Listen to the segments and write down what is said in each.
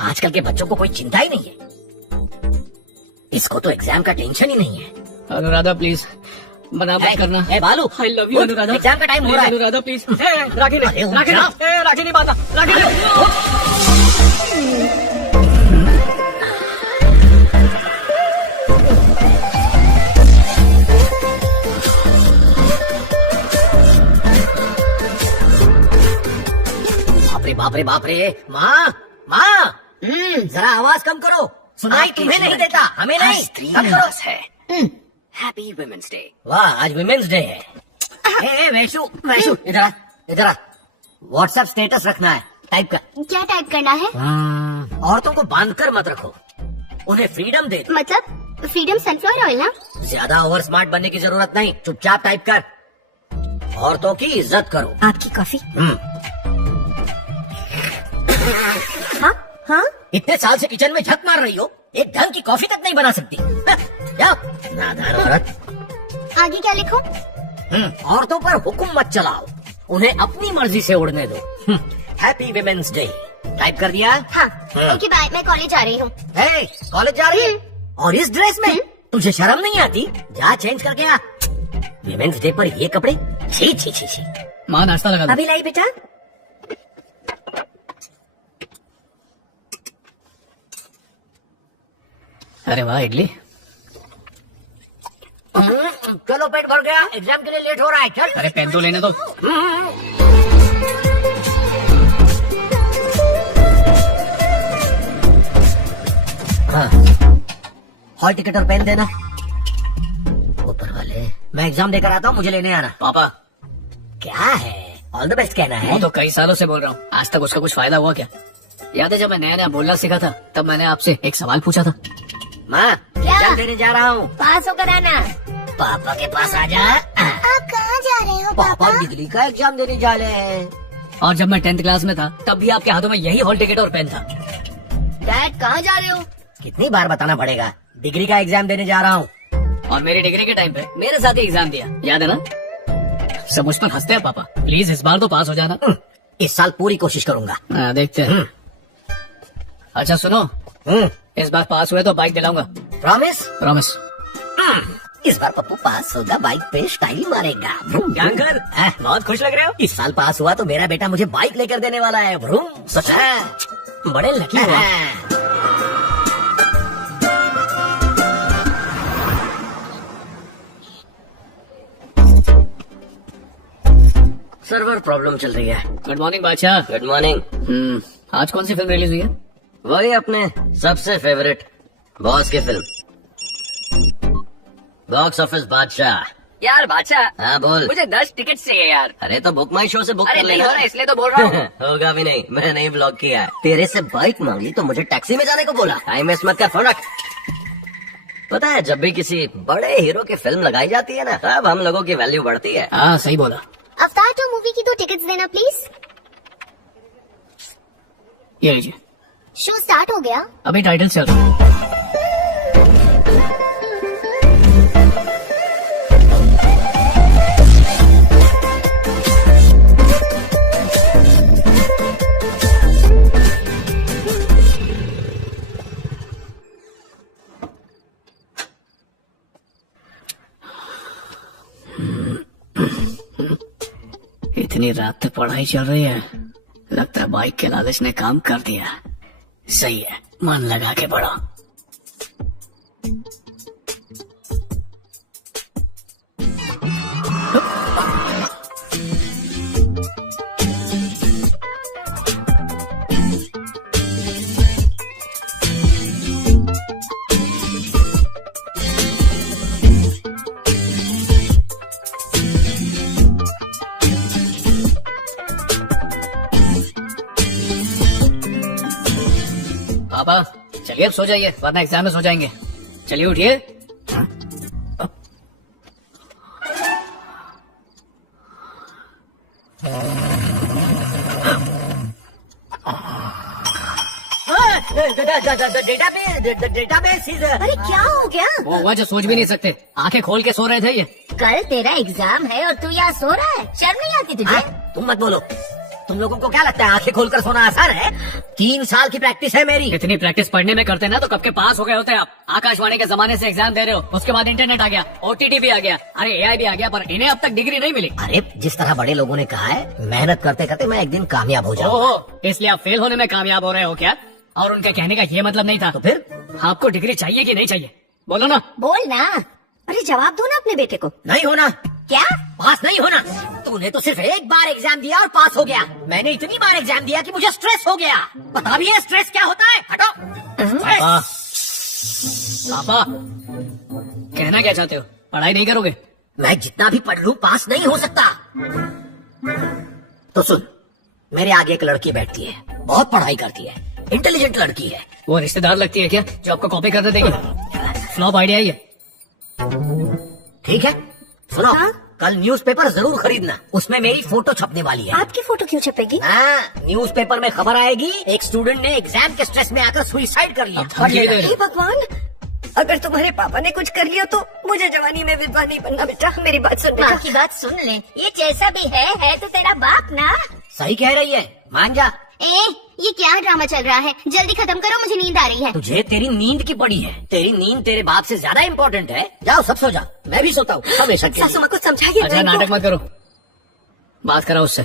आजकल के बच्चों को कोई चिंता ही नहीं है। इसको तो एग्जाम का टेंशन ही नहीं है। अनुराधा प्लीज मना मत करना। ए बालू, I love you Anuradha. Exam का टाइम हो रहा है। अनुराधा प्लीज। राखी अरे, नहीं, राखी नहीं, राखी नहीं बांधा, राखी नहीं। बाप रे बाप रे, माँ माँ, जरा आवाज कम करो। सुनाई तुम्हें नहीं देता, हमें नहीं। कम करो। Happy women's day. वाह, आज वुमेन्स डे है। ए वैशु, वैशु इधर आ, इधर आ। व्हाट्सएप स्टेटस रखना है, टाइप कर। क्या टाइप करना है? औरतों को बांधकर मत रखो, उन्हें फ्रीडम दे दो। मतलब फ्रीडम सनफ्लावर ऑयल ना? ज्यादा ओवर स्मार्ट बनने की जरूरत नहीं, चुपचाप टाइप कर। औरतों की इज्जत करो। आपकी कॉफी। हाँ हाँ, इतने साल से किचन में झक मार रही हो, एक ढंग की कॉफी तक नहीं बना सकती। जाओ, नादान औरत। आगे क्या लिखूं? औरतों पर हुक्म मत चलाओ, उन्हें अपनी मर्जी से उड़ने दो। हैप्पी विमेंस डे टाइप कर दिया? हाँ। ओके बाय, मैं कॉलेज जा रही हूँ। कॉलेज जा रही है और इस ड्रेस में? तुझे शर्म नहीं आती? जा चेंज करके आ। विमेंस डे पर ये कपड़े, छी छी छी छी। माँ नाश्ता लगा दो। अभी लाई बेटा। अरे वाह इडली। चलो पेट भर गया, एग्जाम के लिए लेट हो रहा है, चल। अरे पेन तो लेने दो। हाँ, हॉल टिकट और पेन देना। ऊपर वाले, मैं एग्जाम देकर आता हूँ, मुझे लेने आना। पापा क्या है? ऑल द बेस्ट कहना है। वो तो कई सालों से बोल रहा हूँ, आज तक उसका कुछ फायदा हुआ क्या? याद है जब मैं नया नया बोलना सीखा था, तब मैंने आपसे एक सवाल पूछा था। माँ, एग्जाम देने जा रहा हूँ। पास होकर आना। पापा के पास आ जा। आप कहाँ जा रहे हो पापा डिग्री का एग्जाम देने जा रहे हैं। और जब मैं 10th क्लास में था, तब भी आपके हाथों में यही हॉल टिकट और पेन था। डैड कहाँ जा रहे हो? कितनी बार बताना पड़ेगा, डिग्री का एग्जाम देने जा रहा हूँ। और मेरी डिग्री के टाइम पे मेरे साथ ही एग्जाम दिया, याद है ना? सब मुझ पर हंसते हैं पापा, प्लीज इस बार तो पास हो जाना। इस साल पूरी कोशिश करूंगा। देखते हैं। अच्छा सुनो, इस बार पास हुए तो बाइक दिलाऊंगा। प्रॉमिस? प्रॉमिस। इस बार पप्पू पास होगा, बाइक पे स्टाइल मारेगा। जानकर बहुत खुश लग रहे हो। इस साल पास हुआ तो मेरा बेटा मुझे बाइक लेकर देने वाला है। भ्रूम, सोचा बड़े लकी हो। सर्वर प्रॉब्लम चल रही है। गुड मॉर्निंग बादशाह। Good morning. आज कौन सी फिल्म रिलीज हुई है? वही अपने सबसे फेवरेट बॉस की फिल्म, बॉक्स ऑफिस बादशाह। यार बादशाह, हाँ बोल। मुझे 10 टिकट चाहिए यार। अरे तो बुक माई शो से बुक अरे कर नहीं लेना। हो रहा, इसलिए तो बोल रहा हूँ। होगा भी नहीं, मैंने नहीं ब्लॉक किया है। तेरे से बाइक मांगी तो मुझे टैक्सी में जाने को बोला। टाइम वेस्ट मत कर, फोन रख। पता है, जब भी किसी बड़े हीरो की फिल्म लगाई जाती है ना, तब हम लोगों की वैल्यू बढ़ती है। हाँ सही बोला। अवतार 2 मूवी की 2 टिकट्स देना प्लीज। ये लीजिए। शो स्टार्ट हो गया? अभी टाइटल चल रहा है। इतनी रात तक पढ़ाई चल रही है, लगता है बाइक के लालच ने काम कर दिया। सही है, मन लगा के पढ़ो। पापा चलिए अब सो जाइए, वरना एग्जाम में सो जाएंगे। चलिए उठिए। Database is. अरे क्या हो गया? वो हुआ जो सोच भी नहीं सकते, आंखें खोल के सो रहे थे ये। कल तेरा एग्जाम है और तू यहाँ सो रहा है, शर्म नहीं आती तुझे? तुम मत बोलो, तुम लोगों को क्या लगता है आंखें खोलकर सोना आसान है? 3 साल की प्रैक्टिस है मेरी। इतनी प्रैक्टिस पढ़ने में करते ना तो कब के पास हो गए होते आप। आकाशवाणी के जमाने से एग्जाम दे रहे हो, उसके बाद इंटरनेट आ गया, OTT भी आ गया, अरे AI भी आ गया, पर इन्हें अब तक डिग्री नहीं मिली। अरे जिस तरह बड़े लोगों ने कहा है, मेहनत करते करते मैं एक दिन कामयाब हो जाऊंगा। ओहो, इसलिए आप फेल होने में कामयाब हो रहे हो क्या? और उनके कहने का ये मतलब नहीं था। तो फिर आपको डिग्री चाहिए कि नहीं चाहिए, बोलो ना। बोल ना। अरे जवाब दो ना अपने बेटे को। नहीं होना। क्या? पास नहीं होना। तूने तो सिर्फ एक बार एग्जाम दिया और पास हो गया। मैंने इतनी बार एग्जाम दिया कि मुझे स्ट्रेस हो गया। बता भी है स्ट्रेस क्या होता है? हटो। पापा, पापा, कहना क्या चाहते हो? पढ़ाई नहीं करोगे? मैं जितना भी पढ़ लूं पास नहीं हो सकता। तो सुन, मेरे आगे एक लड़की बैठती है, बहुत पढ़ाई करती है, इंटेलिजेंट लड़की है। वो रिश्तेदार लगती है क्या जो आपको कॉपी करने देगी? फ्लॉप आइडिया ही है। ठीक है, सुनो। हाँ? कल न्यूज़पेपर जरूर खरीदना, उसमें मेरी फोटो छपने वाली है। आपकी फोटो क्यों छपेगी? हाँ, न्यूज़पेपर में खबर आएगी एक स्टूडेंट ने एग्जाम के स्ट्रेस में आकर सुसाइड कर लिया। धमकी भी दे रहे हे भगवान, अगर तुम्हारे पापा ने कुछ कर लिया तो मुझे जवानी में विधवा नहीं बनना बेटा। मेरी बात सुन बेटा। माँ की बात सुन ले, ये जैसा भी है तो तेरा बाप ना। सही कह रही है, मान जा। ये क्या ड्रामा चल रहा है? जल्दी खत्म करो, मुझे नींद आ रही है। तुझे तेरी नींद की पड़ी है। तेरी नींद तेरे बाप से ज्यादा इम्पोर्टेंट है। जाओ सब सो जाओ, मैं भी सोता हूँ हमेशा के लिए। सासू माँ को समझाइए। अच्छा नाटक मत करो, बात करा उससे।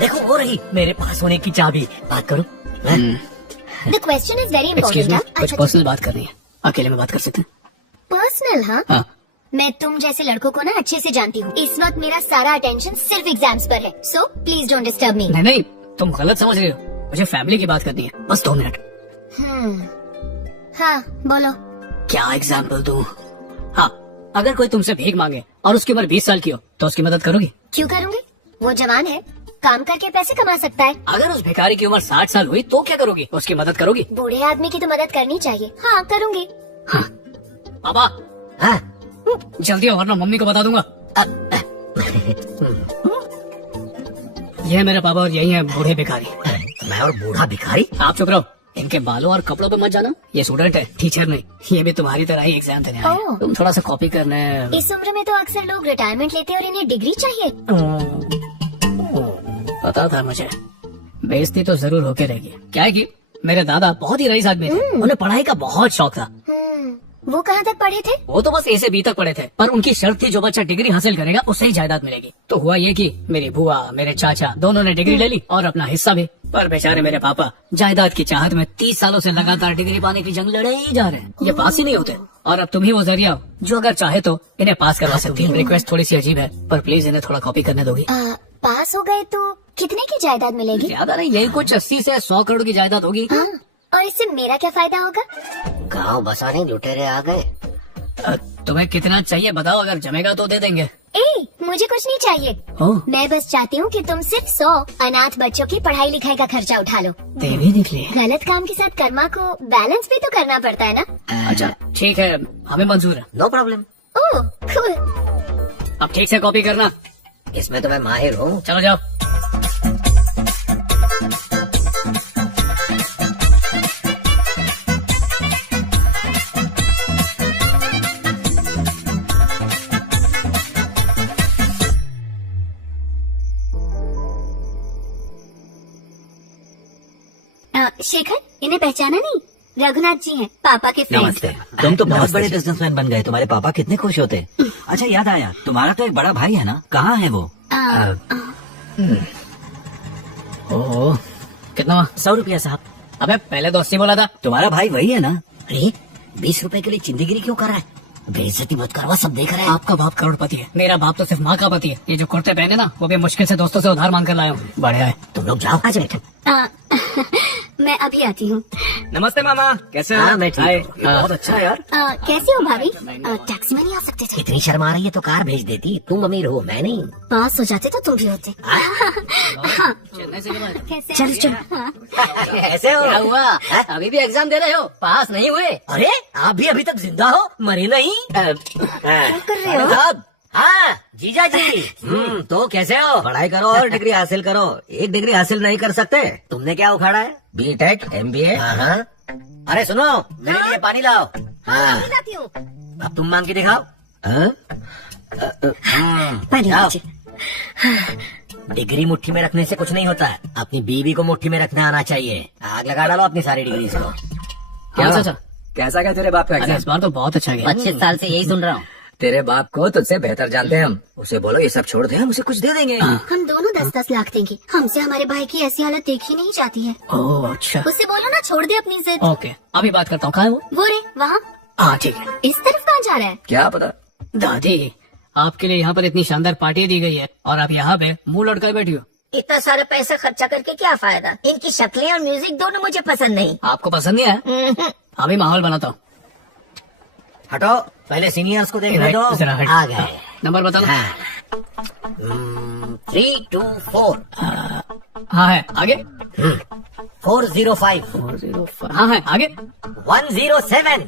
देखो हो रही मेरे पास होने की चाबी। बात करो। The question is very excuse me, important. कुछ पर्सनल बात करनी है, अकेले में बात कर सकते हैं? पर्सनल? हाँ, हाँ। मैं तुम जैसे लड़कों को ना अच्छे से जानती हूँ। इस वक्त मेरा सारा अटेंशन सिर्फ एग्जाम्स पर है, so please don't disturb me. नहीं नहीं, तुम गलत समझ रही हो, मुझे फैमिली की बात करनी है, बस 2 मिनट। हाँ बोलो। क्या एग्जाम्पल दूं? हाँ, अगर कोई तुमसे भीख मांगे और उसकी उम्र 20 साल की हो तो उसकी मदद करोगी? क्यों करूँगी? वो जवान है, काम करके पैसे कमा सकता है। अगर उस भिखारी की उम्र 60 साल हुई तो क्या करोगी? उसकी मदद करोगी? बूढ़े आदमी की तो मदद करनी चाहिए। हाँ करूँगी। हाँ। पापा हाँ, जल्दी आओ वरना मम्मी को बता दूंगा। ये है मेरे पापा और यही है बूढ़े भिखारी। मैं और बूढ़ा भिखारी? आप चुप रहो, इनके बालों और कपड़ों पे मत जाना। ये स्टूडेंट है, टीचर नहीं। ये भी तुम्हारी तरह ही एग्जाम देने आए हैं। ओह। तुम थोड़ा सा कॉपी करने। इस उम्र में तो अक्सर लोग रिटायरमेंट लेते हैं और इन्हें डिग्री चाहिए। पता था मुझे, बेइज्जती तो जरूर होके रहेगी। क्या है कि मेरे दादा बहुत ही रईस आदमी थे, उन्हें पढ़ाई का बहुत शौक था। वो कहाँ तक पढ़े थे? वो तो बस A से B तक पढ़े थे, पर उनकी शर्त थी जो बच्चा डिग्री हासिल करेगा उसे ही जायदाद मिलेगी। तो हुआ ये कि मेरी बुआ मेरे चाचा दोनों ने डिग्री ले ली और अपना हिस्सा भी। पर बेचारे मेरे पापा जायदाद की चाहत में 30 सालों से लगातार डिग्री पाने की जंग लड़े ही जा रहे हैं। ये पास ही नहीं होते और अब तुम ही वो जरिया हो जो अगर चाहे तो इन्हें पास करवा सकती है। रिक्वेस्ट थोड़ी सी अजीब है, पर प्लीज इन्हें थोड़ा कॉपी करने दोगी? पास हो गए तो कितने की जायदाद मिलेगी? ज्यादा नहीं, यही कुछ 80 से 100 करोड़ की जायदाद होगी। हाँ, और इससे मेरा क्या फायदा होगा? गाँव बसाने लुटेरे आ गए। तुम्हें कितना चाहिए बताओ, अगर जमेगा तो दे देंगे। मुझे कुछ नहीं चाहिए। ओह, मैं बस चाहती हूँ कि तुम सिर्फ 100 अनाथ बच्चों की पढ़ाई लिखाई का खर्चा उठा लो। दे भी निकली। गलत काम के साथ कर्मा को बैलेंस भी तो करना पड़ता है ना। अच्छा ठीक है, हमें मंजूर है। No problem. Oh cool. अब ठीक से कॉपी करना। इसमें तो मैं माहिर हूँ। चलो जाओ। शेखर, इन्हें पहचाना नहीं? रघुनाथ जी हैं, पापा के फ्रेंड। नमस्ते। तुम तो बहुत बड़े बिजनेसमैन बन गए, तुम्हारे पापा कितने खुश होते। अच्छा याद आया, तुम्हारा तो एक बड़ा भाई है ना, कहाँ है वो? ओह, कितना? 100 रुपया साहब। अबे पहले तो 80 बोला था। तुम्हारा भाई वही है ना? अरे 20 रुपए के लिए चिंदीगिरी क्यों कर रहा है? बेइज्जती मत करवा, सब देख रहे हैं। आपका बाप करोड़पति है, मेरा बाप तो सिर्फ माँ का पति है। ये जो कुर्ते पहने ना, वो भी मुश्किल से दोस्तों से उधार मांग कर लाया हूँ। बढ़िया है। तुम लोग जाओ। आज बैठो। मैं अभी आती हूँ। नमस्ते मामा, कैसे हो? हाँ, मैं ठीक हाय। हूँ। बहुत अच्छा है यार। कैसे हो भाभी? टैक्सी में नहीं आ सकते थे? इतनी शर्म आ रही है तो कार भेज देती। तुम अमीर हो, मैं नहीं। पास हो जाते तो तुम भी होते। चेन्नई से कब आए? कैसे? चलो चलो। हाँ। कैसे हो? क्या हुआ? अभी भी एग्जाम दे रहे हो? पास नहीं हुए? अरे आप भी अभी तक जिंदा हो, मरे नहीं। क्या कर रहे हो? साहब, हाँ जीजा जी। तो कैसे हो? पढ़ाई करो और डिग्री हासिल करो। एक डिग्री हासिल नहीं कर सकते? तुमने क्या उखाड़ा है? B.Tech, MBA, अरे सुनो, मेरे लिए पानी लाओ। हाँ, लाती हूँ। अब तुम मांग के दिखाओ। हाँ? पानी जाओ। लीजिए। डिग्री मुट्ठी में रखने से कुछ नहीं होता है, अपनी बीवी को मुट्ठी में रखना आना चाहिए। आग लगा डालो अपनी सारी डिग्री को। क्या चाचा? कैसा गया तेरे बाप का अरे एग्जाम? इस बार तो बहुत अच्छा गया। 25 साल से यही सुन रहा हूँ। तेरे बाप को तुझसे बेहतर जानते हैं हम। उसे बोलो ये सब छोड़ दे, हम उसे कुछ दे देंगे। हम दोनों 10-10 लाख देंगे। हमसे हमारे भाई की ऐसी हालत देखी नहीं जाती है। ओह अच्छा, उससे बोलो ना छोड़ दे अपनी जिद। ओके अभी बात करता हूँ। कहाँ है वो? रे वहाँ हाँ ठीक है। इस तरफ कहाँ जा रहा है? क्या पता। दादी, आपके लिए यहाँ पर इतनी शानदार पार्टी दी गई है और आप यहाँ पे मुंह लटकाए बैठी हो। इतना सारा पैसा खर्चा करके क्या फायदा? इनकी शक्लें और म्यूजिक दोनों मुझे पसंद नहीं। आपको पसंद नहीं आया? अभी माहौल बनाता हूँ। हटो, पहले सीनियर्स को देखने दो। जरा हट। आ गए। नंबर बताना। हाँ। 3, 2, 4, हाँ है आगे। 405, 405। हाँ है आगे। 107।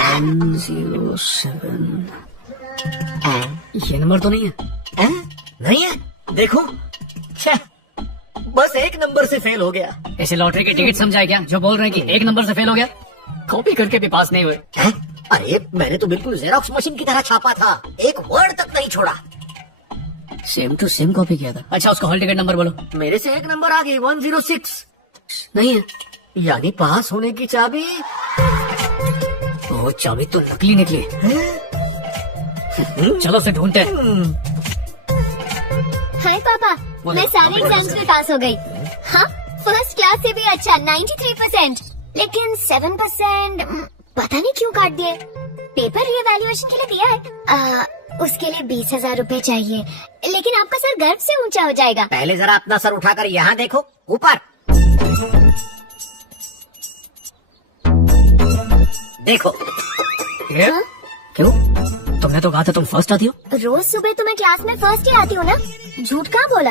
107। ये नंबर तो नहीं है। नहीं है? देखो, छह, बस एक नंबर से फेल हो गया। ऐसे लॉटरी की टिकट समझाए क्या जो बोल रहे हैं कि एक नंबर से फेल हो गया? कॉपी करके भी पास नहीं हुए। हैं? अरे मैंने तो बिल्कुल जेरोक्स मशीन की तरह छापा था, एक वर्ड तक नहीं छोड़ा। सेम टू सेम कॉपी किया था। अच्छा उसका हॉल टिकट नंबर बोलो। मेरे से एक नंबर आगे 106। नहीं है। यानी पास होने की चाबी। वो चाबी तो नकली निकली। चलो उसे ढूंढते हैं। हाय पापा, मैं सारे एग्जाम्स में पास हो गई। हाँ, फर्स्ट क्लास से भी अच्छा 93%। लेकिन 7% पता नहीं क्यों काट दिए। पेपर रीवैल्यूएशन के लिए दिया है। उसके लिए 20,000 रूपए चाहिए, लेकिन आपका सर गर्व से ऊंचा हो जाएगा। पहले जरा अपना सर उठाकर यहाँ देखो, ऊपर देखो। हाँ? क्यों? तुमने तो कहा था तुम फर्स्ट आती हो। रोज सुबह तो मैं क्लास में फर्स्ट ही आती हूँ ना, झूठ कहाँ बोला?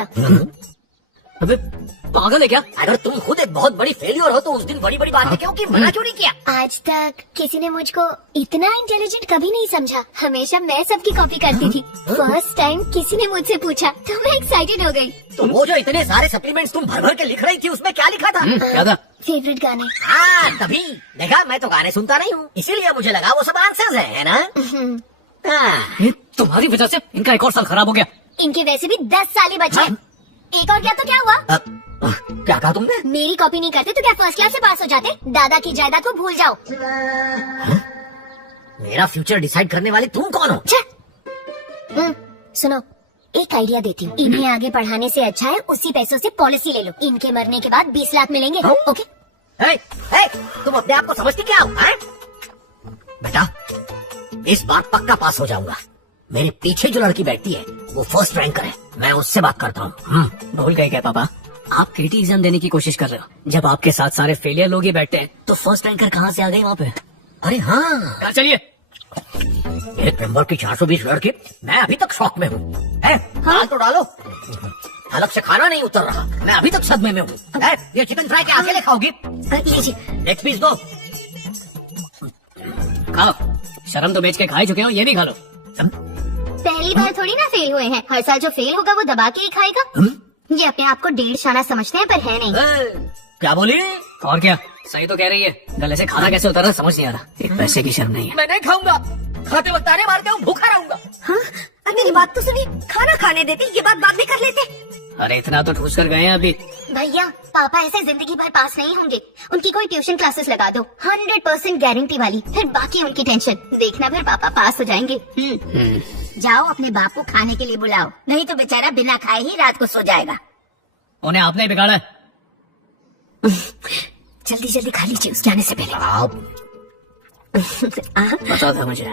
अबे पागल है क्या? अगर तुम खुद एक बहुत बड़ी फेलियर हो तो उस दिन बड़ी बड़ी बातें क्यों की? मना क्यों नहीं किया? आज तक किसी ने मुझको इतना इंटेलिजेंट कभी नहीं समझा। हमेशा मैं सबकी कॉपी करती थी। फर्स्ट टाइम किसी ने मुझसे पूछा तो मैं एक्साइटेड हो गई। तो वो जो इतने सारे सप्लीमेंट्स तुम भर भर के लिख रही थी उसमें क्या लिखा था? क्या था? फेवरेट गाने। हाँ तभी देखा, मैं तो गाने सुनता नहीं हूँ, इसीलिए मुझे लगा वो सब आंसर्स है ना? हाँ। ये तुम्हारी वजह से इनका एक और साल खराब हो गया। इनके वैसे भी 10 साल ही बचे। एक और क्या तो क्या हुआ? क्या कहा तुमने? मेरी कॉपी नहीं करते तो क्या फर्स्ट क्लास से पास हो जाते? दादा की जायदाद को भूल जाओ। मेरा फ्यूचर डिसाइड करने वाले तुम कौन हो? सुनो, एक आइडिया देती हूँ। इन्हें आगे पढ़ाने से अच्छा है उसी पैसों से पॉलिसी ले लो। इनके मरने के बाद 20 लाख मिलेंगे। ओके? हे, हे, तुम अपने आप को समझती क्या हो? हैं? बेटा, इस बार पक्का पास हो जाऊंगा। मेरे पीछे जो लड़की बैठती है वो फर्स्ट रैंकर है, मैं उससे बात करता हूँ। भूल गए क्या पापा? आप केटी एग्जाम देने की कोशिश कर रहे हो। जब आपके साथ सारे फेलियर लोग ही बैठते हैं तो फर्स्ट रैंकर कहाँ से आ गई वहाँ पे? अरे हाँ, घर चलिए। एक नंबर की 420 लड़की, मैं अभी तक शॉक में हूँ। दाल तो डालो, अलग से खाना नहीं उतर रहा, मैं अभी तक सदमे में हूँ। ये चिकन फ्राई क्या अकेले खाओगी? लीजिए। लेग पीस दो। खाओ, शर्म तो बेच के खाए चुके हो, ये भी खा लो। पहली बार थोड़ी ना फेल हुए हैं, हर साल जो फेल होगा वो दबा के ही खाएगा। ये अपने आप को 1.5 शाना समझते हैं पर है नहीं। क्या बोली? और क्या, सही तो कह रही है। गले से खाना कैसे उतर रहा समझ नहीं आ रहा। एक पैसे की शर्म नहीं है। मैं नहीं खाऊंगा, खाते वक्त ताने मारते हूँ, भूखा रहूंगा। हाँ, अब मेरी बात तो सुनिए। खाना खाने देते, ये बात बाद में कर लेते। अरे इतना तो ठूस कर गए हैं अभी। भैया, पापा ऐसे जिंदगी भर पास नहीं होंगे। उनकी कोई ट्यूशन क्लासेस लगा दो, 100% गारंटी वाली। फिर बाकी उनकी टेंशन। देखना फिर पापा पास हो जाएंगे। जाओ अपने बाप को खाने के लिए बुलाओ, नहीं तो बेचारा बिना खाए ही रात को सो जाएगा। उन्हें आपने ही बिगाड़ा है। जल्दी जल्दी खा लीजिए उसके आने से पहले। आप पता था मुझे।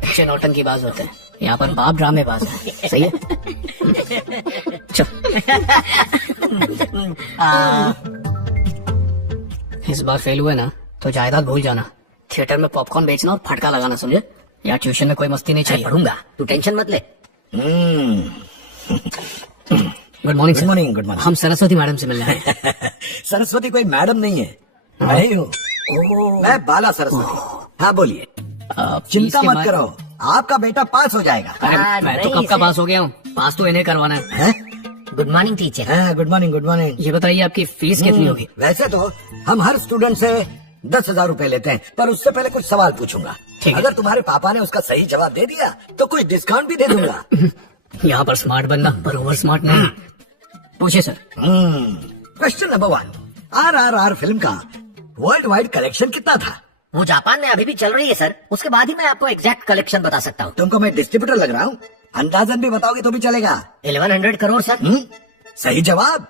बच्चे नौटंकी बाज होते हैं, यहाँ पर बाप ड्रामे बाज है। सही है। चल। इस बार फेल हुए ना तो जायदाद भूल जाना। थिएटर में पॉपकॉर्न बेचना और फटका लगाना, समझे? यार ट्यूशन में कोई मस्ती नहीं चाहिए। पढ़ूंगा, तू टेंशन मत ले। Good morning sir. Good morning, good morning. हम सरस्वती मैडम से मिलने आए हैं। सरस्वती कोई मैडम नहीं है, मैं ही हूँ। मैं बाला सरस्वती। हाँ बोलिए। चिंता मत करो, आपका बेटा पास हो जाएगा। अरे मैं तो कब का पास हो गया हूँ। पास तो इन्हें करवाना है। हैं? Good morning teacher. हाँ, गुड मॉर्निंग, गुड मॉर्निंग। ये बताइए आपकी फीस कितनी होगी? वैसे तो हम हर स्टूडेंट से 10,000 रूपए लेते हैं, पर उससे पहले कुछ सवाल पूछूंगा। ठीक है। अगर तुम्हारे पापा ने उसका सही जवाब दे दिया तो कुछ डिस्काउंट भी दे दूंगा। यहाँ पर स्मार्ट बनना पर ओवर स्मार्ट नहीं। पूछिए sir. Question number 1, RRR film का वर्ल्ड वाइड कलेक्शन कितना था? वो जापान में अभी भी चल रही है सर, उसके बाद ही मैं आपको एग्जैक्ट कलेक्शन बता सकता हूँ। तुमको मैं डिस्ट्रीब्यूटर लग रहा हूँ? अंदाजन भी बताओगे तो भी चलेगा। 1100 करोड़ सर। सही जवाब।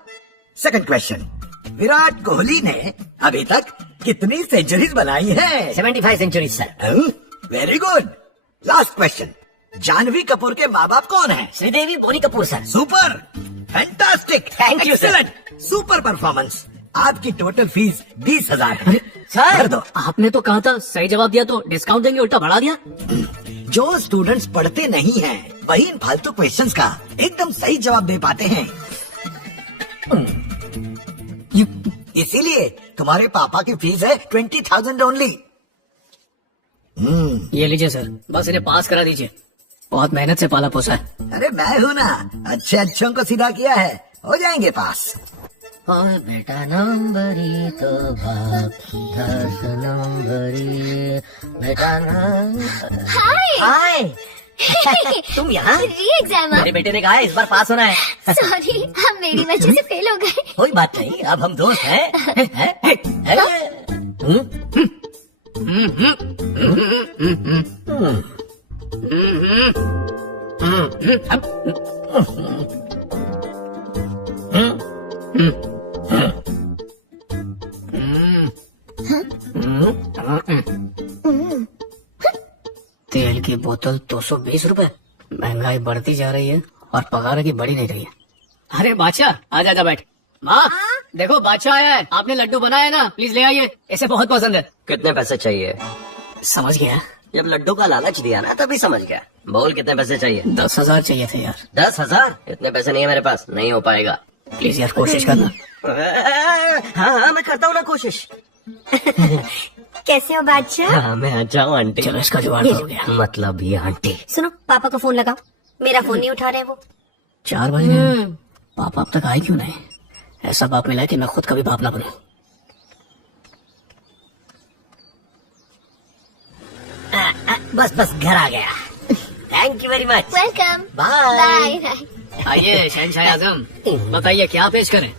सेकंड क्वेश्चन, विराट कोहली ने अभी तक कितनी सेंचुरीज बनाई है? 75 centuries sir. Very good. Last question, Janhvi Kapoor के माँ बाप कौन है? Sridevi Boney Kapoor sir. Super, fantastic, Thank you, sir. Excellent, super performance. आपकी टोटल फीस 20,000 है। सर कर दो। आपने तो कहा था सही जवाब दिया तो डिस्काउंट देंगे, उल्टा बढ़ा दिया। जो स्टूडेंट्स पढ़ते नहीं हैं, वही इन फालतू क्वेश्चंस का एकदम सही जवाब दे पाते हैं। इसीलिए तुम्हारे पापा की फीस है 20,000 ओनली। ये लीजिए सर, बस इन्हें पास करा दीजिए। बहुत मेहनत से पाला पोसा है। अरे मैं हूँ ना, अच्छे अच्छों को सीधा किया है, हो जाएंगे पास। और बेटा नंबरी तो भाग 10 नंबरी बेटा हाय हाय तुम यहाँ? री एग्जाम। मेरे बेटे ने कहा है इस बार पास होना है। सॉरी, हम मेरी वजह से फेल हो गए। कोई बात नहीं, अब हम दोस्त हैं। तेल की बोतल 220 रुपए। महंगाई बढ़ती जा रही है और पगार की बढ़ी नहीं रही है। अरे बादशाह, आजा जा बैठ। माँ देखो बादशाह आया है, आपने लड्डू बनाया है ना, प्लीज ले आइए, इसे बहुत पसंद है। कितने पैसे चाहिए? समझ गया। जब लड्डू का लालच दिया ना तभी समझ गया। बोल कितने पैसे चाहिए? 10,000 चाहिए थे यार। 10,000? इतने पैसे नहीं है मेरे पास, नहीं हो पाएगा। प्लीज यार कोशिश करना। हाँ हाँ मैं करता हूँ ना कोशिश। कैसे हो बादशाह? हाँ मैं आ जाऊँ आंटी। चलो इसका जुगाड़ हो गया। मतलब ये आंटी। सुनो, पापा को फोन लगाओ। मेरा फोन नहीं उठा रहे वो। 4 बज गए, पापा अब तक आए क्यों नहीं? ऐसा बाप मिला है कि मैं खुद कभी बाप ना बनूं। बस बस घर आ गया। Thank you very much. Welcome. Bye. Bye. आइए शहंशाह आजम, बताइए क्या पेश करें?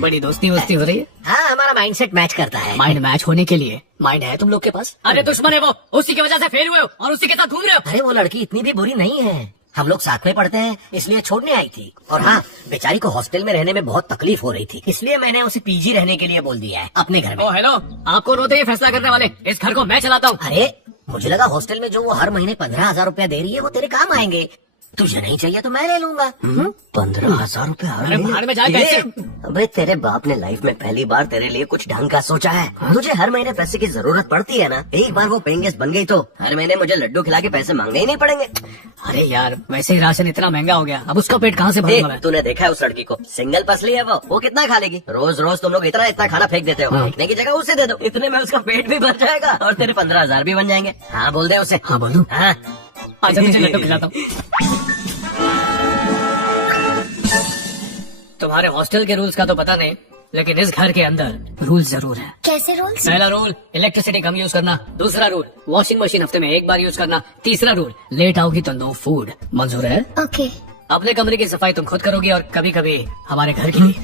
बड़ी दोस्ती वोस्ती हो रही है। हाँ हमारा माइंडसेट मैच करता है। माइंड मैच होने के लिए माइंड है तुम लोग के पास? अरे दुश्मन है वो, उसी की वजह से फेल हुए हो और उसी के साथ घूम रहे हो। अरे वो लड़की इतनी भी बुरी नहीं है, हम लोग साथ में पढ़ते हैं इसलिए छोड़ने आई थी। और हाँ, बेचारी को हॉस्टल में रहने में बहुत तकलीफ हो रही थी, इसलिए मैंने उसे पीजी रहने के लिए बोल दिया है अपने घर में। ओ हेलो, आप कौन होते हैं फैसला करने वाले? इस घर को मैं चलाता हूँ। अरे मुझे लगा हॉस्टल में जो वो हर महीने 15,000 रुपया दे रही है वो तेरे काम आएंगे। तुझे नहीं चाहिए तो मैं ले लूंगा। 15,000 रुपए अरे बाहर में जाए कैसे? अबे तेरे बाप ने लाइफ में पहली बार तेरे लिए कुछ ढंग का सोचा है। तुझे हर महीने पैसे की जरूरत पड़ती है ना, एक बार वो पेइंग गेस्ट बन गई तो हर महीने मुझे लड्डू खिला के पैसे मांगने ही नहीं पड़ेंगे। अरे यार वैसे ही राशन इतना महंगा हो गया, अब उसका पेट कहाँ से भरूंगा मैं? तूने देखा है उस लड़की को? सिंगल पसली है वो कितना खा लेगी? रोज रोज तुम लोग इतना इतना खाना फेंक देते हो। फेंकने की जगह उसे दे दो, इतने में उसका पेट भी भर जाएगा और तेरे 15,000 भी बन जाएंगे। हाँ बोल दे उसे। हाँ बोलूं? हाँ अच्छा तुझे लड्डू खिलाता हूँ। तुम्हारे हॉस्टल के रूल्स का तो पता नहीं, लेकिन इस घर के अंदर रूल्स जरूर है। कैसे रूल्स? पहला रूल इलेक्ट्रिसिटी कम यूज करना। दूसरा रूल वॉशिंग मशीन हफ्ते में 1 बार यूज करना। तीसरा रूल लेट आओगी तो नो फूड। मंजूर है? ओके। अपने कमरे की सफाई तुम खुद करोगी और कभी कभी हमारे घर की भी।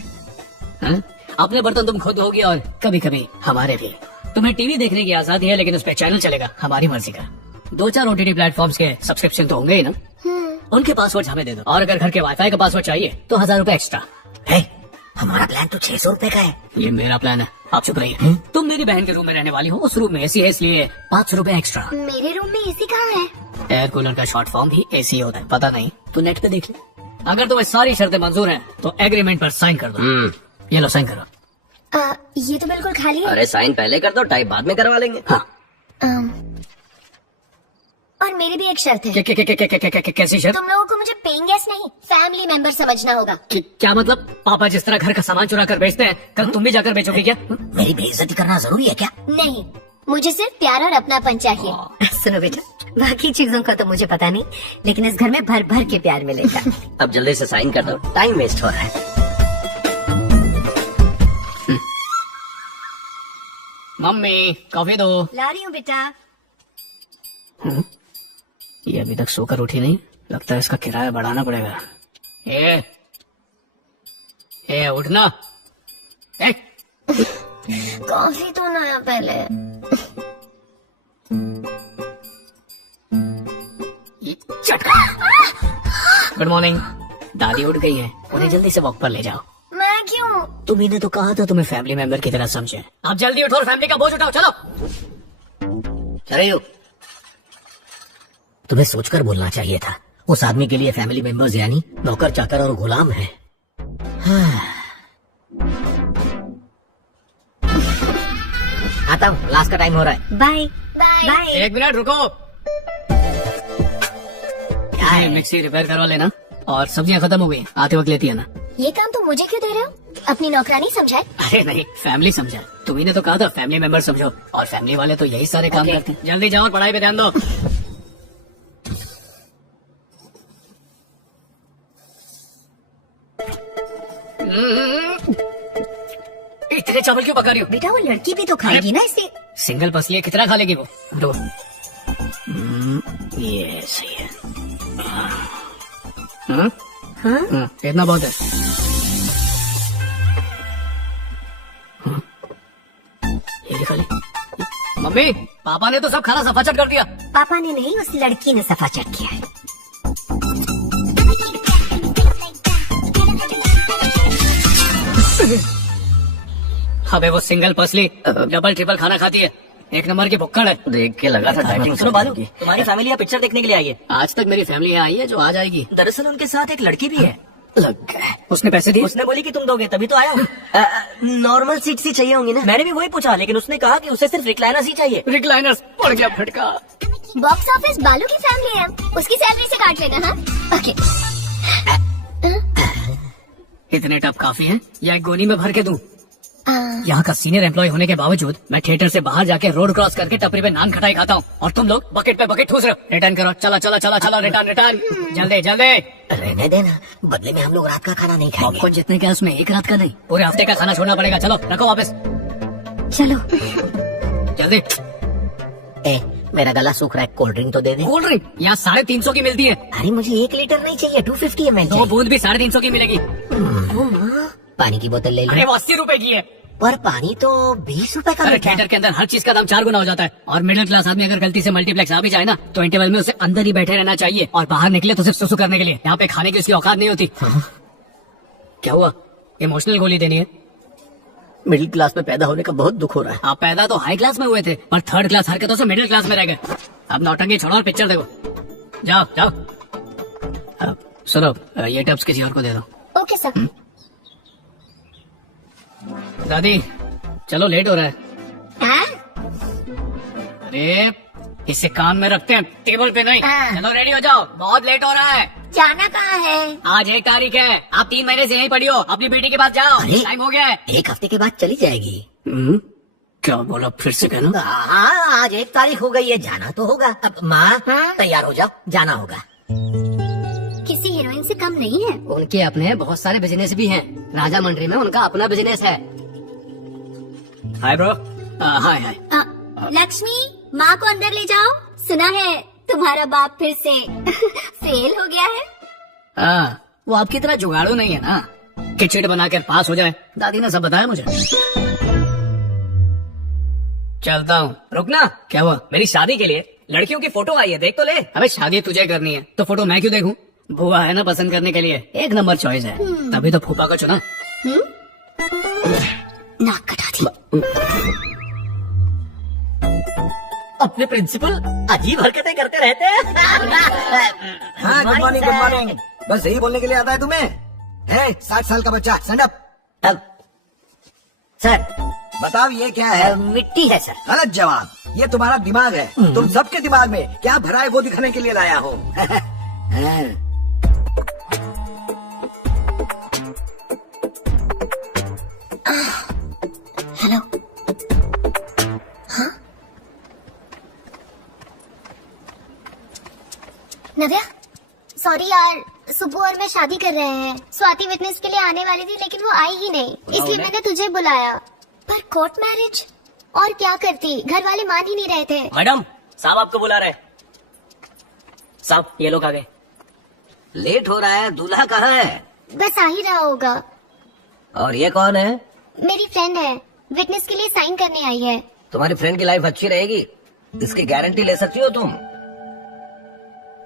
हाँ? अपने बर्तन तुम खुद धोगी और कभी कभी हमारे भी। तुम्हें टीवी देखने की आजादी है, लेकिन उस पर चैनल चलेगा हमारी मर्जी का। 2-4 OTT प्लेटफॉर्म्स के सब्सक्रिप्शन तो होंगे ही ना, उनके पासवर्ड हमें दे दो। और अगर घर के वाईफाई का पासवर्ड चाहिए तो 1,000 रुपए एक्स्ट्रा। हमारा प्लान तो 600 रुपए का है। ये मेरा प्लान है, आप चुप रहिए। तुम मेरी बहन के रूम में रहने वाली हो, उस रूम में एसी है इसलिए 500 रुपए एक्स्ट्रा। मेरे रूम में एसी कहाँ है? एयर कूलर का शॉर्ट फॉर्म ही एसी होता है, पता नहीं? तू नेट पे देख ले। अगर तुम्हें सारी शर्तें मंजूर हैं तो एग्रीमेंट पर साइन कर दो। ये लो साइन करो। ये तो बिल्कुल खाली है। अरे साइन पहले कर दो, टाइप बाद में करवा लेंगे। हाँ। और मेरी भी एक शर्त है। कैसी शर्त? तुम लोगों को मुझे पेइंग गेस्ट नहीं, फैमिली मेंबर समझना होगा। क्या मतलब? पापा जिस तरह घर का सामान चुरा कर बेचते हैं, कल तुम भी जाकर बेचोगे क्या? मेरी बेइज्जती करना जरूरी है क्या? नहीं, मुझे सिर्फ प्यार और अपनापन चाहिए। सुनो बेटा, बाकी चीजों का तो मुझे पता नहीं, लेकिन इस घर में भर भर के प्यार मिलेगा। अब जल्दी से साइन कर दो, टाइम वेस्ट हो रहा है। मम्मी कॉफी दो। ला रही हूँ बेटा। ये अभी तक सोकर उठी नहीं, लगता है इसका किराया बढ़ाना पड़ेगा। ए उठना। ए कॉफी तो नया पहले। Good morning. दादी उठ गई है, उन्हें जल्दी से वॉक पर ले जाओ। मैं क्यों? तुम्ही ने तो कहा था तुम्हें फैमिली मेंबर की तरह समझे। आप जल्दी उठो और फैमिली का बोझ उठाओ, चलो। अरे यू, तुम्हें सोचकर बोलना चाहिए था। उस आदमी के लिए फैमिली मेंबर्स यानी नौकर चाकर और गुलाम है। आता हूँ, क्लास का टाइम हो रहा है। Bye bye. एक मिनट रुको। क्या है? मिक्सी रिपेयर करवा लेना, और सब्जियां खत्म हो गई, आते वक्त लेती है ना। ये काम तुम मुझे क्यों दे रहे हो? अपनी नौकरानी समझा? अरे नहीं, फैमिली समझा। तुम्ही ने तो कहा था फैमिली मेंबर समझो, और फैमिली वाले तो यही सारे काम करते हैं। जल्दी जाओ और पढ़ाई पे ध्यान दो। इतने चावल क्यों पका रही हो? बेटा वो लड़की भी तो खाएगी ना इसे। सिंगल पसली है, कितना खा लेगी वो? दो। ये सही है। इतना बहुत है। ये खा ली। मम्मी, पापा ने तो सब खाना सफाचट कर दिया। पापा ने नहीं, उस लड़की ने सफाचट किया है। अबे वो सिंगल पसली डबल ट्रिपल खाना खाती है, एक नंबर की भुक्कड़ है। देख के लगा था डाइटिंग सुनो बालू, तुम्हारी फैमिली यहाँ पिक्चर देखने के लिए आई है। आज तक मेरी फैमिली यहाँ आई है, जो आज आएगी। दरअसल उनके साथ एक लड़की भी है। लग गए। उसने पैसे दिए? उसने बोली कि तुम दोगे, तभी तो आया हूँ। नॉर्मल सीट सी चाहिए होंगी ना? मैंने भी वही पूछा, लेकिन उसने कहा कि उसे सिर्फ रिक्लाइनर्स ही चाहिए। रिक्लाइनर्स पड़ गया फटका। बॉक्स ऑफिस बालू की फैमिली है, उसकी सैलरी से काट लेना। हाँ ओके। इतने टप काफी है, या एक गोनी में भर के दूं? यहाँ का सीनियर एम्प्लॉय होने के बावजूद मैं थिएटर से बाहर जाके रोड क्रॉस करके टपरी पे नान खटाई खाता हूँ, और तुम लोग बकेट पे बकेट ठूस रहे हो। रिटर्न करो, चलो चलो चलो चलो, रिटर्न रिटर्न, जल्दी जल्दी। रहने देना, बदले में हम लोग रात का खाना नहीं खाएंगे। पॉपकॉर्न जितने का उसमें एक रात का नहीं, पूरे हफ्ते का खाना छोड़ना पड़ेगा। चलो रखो वापस, चलो। जल्दी। मेरा गला सूख रहा है, कोल्ड ड्रिंक तो दे दे। कोल्ड ड्रिंक यहाँ 350 की मिलती है। अरे मुझे 1 लीटर नहीं चाहिए, 250 ml 2 बूंद भी 350 की मिलेगी। पानी की बोतल ले अरे लो। वो 80 रुपए की है। पर पानी तो 20 रुपए का अरे मिलता है। थिएटर के अंदर हर चीज का दाम 4 गुना हो जाता है, और मिडिल क्लास आदमी अगर गलती से मल्टीप्लेक्स आ भी जाए ना, तो इंटरवल में उसे अंदर ही बैठे रहना चाहिए, और बाहर निकले तो सिर्फ सुसु करने के लिए। यहाँ पे खाने की उसकी औकात नहीं होती। क्या हुआ? इमोशनल गोली देनी है? मिडिल क्लास में पैदा होने का बहुत दुख हो रहा है। आप पैदा तो हाई क्लास में हुए थे, पर थर्ड क्लास हरकतों से मिडिल क्लास में रह गए। अब नौटंकी छोड़ो और पिक्चर देखो। जाओ जाओ। अब सुनो, ये टब्स किसी और को दे दो। Okay sir. दादी चलो, लेट हो रहा है। हाँ? अरे इसे कान में रखते हैं, टेबल पे नहीं। हाँ। चलो रेडी हो जाओ, बहुत लेट हो रहा है। जाना कहाँ है? आज 1 तारीख है, आप 3 महीने से यहीं पड़ी हो। अपनी बेटी के पास जाओ, अरे। टाइम हो गया है। 1 हफ्ते के बाद चली जाएगी। क्या बोला, फिर से कहना? हाँ, आज 1 तारीख हो गई है, जाना तो होगा। अब माँ हाँ? तैयार हो जाओ, जाना होगा। किसी हीरोइन से कम नहीं है। उनके अपने बहुत सारे बिजनेस भी हैं। राजा मंडरी में उनका अपना बिजनेस है। Hi bro. हाय हाय। लक्ष्मी, माँ को अंदर ले जाओ। सुना है तुम्हारा बाप फिर से फेल हो गया है। वो आपकी तरह जुगाड़ू नहीं है ना, खिचड़ी बनाकर पास हो जाए। दादी ने सब बताया मुझे। चलता हूँ। रुकना, क्या हुआ? मेरी शादी के लिए लड़कियों की फोटो आई है, देख तो ले। अबे शादी तुझे करनी है तो फोटो मैं क्यों देखूं? बुआ है ना पसंद करने के लिए, एक नंबर चॉइस है, तभी तो फूफा को चुना। नाक कटा दी। अपने प्रिंसिपल अजीब हरकतें करते रहते हैं। हाँ, गुड मॉर्निंग गुड मॉर्निंग। बस यही बोलने के लिए आता है तुम्हें? है 60 साल का बच्चा, स्टैंड अप। अब सर, बताओ ये क्या है? मिट्टी है सर। गलत जवाब, ये तुम्हारा दिमाग है। तुम सबके दिमाग में क्या भरा है वो दिखाने के लिए लाया हो। हेलो। नव्या, सॉरी यार, सुब्बू और मैं शादी कर रहे हैं। स्वाति विटनेस के लिए आने वाली थी लेकिन वो आई ही नहीं, इसलिए मैंने तुझे बुलाया। पर कोर्ट मैरिज और क्या करती, घर वाले मान ही नहीं रहे थे। मैडम, साहब आपको बुला रहे हैं। साहब, ये लोग आ गए। लेट हो रहा है, दूल्हा कहाँ है? बस आ ही रहा होगा। और ये कौन है? मेरी फ्रेंड है, विटनेस के लिए साइन करने आई है। तुम्हारी फ्रेंड की लाइफ अच्छी रहेगी, इसकी गारंटी ले सकती हो तुम?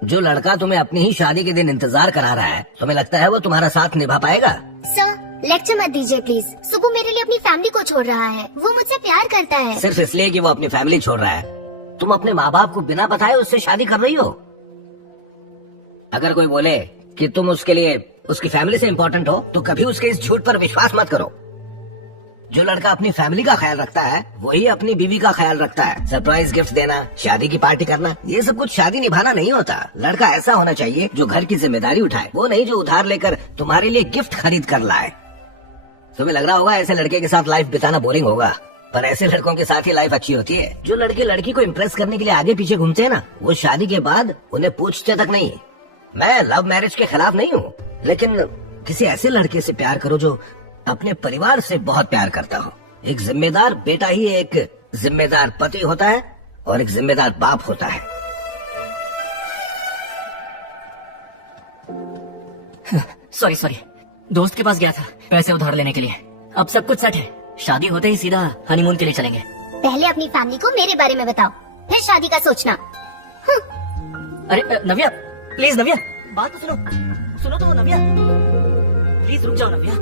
जो लड़का तुम्हें अपनी ही शादी के दिन इंतजार करा रहा है, तुम्हें लगता है वो तुम्हारा साथ निभा पाएगा? सर, लेक्चर मत दीजिए प्लीज। सुब्बू मेरे लिए अपनी फैमिली को छोड़ रहा है, वो मुझसे प्यार करता है। सिर्फ इसलिए कि वो अपनी फैमिली छोड़ रहा है, तुम अपने माँ बाप को बिना बताए उससे शादी कर रही हो? अगर कोई बोले कि तुम उसके लिए उसकी फैमिली से इम्पोर्टेंट हो, तो कभी उसके इस झूठ पर विश्वास मत करो। जो लड़का अपनी फैमिली का ख्याल रखता है, वही अपनी बीवी का ख्याल रखता है। सरप्राइज गिफ्ट देना, शादी की पार्टी करना, ये सब कुछ शादी निभाना नहीं होता। लड़का ऐसा होना चाहिए जो घर की जिम्मेदारी उठाए, वो नहीं जो उधार लेकर तुम्हारे लिए गिफ्ट खरीद कर लाए। तुम्हें लग रहा होगा ऐसे लड़के के साथ लाइफ बिताना बोरिंग होगा, पर ऐसे लड़कों के साथ ही लाइफ अच्छी होती है। जो लड़के लड़की को इम्प्रेस करने के लिए आगे पीछे घूमते हैं ना, वो शादी के बाद उन्हें पूछते तक नहीं। मैं लव मैरिज के खिलाफ नहीं हूँ, लेकिन किसी ऐसे लड़के से प्यार करो जो अपने परिवार से बहुत प्यार करता हो। एक जिम्मेदार बेटा ही एक जिम्मेदार पति होता है और एक जिम्मेदार बाप होता है। सॉरी, दोस्त के पास गया था पैसे उधार लेने के लिए। अब सब कुछ सेट है, शादी होते ही सीधा हनीमून के लिए चलेंगे। पहले अपनी फैमिली को मेरे बारे में बताओ, फिर शादी का सोचना। अरे नव्या, प्लीज नव्या, बात तो सुनो तो नव्या, प्लीज रुक जाओ नव्या,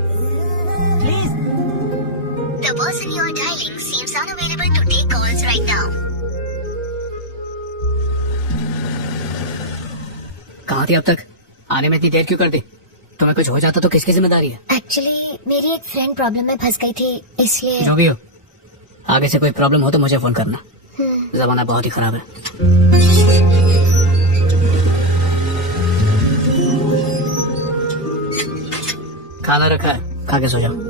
please. The person you are dialing seems unavailable to take calls right now. कहाँ थी अब तक? आने में इतनी देर क्यों कर दी? तुम्हें कुछ हो जाता तो किसकी जिम्मेदारी है? एक्चुअली मेरी एक फ्रेंड प्रॉब्लम में फंस गई थी, इसलिए। जो भी हो, आगे से कोई प्रॉब्लम हो तो मुझे फोन करना। जमाना बहुत ही खराब है। खाना रखा है, खा के सो जाओ।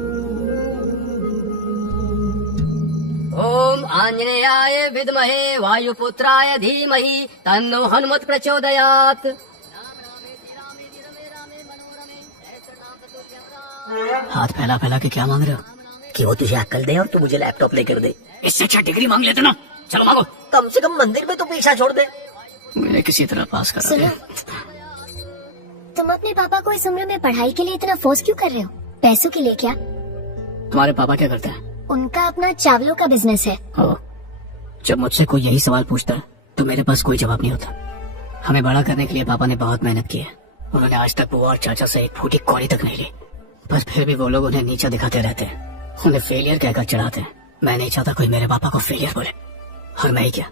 ओम आंजनेयाय विद्महे वायुपुत्राय धीमहि तन्नो हनुमत प्रचोदयात्। हाथ फैला फैला के क्या मांग रहे हो? कि वो तुझे अक्ल दे और तू मुझे लैपटॉप लेकर दे। इससे अच्छा डिग्री मांग लेते ना। चलो मांगो। कम से कम मंदिर में तो पीछा छोड़ दे। मुझे किसी तरह पास करा सुनो, दे। तुम अपने पापा को इस उम्र में पढ़ाई के लिए इतना फोर्स क्यों कर रहे हो? पैसों के लिए क्या? तुम्हारे पापा क्या करते हैं? उनका अपना चावलों का बिजनेस है। हो, जब मुझसे कोई यही सवाल पूछता है तो मेरे पास कोई जवाब नहीं होता। हमें बड़ा करने के लिए पापा ने बहुत मेहनत की है। उन्होंने आज तक बुआ और चाचा से एक फूटी कौड़ी तक नहीं ली, बस फिर भी वो लोग उन्हें नीचा दिखाते रहते हैं, उन्हें फेलियर कहकर चढ़ाते हैं। मैं नहीं चाहता कोई मेरे पापा को फेलियर बोले। और मैं ही क्या,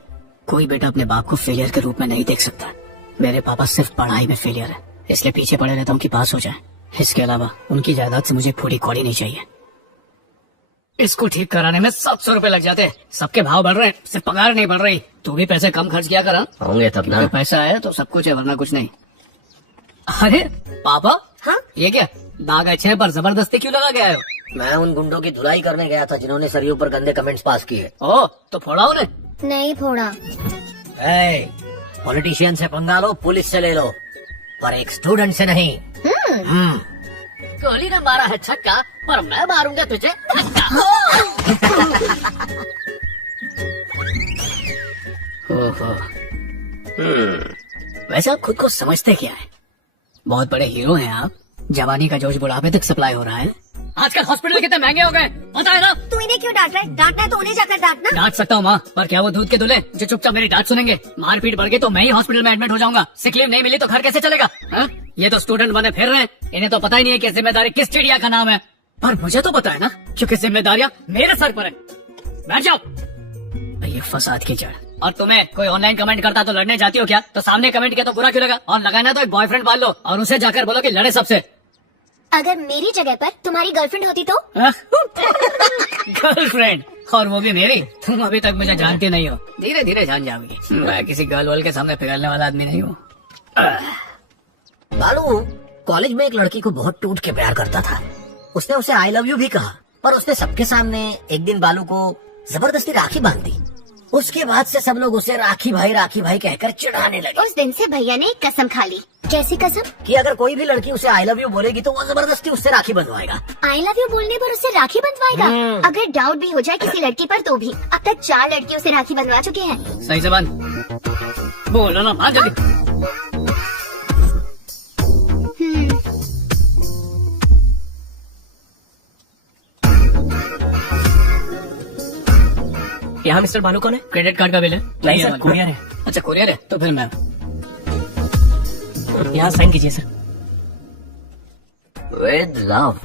कोई बेटा अपने बाप को फेलियर के रूप में नहीं देख सकता। मेरे पापा सिर्फ पढ़ाई में फेलियर है, इसलिए पीछे पड़े रहता हूँ कि पास हो जाए। इसके अलावा उनकी जायदाद से मुझे फूटी कौड़ी नहीं चाहिए। इसको ठीक कराने में 700 रुपए लग जाते हैं। सबके भाव बढ़ रहे हैं, सिर्फ पगार नहीं बढ़ रही। तू भी पैसे कम खर्च किया कर। होंगे तब ना। पैसा है तो सब कुछ है, वरना कुछ नहीं। अरे पापा, हाँ? ये क्या दाग अच्छे पर जबरदस्ती क्यों लगा गया हो? मैं उन गुंडों की धुलाई करने गया था जिन्होंने सरयू पर गंदे कमेंट्स पास किए। ओ, तो फोड़ा उन्हें। नहीं फोड़ा। पॉलिटिशियन से पंगा लो, पुलिस से ले लो, पर एक स्टूडेंट से नहीं। कोहली ने मारा है छक्का, पर मैं मारूंगा तुझे। ओहो। वैसे आप खुद को समझते क्या है? बहुत बड़े हीरो हैं आप। जवानी का जोश बुढ़ापे तक सप्लाई हो रहा है। आजकल हॉस्पिटल कितने महंगे हो गए, पता है ना? तू इन्हें क्यों डांट रहा है? डांटना है तो उन्हें जाकर डांटना। डांट सकता हूँ माँ, पर क्या वो दूध के दूल्हे जो चुपचाप मेरी डांट सुनेंगे? मारपीट बढ़ गई तो मैं ही हॉस्पिटल में एडमिट हो जाऊंगा। सिक लीव नहीं मिली तो घर कैसे चलेगा? हा? ये तो स्टूडेंट बने फिर रहे हैं, इन्हें तो पता ही नहीं है कि जिम्मेदारी किस चिड़िया का नाम है। पर मुझे तो पता है ना, क्योंकि जिम्मेदारियाँ मेरे सर पर है। बैठ जाओ। ये फसाद की जड़। और तुम्हें कोई ऑनलाइन कमेंट करता तो लड़ने जाती हो क्या? तो सामने कमेंट किया तो बुरा क्यों लगा? और लगाना तो एक बॉयफ्रेंड पाल लो और उसे जाकर बोलो कि लड़े सबसे। अगर मेरी जगह पर तुम्हारी गर्लफ्रेंड होती तो? गर्लफ्रेंड, और वो भी मेरी? तुम अभी तक मुझे जानती नहीं हो, धीरे धीरे जान जाओगी। मैं किसी गर्ल वर्ल के सामने पिघलने वाला आदमी नहीं हूँ। बालू कॉलेज में एक लड़की को बहुत टूट के प्यार करता था। उसने उसे आई लव यू भी कहा, पर उसने सबके सामने एक दिन बालू को जबरदस्ती राखी बांध दी। उसके बाद से सब लोग उसे राखी भाई कहकर चिढ़ाने लगे उस दिन से भैया ने एक कसम खा ली। कैसी कसम? कि अगर कोई भी लड़की उसे आई लव यू बोलेगी तो वो जबरदस्ती उससे राखी बंधवाएगा। आई लव यू बोलने पर उससे राखी बंधवाएगा? अगर डाउट भी हो जाए किसी लड़की पर तो भी। अब तक 4 लड़कियों से राखी बंधवा चुके हैं। सही से बांध, बोलो ना, बांध जल्दी। यहाँ मिस्टर भानु कौन है? क्रेडिट कार्ड का बिल है? नहीं सर, कुरियर है। अच्छा कुरियर है, तो फिर मैं यहाँ साइन कीजिए सर। With love.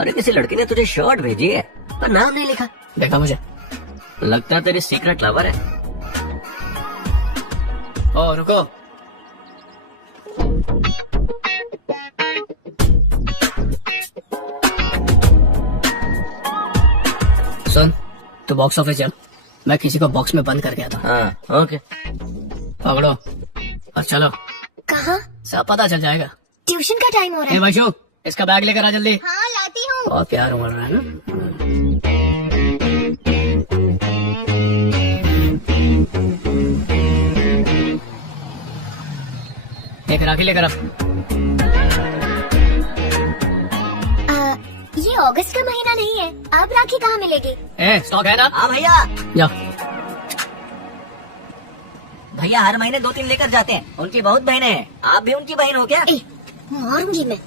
अरे किसी लड़की ने तुझे शर्ट भेजी है पर नाम नहीं लिखा। देखा मुझे। लगता है तेरी सीक्रेट लवर है। ओ रुको, सुन, तू बॉक्स ऑफिस चल, मैं किसी को बॉक्स में बंद कर गया था। हाँ ओके। पकड़ो और चलो, कहाँ? सब पता चल जाएगा। ट्यूशन का टाइम हो रहा ए है। वैशु, इसका बैग लेकर आ जल्दी। हाँ लाती हूँ। बहुत प्यार उमड़ रहा है ना। एक राखी लेकर आ। ये अगस्त का महीना नहीं है, अब राखी कहाँ मिलेगी? ए स्टॉक है ना? हाँ भैया, जाओ। भैया हर महीने 2-3 लेकर जाते हैं। उनकी बहुत बहनें हैं। आप भी उनकी बहन हो क्या? ए, मारूंगी मैं।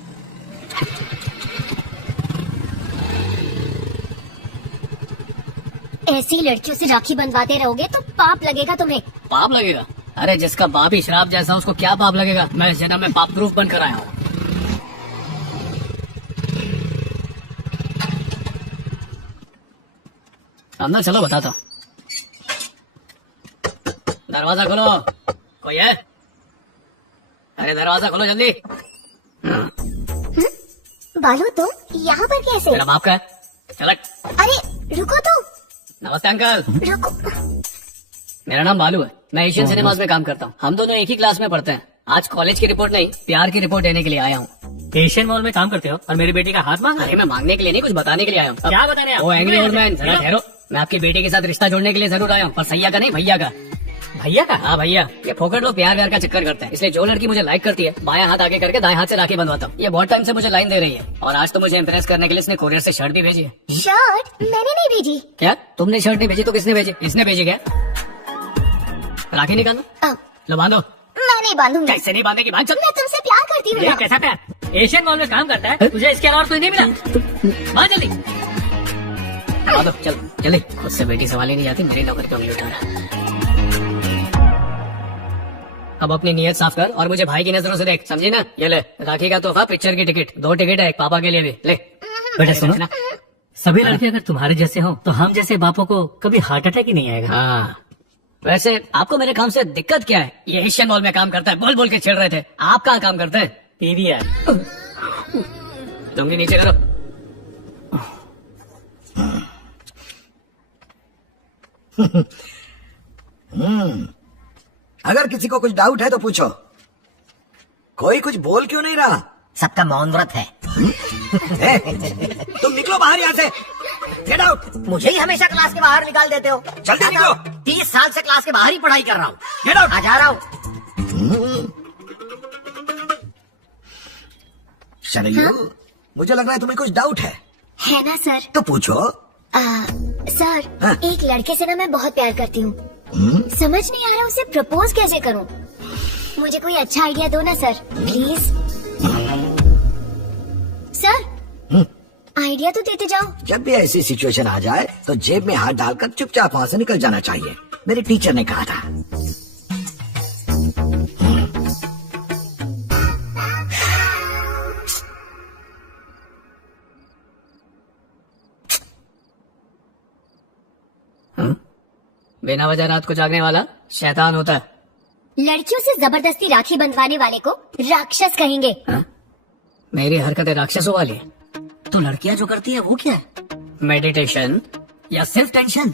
ऐसी लड़कियों से राखी बंधवाते रहोगे तो पाप लगेगा तुम्हें। पाप लगेगा? अरे जिसका बाप ही शराब जैसा, उसको क्या पाप लगेगा? मैं इस जन्म में पाप प्रूफ बनकर आया हूँ। अंदर चलो, बताता हूँ। दरवाजा खोलो, कोई है? अरे दरवाजा खोलो जल्दी। बालू तुम यहाँ पर कैसे? मेरा बाप का है, चलट। अरे रुको तो, नमस्ते अंकल, रुको। मेरा नाम बालू है, मैं एशियन सिनेमाज में काम करता हूँ। हम दोनों एक ही क्लास में पढ़ते हैं। आज कॉलेज की रिपोर्ट नहीं, प्यार की रिपोर्ट देने के लिए आया हूँ। एशियन मॉल में काम करते हो और मेरी बेटी का हाथ मांगा? अरे मैं मांगने के लिए नहीं, कुछ बताने के लिए आया हूँ। क्या बताने आप? ओ एंग्री ओल्ड मैन, जरा ठहरो। मैं आपकी बेटी के साथ रिश्ता जोड़ने के लिए जरूर आया हूँ, पर सैया का नहीं, भैया का। भैया का? हाँ भैया, ये फोकट लोग प्यार व्यार का चक्कर करते हैं, इसलिए जो लड़की मुझे लाइक करती है बायां हाथ आगे करके दाएं हाथ से राखी बंधवाता हूँ। ये बहुत टाइम से मुझे लाइन दे रही है और आज तो मुझे इम्प्रेस करने के लिए इसने कोरियर से शर्ट भी भेजी है। शर्ट मैंने नहीं भेजी। क्या तुमने शर्ट नहीं भेजी तो किसने भेजी? इसने भेजी क्या? राखी निकालो, अब लो बांधो। मैं नहीं बांधूंगी। कैसे नहीं बांधेगी? बांध चल। मैं तुमसे प्यार करती हूँ ये ना। कैसा प्यार? एशियन मॉल में काम करता है, तुझे इसके अलावा कोई नहीं मिला? बांध जल्दी। बांधो, चल जल्दी। खुद से बेटी संभाली नहीं जाती, मेरी नौकरी पे उंगली उठा रहा। अब अपनी नीयत साफ कर और मुझे भाई की नजरों से देख, समझी ना? ये ले राखी का तोहफा, पिक्चर की टिकट, 2 टिकट है, एक पापा के लिए भी ले। बेटा सुनो, सभी लड़के अगर तुम्हारे जैसे हो तो हम जैसे बापों को कभी हार्ट अटैक ही नहीं आएगा। हाँ, वैसे आपको मेरे काम से दिक्कत क्या है? ये एशियन मॉल में काम करता है, बोल बोल के छेड़ रहे थे। आप कहाँ काम करते हैं? पीवीआर। तुम भी नीचे करो। अगर किसी को कुछ डाउट है तो पूछो। कोई कुछ बोल क्यों नहीं रहा? सबका मौन व्रत है। तुम निकलो बाहर यहाँ से। Get out. मुझे ही हमेशा क्लास के बाहर निकाल देते हो। जल्दी निकलो। 30 साल से क्लास के बाहर ही पढ़ाई कर रहा हूँ। Get out. आ जा रहा हूँ। शरयू, मुझे लग रहा है तुम्हें कुछ डाउट है। है ना सर? तो पूछो। सर हाँ? एक लड़के से ना मैं बहुत प्यार करती हूँ। समझ नहीं आ रहा उसे प्रपोज कैसे करूँ। मुझे कोई अच्छा आइडिया दो ना सर, प्लीज। सर आइडिया तो देते जाओ। जब भी ऐसी सिचुएशन आ जाए तो जेब में हाथ डालकर चुपचाप वहाँ से निकल जाना चाहिए। मेरे टीचर ने कहा था। बिना वजह रात को जागने वाला शैतान होता है। लड़कियों से जबरदस्ती राखी बंधवाने वाले को राक्षस कहेंगे। मेरी हरकतें राक्षसों वाली है। तो लड़कियां जो करती है वो क्या है? मेडिटेशन या सिर्फ टेंशन?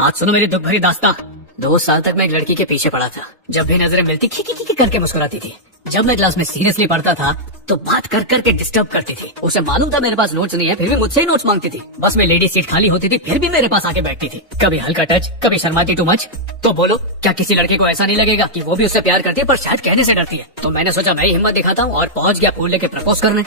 आज सुनो मेरी दुख भरी दास्तां। 2 साल तक मैं एक लड़की के पीछे पड़ा था। जब भी नजरें मिलती खी करके मुस्कुराती थी। जब मैं क्लास में सीरियसली पढ़ता था तो बात कर कर के डिस्टर्ब करती थी। उसे मालूम था मेरे पास नोट्स नहीं है, फिर भी मुझसे ही नोट्स मांगती थी। बस में लेडी सीट खाली होती थी, फिर भी मेरे पास आके बैठती थी। कभी हल्का टच, कभी शर्माती टू मच। तो बोलो, क्या किसी लड़के को ऐसा नहीं लगेगा कि वो भी उससे प्यार करती है पर शायद कहने से डरती है? तो मैंने सोचा मैं ही हिम्मत दिखाता हूँ और पहुंच गया फूल लेके प्रपोज करने।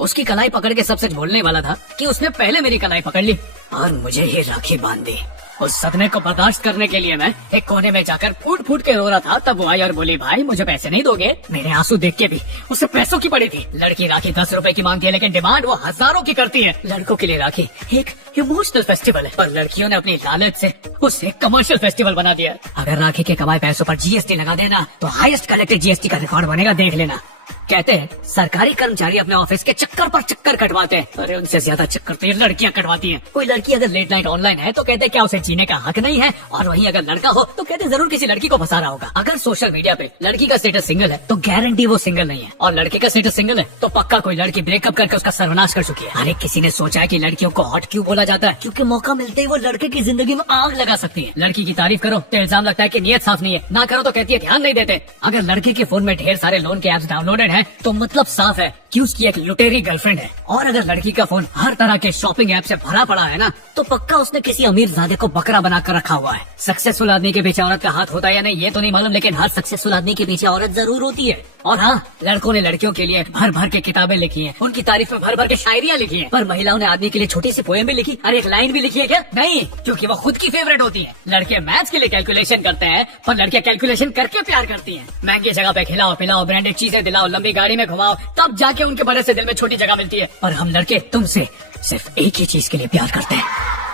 उसकी कलाई पकड़ के सब सच बोलने वाला था कि उसने पहले मेरी कलाई पकड़ ली और मुझे ही राखी बांध दी। उस सदमे को बर्दाश्त करने के लिए मैं एक कोने में जाकर फूट फूट के रो रहा था। तब वो आई और बोली, भाई मुझे पैसे नहीं दोगे? मेरे आंसू देख के भी उसे पैसों की पड़ी थी। लड़की राखी 10 रुपए की मांगती है लेकिन डिमांड वो हजारों की करती है। लड़कों के लिए राखी एक इमोशनल फेस्टिवल है, पर लड़कियों ने अपनी लालच से उसे कमर्शियल फेस्टिवल बना दिया। अगर राखी के कमाए पैसों पर जीएसटी लगा देना तो हाईएस्ट कलेक्टेड जीएसटी का रिकॉर्ड बनेगा, देख लेना। कहते हैं सरकारी कर्मचारी अपने ऑफिस के चक्कर पर चक्कर कटवाते हैं, अरे उनसे ज्यादा चक्कर तो ये लड़कियां कटवाती हैं। कोई लड़की अगर लेट नाइट ऑनलाइन है तो कहते हैं क्या उसे जीने का हक नहीं है, और वहीं अगर लड़का हो तो कहते जरूर किसी लड़की को फंसा रहा होगा। अगर सोशल मीडिया पे लड़की का स्टेटस सिंगल है तो गारंटी वो सिंगल नहीं है, और लड़के का स्टेटस सिंगल है तो पक्का कोई लड़की ब्रेकअप करके उसका सर्वनाश कर चुकी है। अरे किसी ने सोचा है कि लड़कियों को हॉट क्यों बोला जाता है? क्योंकि मौका मिलते ही वो लड़के की जिंदगी में आग लगा सकती है। लड़की की तारीफ करो तो इल्जाम लगता है कि नियत साफ नहीं है, ना करो तो कहती है ध्यान नहीं देते। अगर लड़के के फोन में ढेर सारे लोन के एप्स डाउनलोडेड है तो मतलब साफ है कि उसकी एक लुटेरी गर्लफ्रेंड है। और अगर लड़की का फोन हर तरह के शॉपिंग ऐप से भरा पड़ा है ना तो पक्का उसने किसी अमीर ज़ादे को बकरा बनाकर रखा हुआ है। सक्सेसफुल आदमी के पीछे औरत का हाथ होता है या नहीं ये तो नहीं मालूम, लेकिन हर सक्सेसफुल आदमी के पीछे औरत जरूर होती है। और हाँ, लड़कों ने लड़कियों के लिए भर भर के किताबें लिखी हैं, उनकी तारीफ में भर भर के शायरियाँ लिखी हैं, पर महिलाओं ने आदमी के लिए छोटी सी पोएम भी लिखी। अरे एक लाइन भी लिखी है क्या? नहीं, क्योंकि वो खुद की फेवरेट होती है। लड़के मैथ्स के लिए कैलकुलेशन करते हैं पर लड़कियां कैलकुलेशन करके प्यार करती हैं। महंगी जगह पे खिलाओ पिलाओ, ब्रांडेड चीजें दिलाओ, लंबी गाड़ी में घुमाओ, तब जाके उनके बड़े से दिल में छोटी जगह मिलती है। पर हम लड़के तुमसे सिर्फ एक ही चीज के लिए प्यार करते हैं।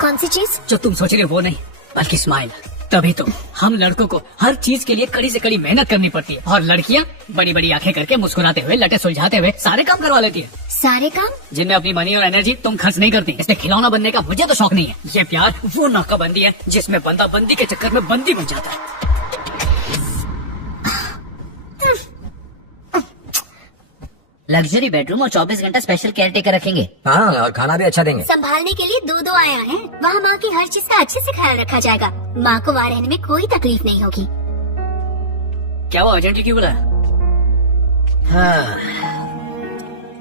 कौन सी चीज? जो तुम सोच रहे हो वो नहीं, बल्कि स्माइल। तभी तो हम लड़कों को हर चीज के लिए कड़ी से कड़ी मेहनत करनी पड़ती है, और लड़कियां बड़ी बड़ी आंखें करके मुस्कुराते हुए लटे सुलझाते हुए सारे काम करवा लेती है। सारे काम? जिनमें अपनी मनी और एनर्जी तुम खर्च नहीं करती। इसलिए खिलौना बनने का मुझे तो शौक नहीं है। ये प्यार वो नाकाबंदी है जिसमें बंदा बंदी के चक्कर में बंदी बन जाता है। लग्जरी बेडरूम और 24 घंटा स्पेशल केयर टेकर रखेंगे। हाँ, और खाना भी अच्छा देंगे। संभालने के लिए दो आया है। वहाँ माँ की हर चीज का अच्छे से ख्याल रखा जाएगा। माँ को वहाँ रहने में कोई तकलीफ नहीं होगी। क्या वो अर्जेंटली क्यों बुलाया? हाँ,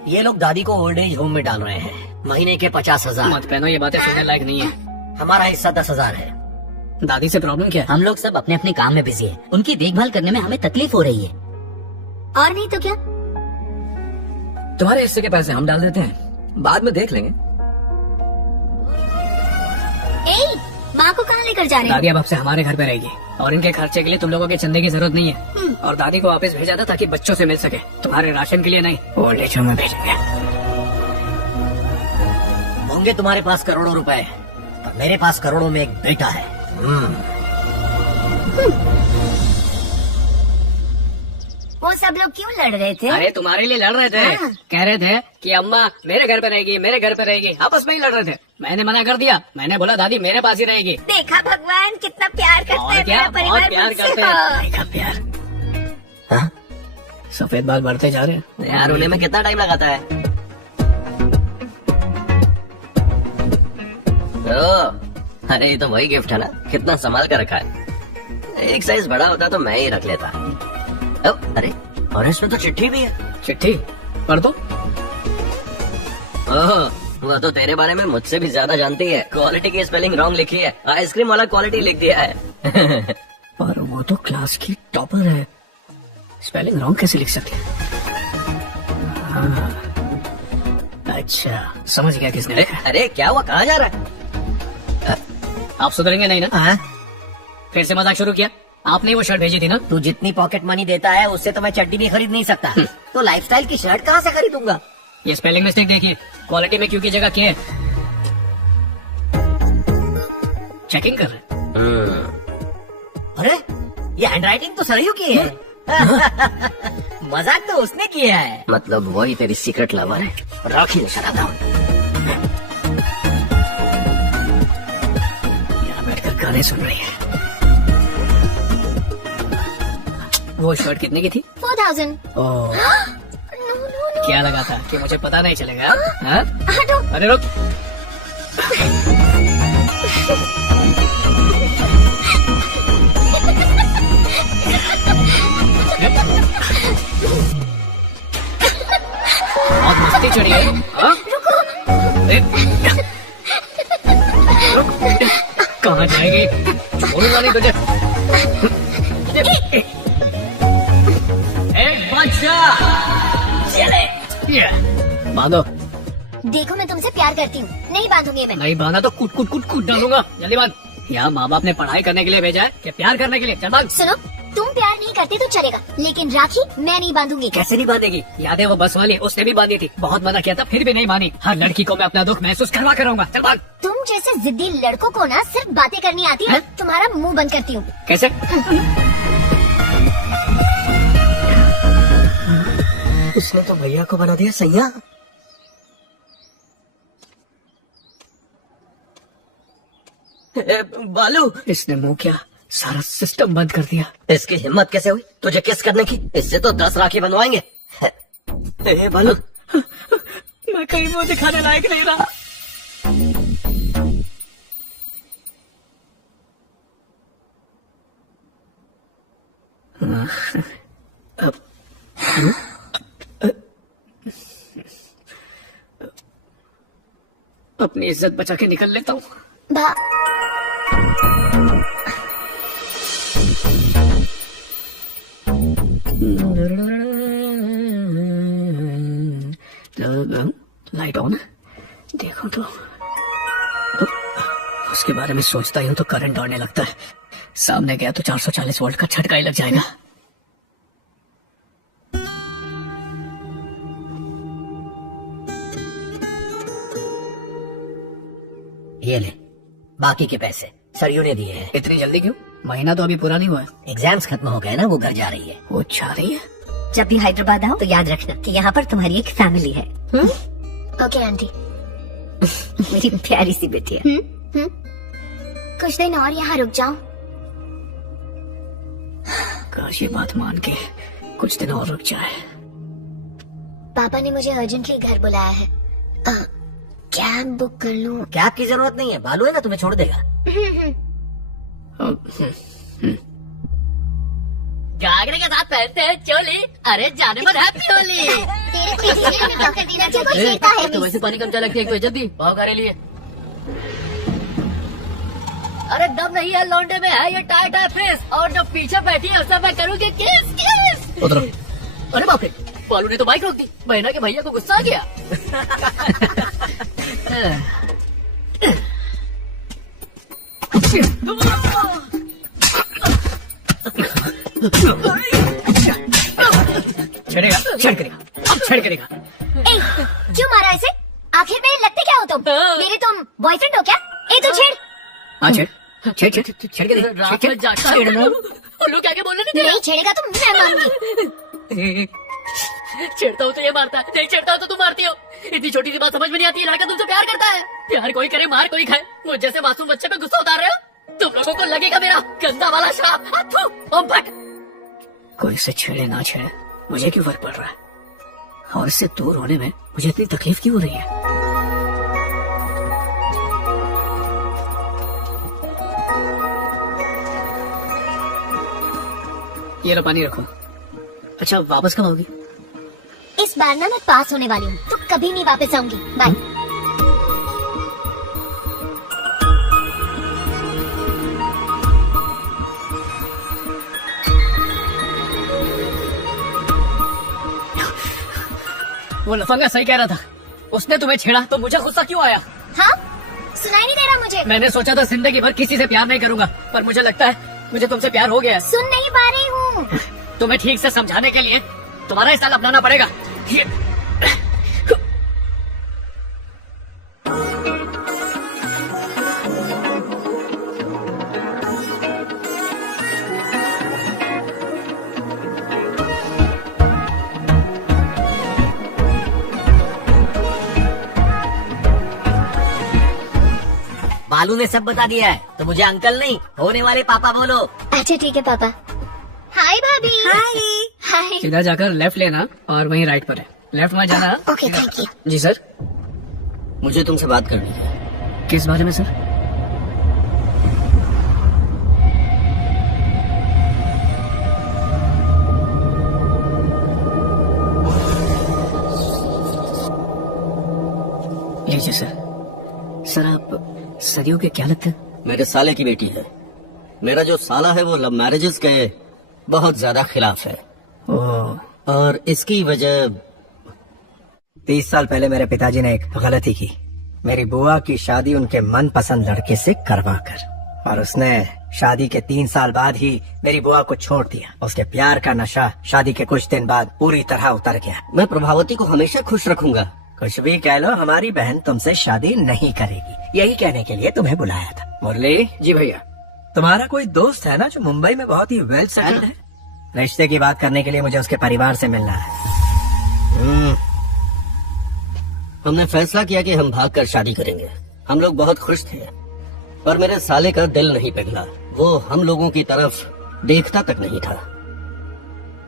ये लोग दादी को ओल्ड एज होम में डाल रहे हैं। महीने के 50,000। मत पहनो, ये बातें सुनने लायक नहीं है। हमारा हिस्सा 10,000 है। दादी से प्रॉब्लम क्या है? हम लोग सब अपने अपने काम में बिजी हैं। उनकी देखभाल करने में हमें तकलीफ हो रही है। और नहीं तो क्या? तुम्हारे हिस्से के पैसे हम डाल देते हैं, बाद में देख लेंगे। माँ को कहाँ लेकर जा रहे दादी अब आपसे हमारे घर पे रहेगी, और इनके खर्चे के लिए तुम लोगों के चंदे की जरूरत नहीं है। और दादी को वापस भेजा था ताकि बच्चों से मिल सके, तुम्हारे राशन के लिए नहीं। ओल्ड एज होम में भेजेंगे। होंगे तुम्हारे पास करोड़ों रुपए, पर मेरे पास करोड़ों में एक बेटा है। वो सब लोग क्यों लड़ रहे थे? अरे तुम्हारे लिए लड़ रहे थे। हाँ। कह रहे थे कि अम्मा मेरे घर पे रहेगी, मेरे घर पे रहेगी। आपस में ही लड़ रहे थे। मैंने मना कर दिया। मैंने बोला दादी मेरे पास ही रहेगी। देखा भगवान कितना प्यार करता और है क्या, मेरा बहुत परिवार प्यार मुझसे। करते हैं। देखा प्यार। हाँ? सफेद बाल बढ़ते जा रहे हैं यार उन्हें में कितना टाइम लगाता है? ओ, अरे ये तो वही गिफ्ट है ना, कितना संभाल कर रखा है। एक साइज बड़ा होता तो मैं ही रख लेता। ओ, अरे और इसमें तो चिट्ठी भी है। चिट्ठी पढ़ दो। ओह, वो तो तेरे बारे में मुझसे भी ज्यादा जानती है। क्वालिटी की स्पेलिंग रॉन्ग लिखी है, आइसक्रीम वाला क्वालिटी लिख दिया है। पर वो तो क्लास की टॉपर है, स्पेलिंग रॉन्ग कैसे लिख सकती है? हाँ। अच्छा समझ गया किसने लिखा है। अरे क्या हुआ, कहाँ जा रहा है? आप सुधरेंगे नहीं ना? हाँ? फिर से मजाक शुरू किया? आपने वो शर्ट भेजी थी ना? तू जितनी पॉकेट मनी देता है उससे तो मैं चड्डी भी खरीद नहीं सकता। तो लाइफस्टाइल की शर्ट कहाँ से खरीदूंगा? ये स्पेलिंग मिस्टेक देखिए, क्वालिटी में क्यों की जगह क्या है? चेकिंग कर रहे। अरे ये हैंडराइटिंग तो सरयू की है। मजाक तो उसने किया है। मतलब वही तेरी सीक्रेट लवर है? राखी ने शराब था। यहाँ बैठकर गाने सुन रही है। वो शर्ट कितने की थी? 4000। ओह, नो क्या लगा था कि मुझे पता नहीं चलेगा? हाँ? हटो। अरे रुक। नहीं तुझे। एक बच्चा चले बांधो। देखो मैं तुमसे प्यार करती हूँ, नहीं बांधूंगी मैं। नहीं बांधा तो कूट कूट कूट कूट डालूंगा। जल्दी बांध। यहाँ माँ बाप ने पढ़ाई करने के लिए भेजा है कि प्यार करने के लिए? चल बांध। सुनो, तुम प्यार नहीं करते तो चलेगा, लेकिन राखी मैं नहीं बांधूंगी। कैसे नहीं बांधेगी? याद है वो बस वाली, उसने भी बांधी थी। बहुत मना किया था फिर भी नहीं मानी। हर लड़की को मैं अपना दुख महसूस करवा कर रहूंगा। चल बांध। तुम जैसे जिद्दी लड़कों को ना सिर्फ बातें करनी आती है, तुम्हारा मुंह बंद करती हूँ। कैसे? उसने तो भैया को बना दिया सैया। बालू, इसने मुंह क्या सारा सिस्टम बंद कर दिया। इसकी हिम्मत कैसे हुई तुझे किस करने की? इससे तो 10 राखी बनवाएंगे। बालू, मैं कहीं मुंह दिखाने लायक नहीं रहा। अपनी इज्जत बचा के निकल लेता हूँ। लाइट ऑन, देखो तो उसके बारे में सोचता ही हूँ तो करंट दौड़ने लगता है। सामने गया तो 440 वोल्ट का झटका ही लग जाएगा। ये ले बाकी के पैसे सरयू ने दिए हैं। इतनी जल्दी क्यों? महीना तो अभी पूरा नहीं हुआ है। एग्जाम्स खत्म हो गए ना, वो घर जा रही है। वो जा रही है? जब भी हैदराबाद आओ तो याद रखना कि यहाँ पर तुम्हारी एक फैमिली है। Okay aunty. मेरी प्यारी सी बेटी है। कुछ दिन और यहाँ रुक जाओ। काश ये बात मान के कुछ दिन और रुक जाए। पापा ने मुझे अर्जेंटली घर बुलाया है। कैब बुक कर लूं? कैब की जरूरत नहीं है, बालू है ना तुम्हें छोड़ देगा। घाघरे के साथ पहनते हैं चोली। अरे जाने पर हैप्पी होली। तेरे पीछे में टक्कर देना चाहिए, कोई सीखता है तो वैसे पानी कम लगती है, कोई जल्दी भाव करे लिए। अरे दम नहीं है लौंडे में, है ये टाइट है फेस। और जो पीछे बैठी है उससे मैं करूँगी किस किस। उधर। अरे बाप रे, बालू ने तो बाइक रोक दी। बहना के भैया को गुस्सा आ गया। छेड़ेगा, छेड़ करेगा, अब छेड़ करेगा। क्यों मारा इसे? आखिर में लगते क्या हो तुम? मेरे तुम बॉयफ्रेंड हो क्या? तो छेड़। हाँ छेड़ छेड़ छेड़ छेड़ के दे। उल्लू क्या बोल रहे थे? नहीं छेड़ेगा तो मैं मारूंगी। छेड़ता हूँ तो ये मारता है, नहीं छेड़ता हूँ तो तुम मारती हो। इतनी छोटी सी बात समझ में नहीं आती है। लड़का तुमसे प्यार करता है। प्यार कोई करे मार कोई खाए। मुझ जैसे मासूम बच्चे पे गुस्सा उतार रहे हो। तुम लोगों को लगेगा मेरा गंदा वाला श्राप। कोई से छेड़े ना छेड़े मुझे क्यों फर्क पड़ रहा है? और इससे दूर होने में मुझे इतनी तकलीफ क्यों हो रही है? ये लो पानी रखो। अच्छा वापस कब आओगी? इस बार ना मैं पास होने वाली हूँ, तो कभी नहीं वापस आऊंगी। बाय। वो लफंगा सही कह रहा था। उसने तुम्हें छेड़ा तो मुझे गुस्सा क्यों आया? हाँ, सुनाई नहीं दे रहा मुझे? मैंने सोचा था जिंदगी भर किसी से प्यार नहीं करूंगा, पर मुझे लगता है मुझे तुमसे प्यार हो गया है। सुन नहीं पा रही हूँ। तुम्हें ठीक से समझाने के लिए तुम्हारा स्टाइल अपनाना पड़ेगा। बालू ने सब बता दिया है, तो मुझे अंकल नहीं होने वाले पापा बोलो। अच्छा ठीक है पापा। हाय भाभी। हाय हाय। सीधा जाकर लेफ्ट लेना और वहीं राइट पर है। लेफ्ट में जाना। Okay thank you. जी सर। मुझे तुमसे बात करनी है। किस बारे में सर? लीजिए सर। सर आप सरयू के क्या लगते हैं? मेरे साले की बेटी है। मेरा जो साला है वो लव मैरिजेस के बहुत ज्यादा खिलाफ है, और इसकी वजह 30 साल पहले मेरे पिताजी ने एक गलती की। मेरी बुआ की शादी उनके मनपसंद लड़के से करवा कर, और उसने शादी के 3 साल बाद ही मेरी बुआ को छोड़ दिया। उसके प्यार का नशा शादी के कुछ दिन बाद पूरी तरह उतर गया। मैं प्रभावती को हमेशा खुश रखूंगा। कुछ भी कह लो, हमारी बहन तुमसे शादी नहीं करेगी। यही कहने के लिए तुम्हें बुलाया था। मुरली जी भैया। तुम्हारा कोई दोस्त है ना जो मुंबई में बहुत ही वेल सेटल्ड है? रिश्ते की बात करने के लिए मुझे उसके परिवार से मिलना है। हमने फैसला किया कि हम भागकर शादी करेंगे। हम लोग बहुत खुश थे, पर मेरे साले का दिल नहीं पिघला। वो हम लोगों की तरफ देखता तक नहीं था।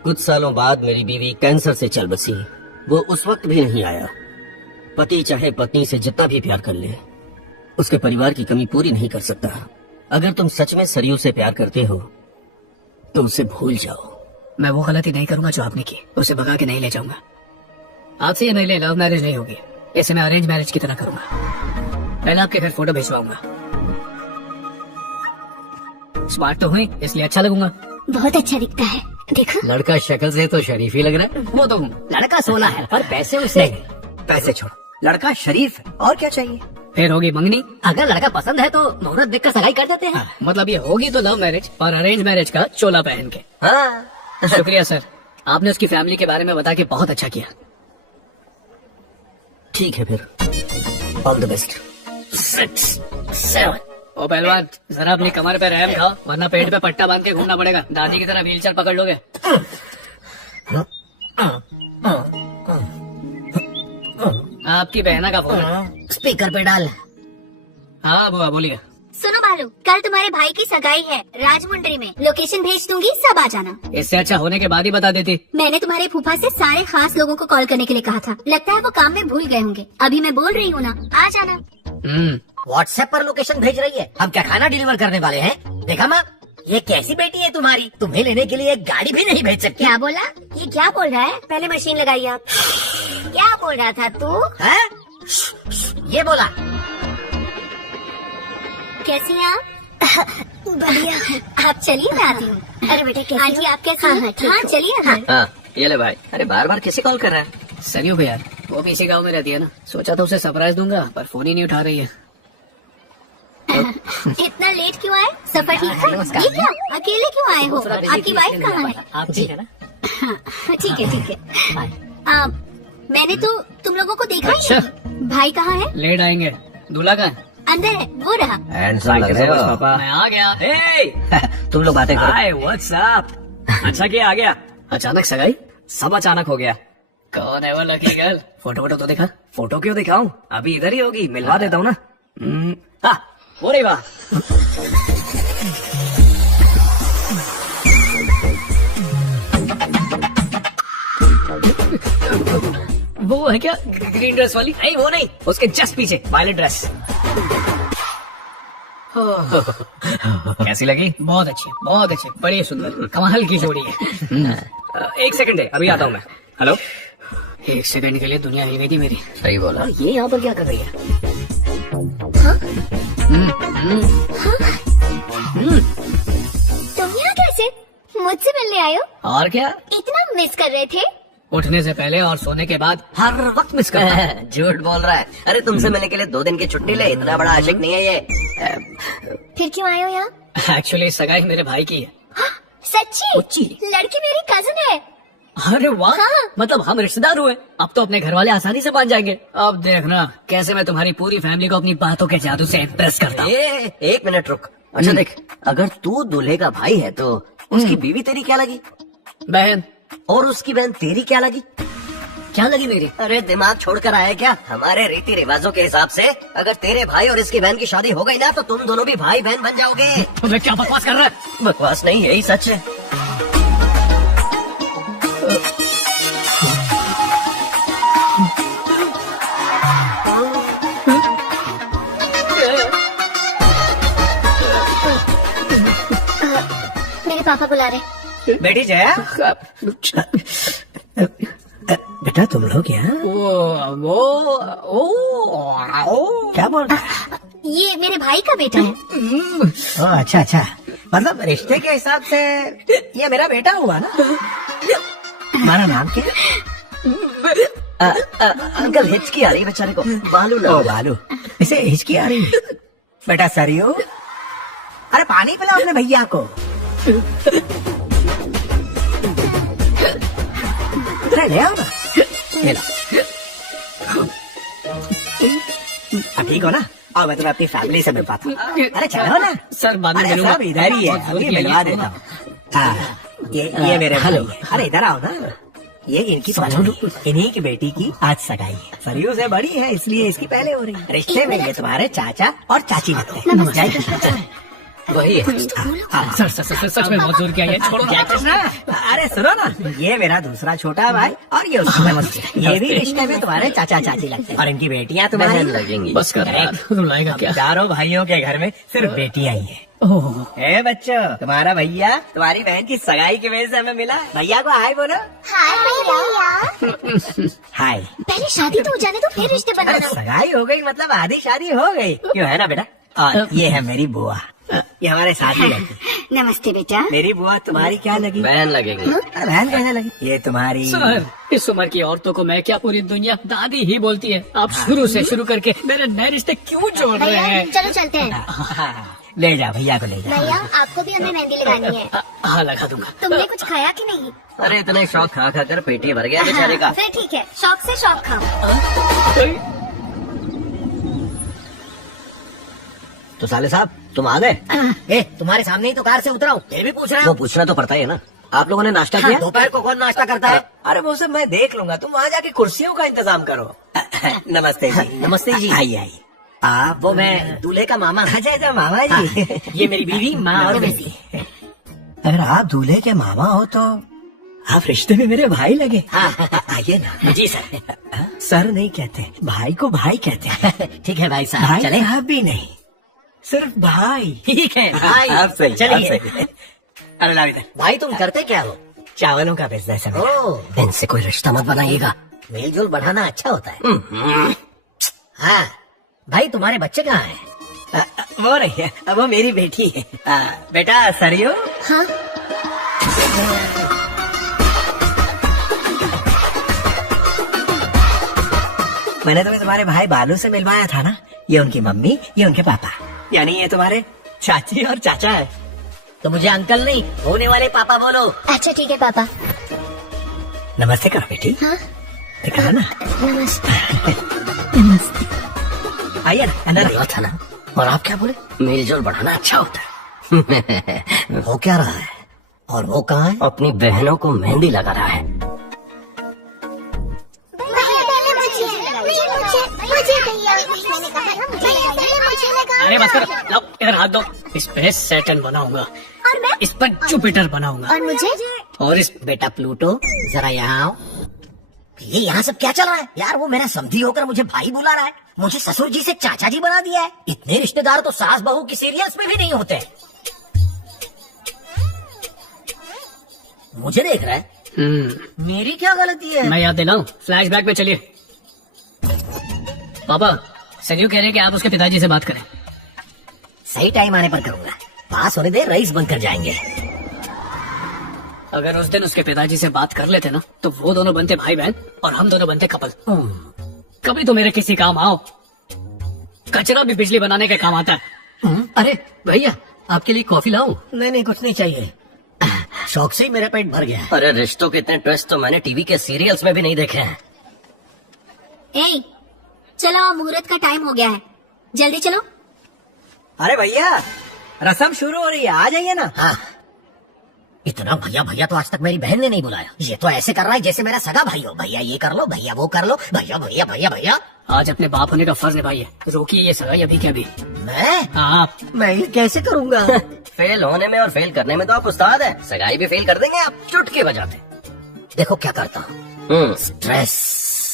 कुछ सालों बाद मेरी बीवी कैंसर से चल बसी। वो उस वक्त भी नहीं आया। पति चाहे पत्नी से जितना भी प्यार कर ले, उसके परिवार की कमी पूरी नहीं कर सकता। अगर तुम सच में सरयू से प्यार करते हो तो उसे भूल जाओ। मैं वो गलती नहीं करूंगा जो आपने की। उसे भगा के नहीं ले जाऊंगा। आपसे ये मेरे लिए लव मैरिज नहीं होगी, इसे मैं अरेंज मैरिज की तरह करूंगा। पहले आपके घर फोटो भिजवाऊंगा। स्मार्ट तो हुई, इसलिए अच्छा लगूंगा। बहुत अच्छा दिखता है, देखो। लड़का शक्ल से तो शरीफ ही लग रहा है। वो तो हूँ। लड़का सोना है पर पैसे उसे। पैसे छोड़ो, लड़का शरीफ है, और क्या चाहिए? फिर होगी मंगनी। अगर लड़का पसंद है तो मुहूर्त देखकर सगाई कर देते हैं। मतलब ये होगी तो लव मैरिज, पर अरेंज मैरिज का चोला पहन के। हाँ। शुक्रिया सर, आपने उसकी फैमिली के बारे में बता के बहुत अच्छा किया। ठीक है फिर, ऑल द बेस्ट। 6, 7। ओ पहलवान, जरा अपनी कमर पे रहम खाओ, वरना पेट पे पट्टा बांध के घूमना पड़ेगा। दादी की तरह व्हीलचेयर पकड़ लोगे। आपकी बहना का फोन है। स्पीकर पे डाल। हाँ बुआ बोलिए। सुनो बालू, कल तुम्हारे भाई की सगाई है राजमुंड्री में। लोकेशन भेज दूंगी, सब आ जाना। इससे अच्छा होने के बाद ही बता देती। मैंने तुम्हारे फूफा से सारे खास लोगों को कॉल करने के लिए कहा था। लगता है वो काम में भूल गए होंगे। अभी मैं बोल रही हूँ ना, आ जाना। व्हाट्सएप पर लोकेशन भेज रही है। हम क्या खाना डिलीवर करने वाले हैं? देखा माँ, ये कैसी बेटी है तुम्हारी, तुम्हें लेने के लिए एक गाड़ी भी नहीं भेज सकती। क्या बोला? ये क्या बोल रहा है? पहले मशीन लगाइए आप। क्या बोल रहा था तू? है? ये बोला। कैसी हैं आप? बढ़िया। आप चलिए, मैं आती हूँ। अरे बेटे कैसी? आंटी आप कैसी हैं? हाँ चलिए अंदर। हाँ ये ले भाई। अरे बार बार किसी कॉल कर रहा है? सरयू भैया, वो पीछे गाँव में रहती है ना। सोचा था उसे सरप्राइज दूंगा, पर फोन ही नहीं उठा रही है। इतना लेट क्यों आए? सफर ठीक था? ये क्या, अकेले क्यों आए हो? आपकी वाइफ कहाँ है? आप ठीक है ना? हाँ, ठीक है ठीक है। मैंने तो तुम लोगों को देखा ही नहीं। भाई कहाँ है? लेट आएंगे। दूल्हा कहाँ है? अंदर है, वो रहा। हैंडसम लग रहे हो। पापा। मैं आ गया। तुम लोग बातें करो। हाय, व्हाट्स अप? अच्छा किया आ गया। अचानक सगाई? सब अचानक हो गया। कौन है वो लकी गर्ल? फोटो वोटो तो देखा? फोटो क्यों दिखाऊं? अभी इधर ही होगी, मिलवा देता हूँ ना। हाँ, हो रही वाह। वो है क्या ग्रीन ड्रेस वाली? नहीं वो नहीं, उसके जस्ट पीछे वायलेट ड्रेस। कैसी लगी? बहुत अच्छी, बड़ी सुंदर, कमाल की जोड़ी है। एक सेकंड है, अभी आता हूँ मैं। हेलो। 1 सेकंड के लिए दुनिया हिल गई थी मेरी। सही बोला। ये यहाँ पर क्या कर रही है? तुम यहाँ कैसे? मुझसे मिलने आए हो? और क्या, इतना मिस कर रहे थे? उठने से पहले और सोने के बाद हर वक्त मिस करता है। झूठ बोल रहा है। अरे तुमसे मिलने के लिए 2 दिन की छुट्टी ले, इतना बड़ा आशिक नहीं है ये। फिर क्यों आए हो यहाँ? एक्चुअली सगाई मेरे भाई की है। सच्ची? लड़की मेरी कजिन है। अरे वाह, हाँ। मतलब हम रिश्तेदार हुए। अब तो अपने घर वाले आसानी से मान जाएंगे। अब देखना कैसे मैं तुम्हारी पूरी फैमिली को अपनी बातों के जादू से इम्प्रेस करता हूँ। ये 1 मिनट रुक। अच्छा देख, अगर तू दूल्हे का भाई है तो उसकी बीवी तेरी क्या लगी? बहन। और उसकी बहन तेरी क्या लगी? क्या लगी मेरी? अरे दिमाग छोड़कर आया क्या? हमारे रीति रिवाजों के हिसाब से अगर तेरे भाई और इसकी बहन की शादी हो गई ना तो तुम दोनों भी भाई बहन बन जाओगे। तुम्हें क्या बकवास कर रहा है? बकवास नहीं, यही सच है। मेरे पापा बुला रहे। बेटी जया। बेटा तुम लोग यहाँ? वो क्या बोल रहे? ये मेरे भाई का बेटा है। ओह अच्छा अच्छा, मतलब रिश्ते के हिसाब से ये मेरा बेटा हुआ ना। हमारा नाम क्या है? अंकल हिचकी आ रही है बेचारे को। बालू ओ ना। बालू, इसे हिचकी आ रही है। बेटा सरियो, अरे पानी पिलाओ अपने भैया को। अरे ले आओ ना, ले लो। ठीक हो ना? और मैं तुम्हें अपनी फैमिली से मिल पाता हूँ। अरे चलो ना सर बाद में अरे मिलूंगा। सब इधर ही है, बहुत जोर अभी किया मिलवा ये। देता हूँ। हाँ, ये मेरे हेलो। अरे इधर आओ ना, ये इनकी इन्हीं की बेटी की आज सगाई है। सरयू से बड़ी है इसलिए इसकी पहले हो रही है। रिश्ते में ये तुम्हारे चाचा और चाची लगते हैं। वही है। हाँ। सच में बहुत जोर किया ये। छोड़ो क्या कृष्णा? अरे सुनो ना, ये मेरा दूसरा छोटा भाई और ये उसका नमस्ते। ये भी रिश्ते में तुम्हारे चाचा चाची लगते हैं और इनकी बेटियां तुम्हारी बहन लगेंगी। बस कर यार, रुलाएगा क्या? चारों भाइयों के घर में सिर्फ बेटियां ही है। ओह ए बच्चों, तुम्हारा भैया तुम्हारी बहन की सगाई की वजह से हमें मिला। भैया को हाय बोलो। हाय भैया। हाय। पहले शादी तो हो जाने दो, फिर रिश्ते अरे बनाना। सगाई हो गई मतलब आधी शादी हो गई, क्यों है ना बेटा? और ये है मेरी बुआ, ये हमारे साथ ही रहती है। नमस्ते बेटा। मेरी बुआ तुम्हारी क्या लगी? बहन लगेगी। अरे बहन कैसे लगी? ये तुम्हारी सर, इस उम्र की औरतों को मैं क्या पूरी दुनिया दादी ही बोलती है। आप शुरू से शुरू करके मेरे नए रिश्ते क्यों जोड़ रहे भैया हैं? चलो चलते हैं। हाँ, ले जा भैया को ले जा। भैया आपको भी हमें मेहंदी लगानी है। हाँ लगा दूंगा। तुमने कुछ खाया कि नहीं? अरे इतने शौक खा खा कर पेटी भर गया बेचारे का। फिर ठीक है, शौक से शौक खाओ। तो साले साहब तुम आ गए? ए, तुम्हारे सामने ही तो कार से उतरा हूँ, फिर भी पूछ रहा वो हूँ। पूछना तो पड़ता ही है ना। आप लोगों ने नाश्ता किया? दोपहर को कौन नाश्ता करता है? अरे वो सब मैं देख लूंगा, तुम वहाँ जाके कुर्सियों का इंतजाम करो। नमस्ते जी। नमस्ते जी। आइए आइए। आप वो मैं दूल्हे का मामा। अच्छा अच्छा मामा जी। ये मेरी बीवी, माँ और बेटी। अगर आप दूल्हे के मामा हो तो आप रिश्ते में मेरे भाई लगे। आइए ना। जी सर। सर नहीं कहते, भाई को भाई कहते हैं। ठीक है भाई साहब, भाई चले। साहब भी नहीं, सिर्फ भाई। ठीक है भाई। आप सही, चलिए। आप सही। अरे लाओ इधर। भाई तुम करते क्या हो? चावलों का बिजनेस है मेरा। ओह, इनसे कोई रिश्ता मत बनाइएगा। मेल जोल बढ़ाना अच्छा होता है। हाँ, भाई तुम्हारे बच्चे कहाँ हैं? वो नहीं है, वो मेरी बेटी है। बेटा सरियो। हाँ मैंने तुम्हें तुम्हारे भाई बालू से मिलवाया था ना, ये उनकी मम्मी, ये उनके पापा, यानी ये तुम्हारे चाची और चाचा है। तो मुझे अंकल नहीं, होने वाले पापा बोलो। अच्छा ठीक है पापा। नमस्ते करो बेटी। हाँ कहा ना। नमस्ते। आइए ना, अंदर आइए। हुआ था ना। और आप क्या बोले? मेल जोल बढ़ाना अच्छा होता है। हो क्या रहा है? और वो कहाँ है? अपनी बहनों को मेहंदी लगा रहा है। अरे बस कर, लाओ इधर हाथ दो। इस पे सैटर्न बनाऊंगा और मैं? इस पर जुपिटर बनाऊंगा और मुझे? और इस बेटा प्लूटो जरा यहाँ आओ। ये यहाँ सब क्या चल रहा है यार? वो मेरा समधी होकर मुझे भाई बुला रहा है, मुझे ससुर जी से चाचा जी बना दिया है। इतने रिश्तेदार तो सास बहू की सीरियल्स में भी नहीं होते। मुझे देख रहा है, मेरी क्या गलती है? मैं याद दिलाऊं, फ्लैशबैक में चलिए। पापा सरियो कह रहे हैं कि आप उसके पिताजी से बात करें। सही टाइम आने पर करूंगा, पास होने दे, रईस बनकर जाएंगे। अगर उस दिन उसके पिताजी से बात कर लेते ना, तो वो दोनों बनते भाई बहन और हम दोनों बनते कपल। कभी तो मेरे किसी काम आओ। कचरा भी बिजली बनाने के काम आता है। अरे भैया, आपके लिए कॉफी लाऊं? नहीं कुछ नहीं चाहिए, शौक से ही मेरा पेट भर गया है। अरे रिश्तों के इतने ट्विस्ट तो मैंने टीवी के सीरियल्स में भी नहीं देखे हैं। ए, चलो मुहूर्त का टाइम हो गया है, जल्दी चलो। अरे भैया रस्म शुरू हो रही है, आ जाइए ना। हाँ, इतना भैया भैया तो आज तक मेरी बहन ने नहीं बुलाया। ये तो ऐसे कर रहा है जैसे मेरा सगा भाई हो। भैया ये कर लो, भैया वो कर लो, भैया भैया भैया भैया। आज अपने बाप होने का फर्ज निभाइए। रोकिए ये सगाई अभी के अभी। मैं ये कैसे करूँगा? फेल होने में और फेल करने में तो आप उस्ताद है। सगाई भी फेल कर देंगे आप चुटकी बजाते। देखो क्या करता हूँ, स्ट्रेस।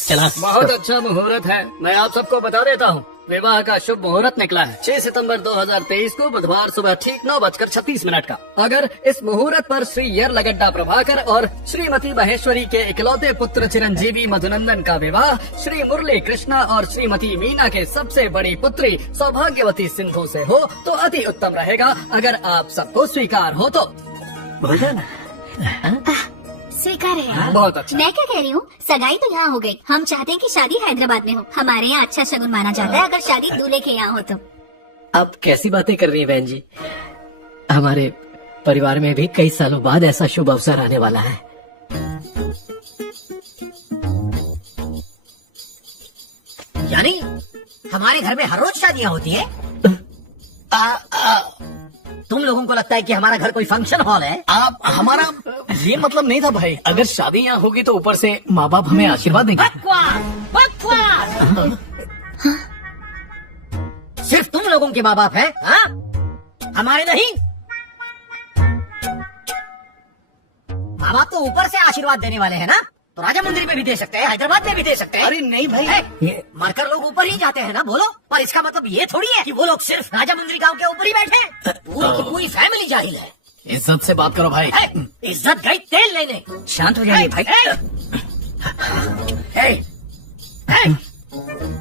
चला बहुत अच्छा मुहूर्त है, मैं आप सबको बता देता हूँ। विवाह का शुभ मुहूर्त निकला है 6 सितंबर 2023 को बुधवार सुबह ठीक 9:36 का। अगर इस मुहूर्त पर श्री यरलगड्डा प्रभाकर और श्रीमती महेश्वरी के इकलौते पुत्र चिरंजीवी मधुनंदन का विवाह श्री मुरली कृष्णा और श्रीमती मीना के सबसे बड़ी पुत्री सौभाग्यवती सिंधु से हो तो अति उत्तम रहेगा। अगर आप सबको स्वीकार हो तो। स्वीकार है। बहुत अच्छा। मैं क्या कह रही हूँ, सगाई तो यहाँ हो गई। हम चाहते हैं कि शादी हैदराबाद में हो। हमारे यहाँ अच्छा शगुन माना जाता है अगर शादी दूल्हे के यहाँ हो तो। आप कैसी बातें कर रही हैं बहन जी। हमारे परिवार में भी कई सालों बाद ऐसा शुभ अवसर आने वाला है। यानी हमारे घर में हर रोज शादियाँ होती है? तुम लोगों को लगता है कि हमारा घर कोई फंक्शन हॉल है? आप हमारा ये मतलब नहीं था भाई। अगर शादी यहाँ होगी तो ऊपर से माँ बाप हमें आशीर्वाद देंगे। बकवास बकवास। सिर्फ तुम लोगों के माँ बाप है, हाँ? हमारे नहीं। माँ बाप तो ऊपर से आशीर्वाद देने वाले हैं ना, तो राजा मंदिर में भी दे सकते हैं, हैदराबाद में भी दे सकते हैं। अरे नहीं भाई, ये मरकर लोग ऊपर ही जाते हैं ना, बोलो। पर इसका मतलब ये थोड़ी है कि वो लोग सिर्फ राजा मंदिर गांव के ऊपर ही बैठे हैं। पूरी की पूरी फैमिली जाहिल है। इज्जत से बात करो भाई। इज्जत गई तेल लेने। शांत हो जाइए भाई।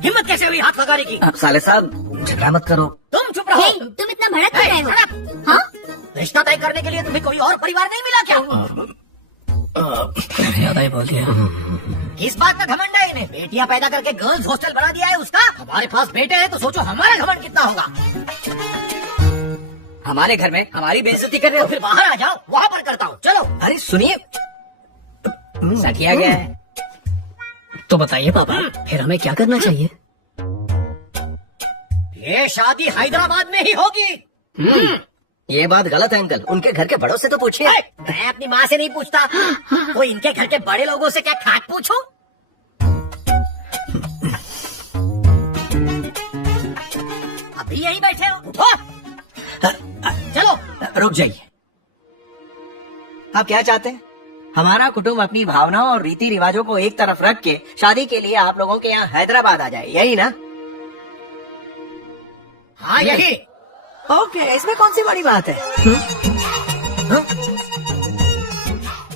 हिम्मत कैसे हुई हाथ लगाने की? साले साहब झगड़ा मत करो। तुम चुप रहो। तुम इतना भड़क क्यों रहे हो? हाँ? रिश्ता तय करने के लिए तुम्हें कोई और परिवार नहीं मिला क्या? ज्यादा ही बोल दिया। किस बात का घमंड है इन्हें? बेटियां पैदा करके गर्ल्स हॉस्टल बना दिया है उसका। हमारे पास बेटे हैं तो सोचो हमारा घमंड कितना होगा। हमारे घर में हमारी बेइज्जती कर रहे हो। फिर बाहर आ जाओ, वहाँ पर करता हूँ। चलो। अरे सुनिए, ऐसा किया गया है। तो बताइए पापा, फिर हमें क्या करना चाहिए? ये शादी हैदराबाद में ही होगी। ये बात गलत है अंकल, उनके घर के बड़ों से तो पूछिए। मैं अपनी माँ से नहीं पूछता, तो इनके घर के बड़े लोगों से क्या खाट पूछूं? अभी यही बैठे हो, उठो। चलो। रुक जाइए, आप क्या चाहते हैं? हमारा कुटुंब अपनी भावनाओं और रीति रिवाजों को एक तरफ रख के शादी के लिए आप लोगों के यहाँ हैदराबाद आ जाए, यही ना? हाँ यही। ओके, इसमें कौन सी बड़ी बात है?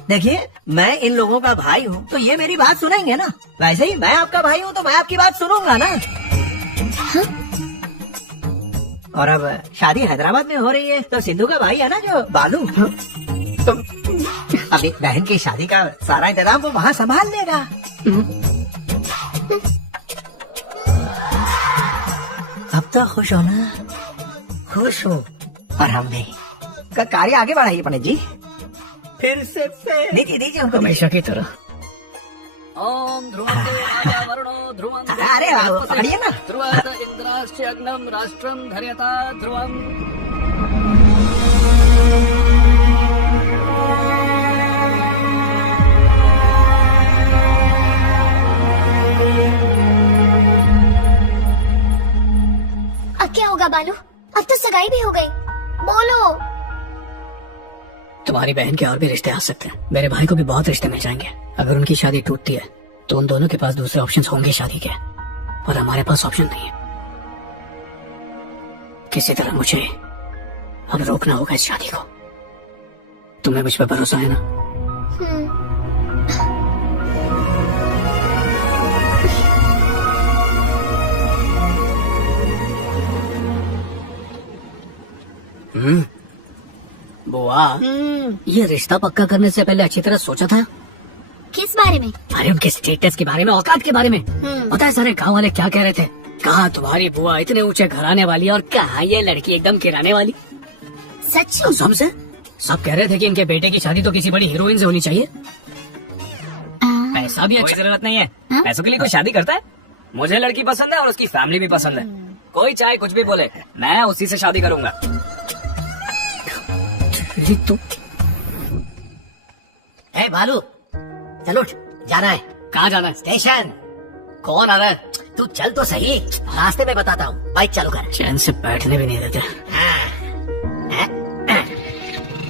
देखिए, मैं इन लोगों का भाई हूँ तो ये मेरी बात सुनेंगे ना। वैसे ही मैं आपका भाई हूँ तो मैं आपकी बात सुनूंगा ना। और अब शादी हैदराबाद में हो रही है तो सिंधु का भाई है ना जो बालू, तो अपनी बहन की शादी का सारा इंतजाम वो वहाँ संभाल लेगा। अब तो खुश हो ना? खुश हो। और हम भी कार्य आगे बढ़ाइए पंडित जी। फिर से दीजिए उनको हमेशा की तरह। ओम ध्रुवं वरुणो ध्रुवं अरे पकड़िए ना। ध्रुवं इंद्राश्च अग्नम राष्ट्रम धर्यता ध्रुवं। अब क्या होगा बालू? अब तो सगाई भी हो गई। बोलो। तुम्हारी बहन के और भी रिश्ते आ सकते हैं। मेरे भाई को भी बहुत रिश्ते मिल जाएंगे। अगर उनकी शादी टूटती है तो उन दोनों के पास दूसरे ऑप्शंस होंगे शादी के, और हमारे पास ऑप्शन नहीं है। किसी तरह मुझे अब रोकना होगा इस शादी को। तुम्हें मुझ पर भरोसा है ना? बुआ, ये रिश्ता पक्का करने से पहले अच्छी तरह सोचा था? किस बारे में? अरे उनके स्टेटस के बारे में, औकात के बारे में। पता है सारे गांव वाले क्या कह रहे थे? कहा तुम्हारी बुआ इतने ऊंचे घराने वाली और कहा ये लड़की एकदम किराने वाली। सच? कसम से सब कह रहे थे कि इनके बेटे की शादी तो किसी बड़ी हीरोइन से होनी चाहिए। पैसा भी अच्छा। कोई जरूरत नहीं है, पैसों के लिए कोई शादी करता है? मुझे लड़की पसंद है और उसकी फैमिली भी पसंद है। कोई चाहे कुछ भी बोले, मैं उसी से शादी करूंगा। तो ए भालू, चल उठ, जाना है। कहाँ जाना है? स्टेशन। कौन आ रहा है? तू चल तो सही, रास्ते में बताता हूँ। बाइक चालू कर। चैन से बैठने भी नहीं देते।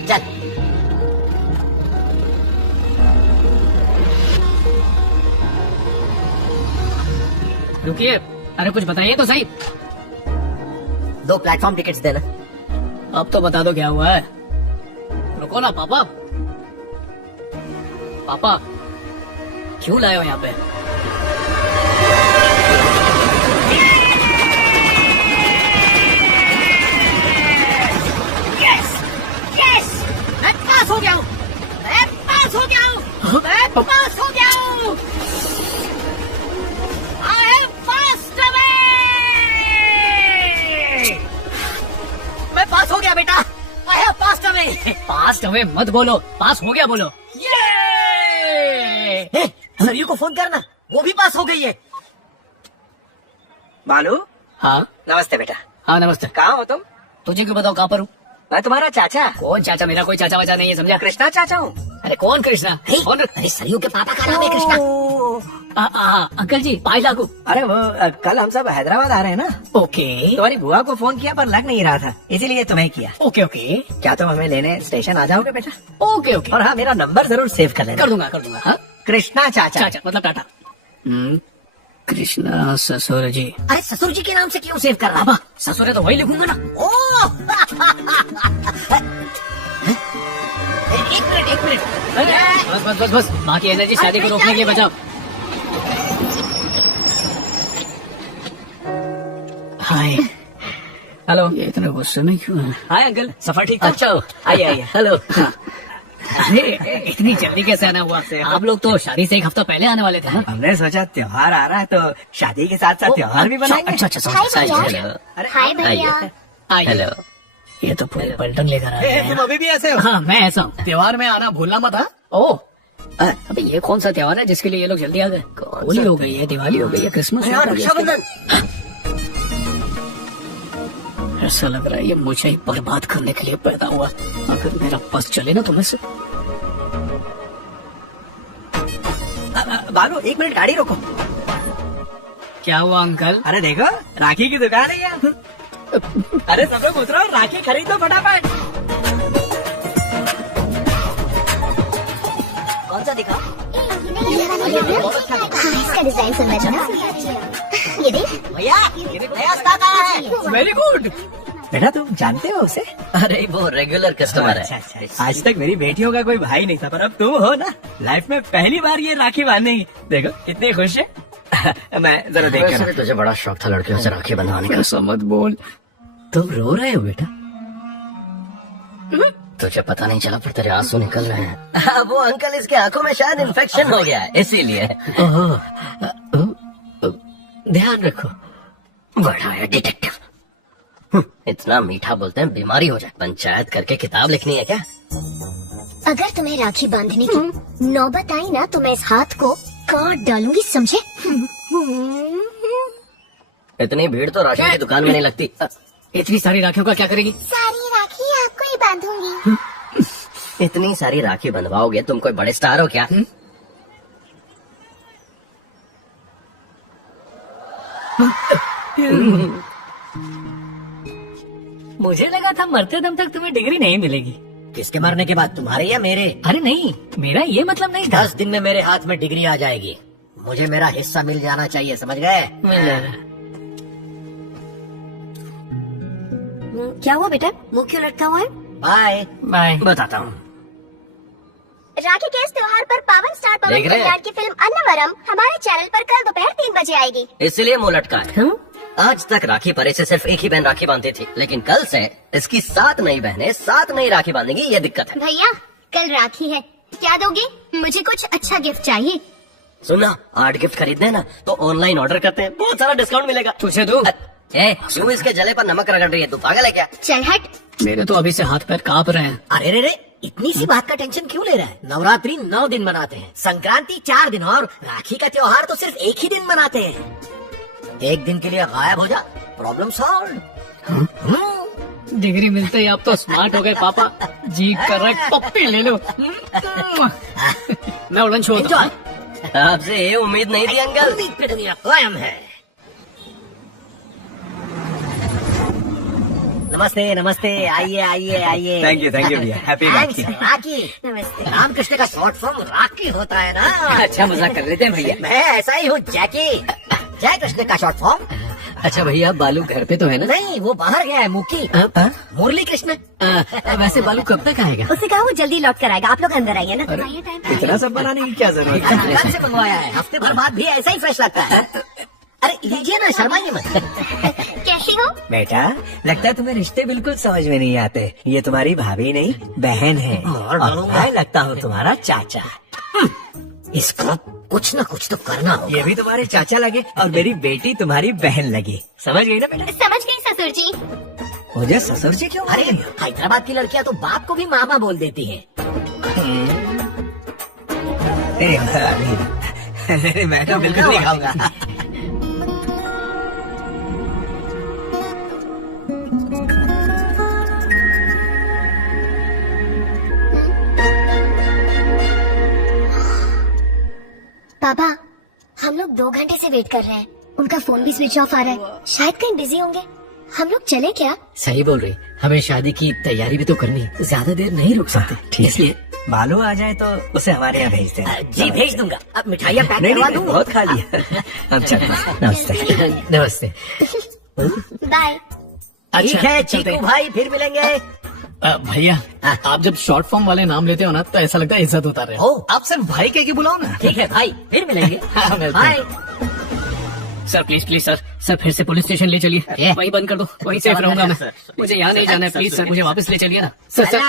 चल। रुकिए, अरे कुछ बताइए तो सही। 2 प्लेटफॉर्म टिकट्स देना। अब तो बता दो क्या हुआ है। रुको ना पापा। पापा क्यों लाए हो यहाँ पे? मैं पास हो गया हूँ, मैं पास हो गया हूँ, मैं पास हो गया हूँ। I am passed away। मैं पास हो गया बेटा। I have passed away। Pass away मत बोलो, पास हो गया बोलो। सरयू को फोन करना, वो भी पास हो गई है। बालू, हाँ नमस्ते बेटा। हाँ नमस्ते। कहाँ हो तुम? तुझे क्यों बताओ कहाँ पर हूँ? मैं तुम्हारा चाचा। कौन चाचा? मेरा कोई चाचा वाचा नहीं है, समझा? कृष्णा चाचा हूँ। अरे कौन कृष्णा? कौन? अरे सरयू के पापा का नाम है कृष्णा। अंकल जी पाई लागू। अरे वो कल हम सब हैदराबाद आ रहे हैं ना, ओके तुम्हारी बुआ को फोन किया पर लग नहीं रहा था, इसीलिए तुम्हें किया। ओके ओके क्या तुम हमें लेने स्टेशन आ जाओगे बेटा? ओके ओके और हाँ, मेरा नंबर जरूर सेव कर लेना। कर दूंगा हाँ। कृष्णा चाचा। चाचा मतलब टाटा। कृष्णा ससुर जी। अरे ससुर जी के नाम से क्यों सेव कर रहा? पापा ससुर है तो वही लिखूंगा ना। एक मिनट। बस बाकी एनर्जी शादी को रोकने के लिए बचाओ। Hi hello. ये इतने गुस्से में क्यों है? हाय अंकल, सफर ठीक था? अच्छा आइए। हेलो। अरे इतनी जल्दी कैसे आना हुआ? आप लोग तो शादी से 1 हफ्ता पहले आने वाले थे। हमने सोचा त्योहार आ रहा है तो शादी के साथ साथ त्योहार भी बनाएंगे। अच्छा हाय भैया। हेलो हाय भैया। हेलो। ये तो पूरे पलटन लेकर आए हैं। तुम अभी भी ऐसे हो? हाँ मैं ऐसा हूँ। त्योहार में आना भूलना मत। हाँ, ओह अबे ये कौन सा त्योहार है जिसके लिए ये लोग जल्दी आ गए? होली हो गई है, दिवाली हो गई है, क्रिसमस हो गई है। रक्षाबंधन। ऐसा लग रहा है ये मुझे ही बर्बाद करने के लिए पैदा हुआ। अगर मेरा बस चले ना तुम्हें से। बालू 1 मिनट गाड़ी रोको। क्या हुआ अंकल? अरे देखो, राखी की दुकान है यहाँ। अरे सब लोग उतरो, राखी खरीदो फटाफट। कौन सा दिखा? इसका डिजाइन सुंदर है ना? ये देख भैया, नया स्टॉक आया है। Very good. बेटा तुम जानते हो उसे? अरे वो रेगुलर कस्टमर है। अच्छा। आज तक मेरी बेटियों का कोई भाई नहीं था, पर अब तुम हो ना, लाइफ में पहली बार ये राखी बांधेगी। देखो कितनी खुश है। मैं जरा देख वैसे कर। भी तुझे बड़ा शौक था लड़कियों से राखी बनवाने का। ऐसा मत बोल। तुम रो रहे हो बेटा? तुझे पता नहीं चला पर तेरे आंसू निकल रहे हैं। वो अंकल इसके आंखों में शायद इन्फेक्शन हो गया है, इसीलिए। ध्यान रखो। बड़ा है डिटेक्टिव। इतना मीठा बोलते हैं बीमारी हो जाए। पंचायत करके किताब लिखनी है क्या? अगर तुम्हें राखी बांधने की नौबत आई ना तो मैं इस हाथ को काट डालूंगी, समझे? इतनी भीड़ तो राशन की दुकान में नहीं लगती। इतनी सारी राखियों का क्या करेगी? सारी राखी आपको ही बांधूंगी। इतनी सारी राखी बंधवाओगे? तुम कोई बड़े स्टार हो क्या? मुझे लगा था मरते दम तक तुम्हें डिग्री नहीं मिलेगी। किसके मरने के बाद, तुम्हारे या मेरे? अरे नहीं, मेरा ये मतलब नहीं था। 10 दिन में मेरे हाथ में डिग्री आ जाएगी। मुझे मेरा हिस्सा मिल जाना चाहिए, समझ गए? मिल जाएगा। क्या हुआ बेटा, मुंह क्यों लटका हुआ है? Bye bye. बताता हूँ। राखी के इस त्योहार पर पावन स्टार पवन देख रहे हैं? कल्याण की फिल्म अन्नवरम हमारे चैनल पर कल दोपहर 3 बजे आएगी। इसलिए मुंह लटका है। आज तक राखी परे से सिर्फ एक ही बहन राखी बांधती थी, लेकिन कल से इसकी 7 नई बहनें 7 नई राखी बांधेंगी। ये दिक्कत है। भैया कल राखी है, क्या दोगे? मुझे कुछ अच्छा गिफ्ट चाहिए। सुनना, 8 गिफ्ट खरीदने हैं ना तो ऑनलाइन ऑर्डर करते हैं, बहुत सारा डिस्काउंट मिलेगा। तुझे दूं? क्यों इसके जले पर नमक रगड़ रही है? तू पागल है क्या? चल हट। मेरे तो अभी से हाथ पैर कांप रहे हैं। अरे रे रे, इतनी सी बात का टेंशन क्यों ले रहा है? नवरात्रि 9 दिन मनाते हैं, संक्रांति 4 दिन और राखी का त्योहार तो सिर्फ एक ही दिन मनाते हैं। एक दिन के लिए गायब हो जा, प्रॉब्लम सॉल्व। डिग्री मिलते ही आप तो स्मार्ट हो गए पापा। जी करेक्ट, पप्पी ले लो। मैं उड़न छोड़ता हूँ। आपसे ये उम्मीद नहीं थी अंकल। उम्मीद पे दुनिया कायम है। नमस्ते नमस्ते, आइए आइए आइए। थैंक यू भैया। हैप्पी राखी। राखी नमस्ते। रामकृष्ण का शॉर्ट फॉर्म राखी होता है ना। अच्छा मजाक कर लेते हैं भैया। मैं ऐसा ही हूँ, जैकी। जय कृष्ण का शॉर्ट फॉर्म अच्छा भैया, बालू घर पे तो है ना? नहीं, वो बाहर गया है मुकी। मुरली कृष्ण। वैसे बालू कब तक आएगा? उसे कहा वो जल्दी लौट कर आएगा। आप लोग अंदर आइए ना। इतना सब बनाने की क्या जरूरत है? कल से मंगवाया है, हफ्ते भर बाद भी ऐसा ही फ्रेश लगता है। अरे लीजिए ना, शर्माइए मत। कैसी हो? बेटा, लगता है तुम्हें रिश्ते बिल्कुल समझ में नहीं आते। ये तुम्हारी भाभी नहीं, बहन है। और मैं लगता हूँ तुम्हारा चाचा। इसको कुछ न कुछ तो करना होगा। ये भी तुम्हारे चाचा लगे और मेरी बेटी तुम्हारी बहन लगी। समझ गई ना बेटा? समझ गई ससुर जी। मुझे ससुर जी क्यों? अरे हैदराबाद की लड़कियां तो बाप को भी मामा बोल देती हैं। अरे मैं तो बिल्कुल नहीं खाऊंगा। पापा, हम लोग 2 घंटे से वेट कर रहे हैं। उनका फोन भी स्विच ऑफ आ रहा है। शायद कहीं बिजी होंगे। हम लोग चले क्या? सही बोल रही, हमें शादी की तैयारी भी तो करनी है, ज्यादा देर नहीं रुक सकते। इसलिए बालू आ जाए तो उसे हमारे यहाँ भेज देना। जी भेज दूंगा। अब मिठाइयाँ पैक करवा दूँ। बहुत खा लिया। अब चलते हैं। नमस्ते। नमस्ते। बाय। ठीक है चीकू भाई, फिर मिलेंगे। भैया, आप जब शॉर्ट फॉर्म वाले नाम लेते हो ना तो ऐसा लगता है इज्जत उतार रहे हो। आप सिर्फ भाई कह के बुलाओ ना। ठीक है भाई, फिर मिलेंगे। Bye. Sir please please sir फिर से पुलिस स्टेशन ले चलिए। वहीं बंद कर दो, वहीं सेफ रहूंगा मैं। मुझे यहाँ नहीं जाना है, प्लीज सर मुझे वापस ले चलिए ना। सर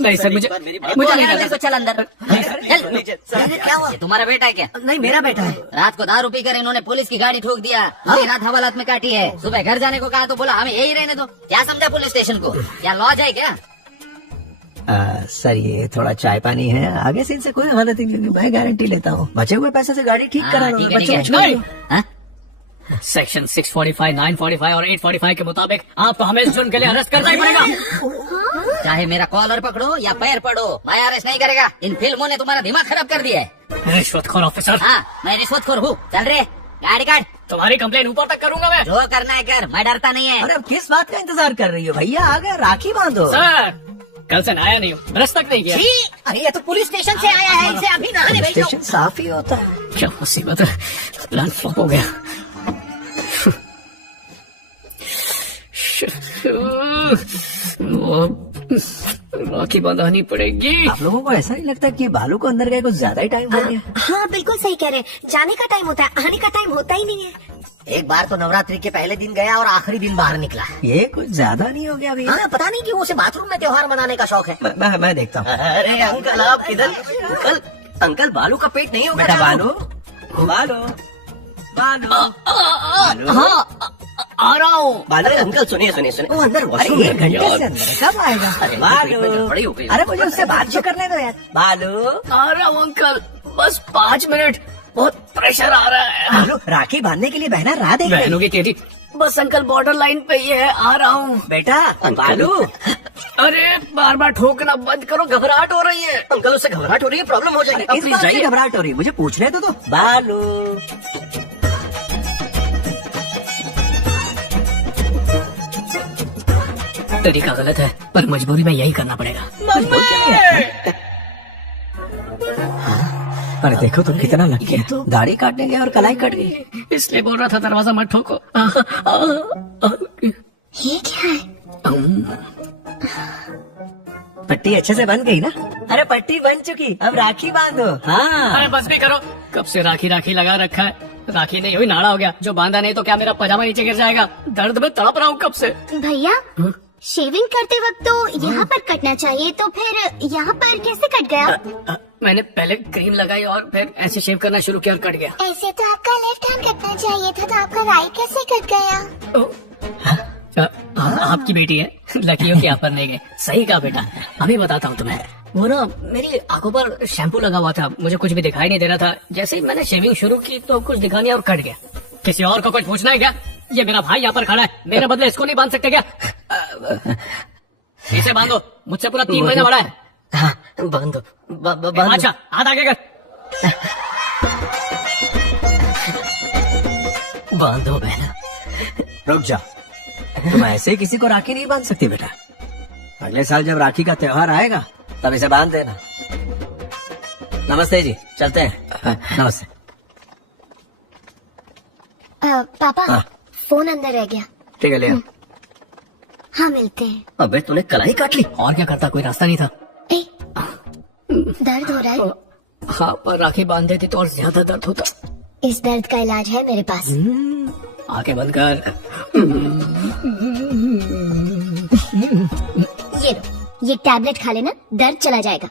नहीं सर, मुझे नहीं जाना। चल अंदर। क्या हुआ? ये तुम्हारा बेटा है क्या? नहीं, मेरा बेटा है। रात को दारू पीकर इन्होंने पुलिस की गाड़ी ठोक दिया। पूरी रात हवालात में काटी है। सुबह घर जाने को कहा तो बोला हमें यही रहने दो। क्या समझा पुलिस स्टेशन को? क्या लॉज है क्या? सर ये थोड़ा चाय पानी है, आगे से इनसे कोई हवालत नहीं होगी। मैं गारंटी लेता हूँ, बचे हुए पैसे से गाड़ी ठीक करा ठीक है, लूंगा। ठीक है। बच्चों को छोड़ दो। हाँ? सेक्शन 645, 945 और 845 के मुताबिक आपको हमें इस जुर्म के लिए अरेस्ट करना ही पड़ेगा। चाहे मेरा कॉलर पकड़ो या पैर पड़ो, मैं अरेस्ट नहीं करेगा। इन फिल्मों ने तुम्हारा दिमाग खराब कर दिया है। रिश्वतखोर ऑफिसर। हाँ, मैं रिश्वतखोर हूँ। चल रे गाड़ी काट। तुम्हारी कंप्लेन ऊपर तक करूंगा मैं। जो करना है कर, मैं डरता नहीं है। अरे अब किस बात का इंतजार कर रही हो भैया? आ गए, राखी बांधो। सर कल से नहाया नहीं हूँ, ब्रश तक नहीं किया। अरे ये तो पुलिस स्टेशन से आया है, इसे अभी नहाने भेजो। स्टेशन साफ ही होता है। क्या मुसीबत है, प्लान फ्लॉप हो गया। राखी बांधानी पड़ेगी। आप लोगों को ऐसा नहीं लगता कि बालू को अंदर गए कुछ ज्यादा ही टाइम हो गया? हाँ बिल्कुल सही कह रहे हैं। जाने का टाइम होता है, आने का टाइम होता ही नहीं है। एक बार तो नवरात्रि के पहले दिन गया और आखिरी दिन बाहर निकला। ये कुछ ज्यादा नहीं हो गया अभी? हाँ, पता नहीं क्यों उसे बाथरूम में त्योहार मनाने का शौक है। मैं देखता हूँ। अरे अंकल आप किधर? अंकल बालू का पेट नहीं होगा? बेटा बालू, बालू, बालू, हाँ आ रहा हूँ। बालू अंकल सुनिए वो अंदर वॉशरूम में घंटे से अंदर है, कब आएगा? बालू, बड़ी हो गई। अरे मुझे उससे बात तो करने दो यार। बालू, आ रहा हूँ अंकल, बस 5 मिनट, बहुत प्रेशर आ रहा है। बालू राखी बांधने के लिए बहना राह देख रही है। बहनों की तेजी, बस अंकल बॉर्डर लाइन पे ही है, आ रहा हूँ। बेटा बालू, अरे बार बार ठोकना बंद करो, घबराहट हो रही है। अंकल उससे घबराहट हो रही है, प्रॉब्लम हो जाएगी। इस बात से घबराहट हो रही है, मुझे पूछने तो दो। बालू, तरीका गलत है पर मजबूरी में यही करना पड़ेगा। अरे देखो तुम कितना लग गया। तो दाढ़ी काटने गया और कलाई कट गई। इसलिए बोल रहा था दरवाजा मत ठोको। ये क्या है? पट्टी अच्छे से बन गई ना? अरे पट्टी बन चुकी, अब राखी बांधो। हाँ अरे बस भी करो, कब से राखी राखी लगा रखा है। राखी नहीं हुई नाड़ा हो गया, जो बांधा नहीं तो क्या मेरा पजामा नीचे गिर जाएगा। दर्द में तड़प रहा हूँ कब से। भैया शेविंग करते वक्त तो यहाँ पर कटना चाहिए, तो फिर यहाँ पर कैसे कट गया? मैंने पहले क्रीम लगाई और फिर ऐसे शेव करना शुरू किया और कट गया। ऐसे तो आपका लेफ्ट हैंड कटना चाहिए था, तो आपका राइट कैसे कट गया? आपकी बेटी है, लकी हो कि आप पर नहीं गए। सही कहा बेटा। अभी बताता हूँ तुम्हें। वो ना मेरी आंखों पर शैम्पू लगा हुआ था, मुझे कुछ भी दिखाई नहीं दे रहा था। जैसे ही मैंने शेविंग शुरू की तो कुछ दिखा नहीं और कट गया। किसी और को कुछ पूछना है क्या? ये मेरा भाई यहाँ पर खड़ा है, मेरे बदले इसको नहीं बांध सकते क्या? इसे बांधो, मुझसे पूरा 3 महीना बड़ा है। हाँ बांधो, बांधो। अच्छा हाथ आगे कर। बांधो बहना। रुक जा, तुम ऐसे ही किसी को राखी नहीं बांध सकती बेटा। अगले साल जब राखी का त्योहार आएगा तब इसे बांध देना। नमस्ते जी, चलते हैं। नमस्ते। पापा हाँ। फोन अंदर रह गया। ठीक है, ले आ। हाँ मिलते हैं। अबे तूने कलाई काट ली। और क्या करता, कोई रास्ता नहीं था। ए, दर्द हो रहा है? हाँ, पर राखी बांध देती तो और ज्यादा दर्द होता। इस दर्द का इलाज है मेरे पास। आंखें बंद कर। ये लो, ये टैबलेट खा लेना, दर्द चला जाएगा।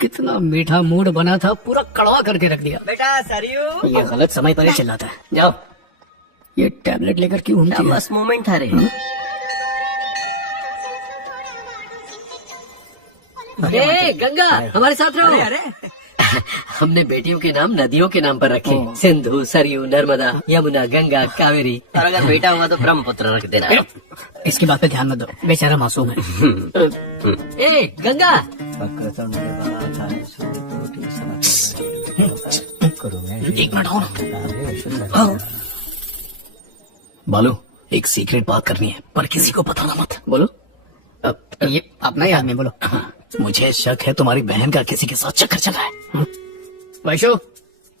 कितना मीठा मूड बना था, पूरा कड़वा करके रख दिया। बेटा सरयू, ये गलत समय पर ही चिल्लाता है। जाओ, ये टैबलेट लेकर क्यों घूमती है? बस मोमेंट था रे। ए, गंगा हमारे साथ रहो। हमने बेटियों के नाम नदियों के नाम पर रखे, सिंधु, सरयू, नर्मदा, यमुना, गंगा, कावेरी। और अगर बेटा हुआ तो ब्रह्मपुत्र रख देना। इसकी बात पे ध्यान मत दो, बेचारा मासूम है। ए गंगा, एक मिनट और। बालू, एक सीक्रेट बात करनी है, पर किसी को बताना मत। बोलो। ये अपना ही आदमी, बोलो। मुझे शक है तुम्हारी बहन का किसी के साथ चक्कर चल रहा है। वैशो,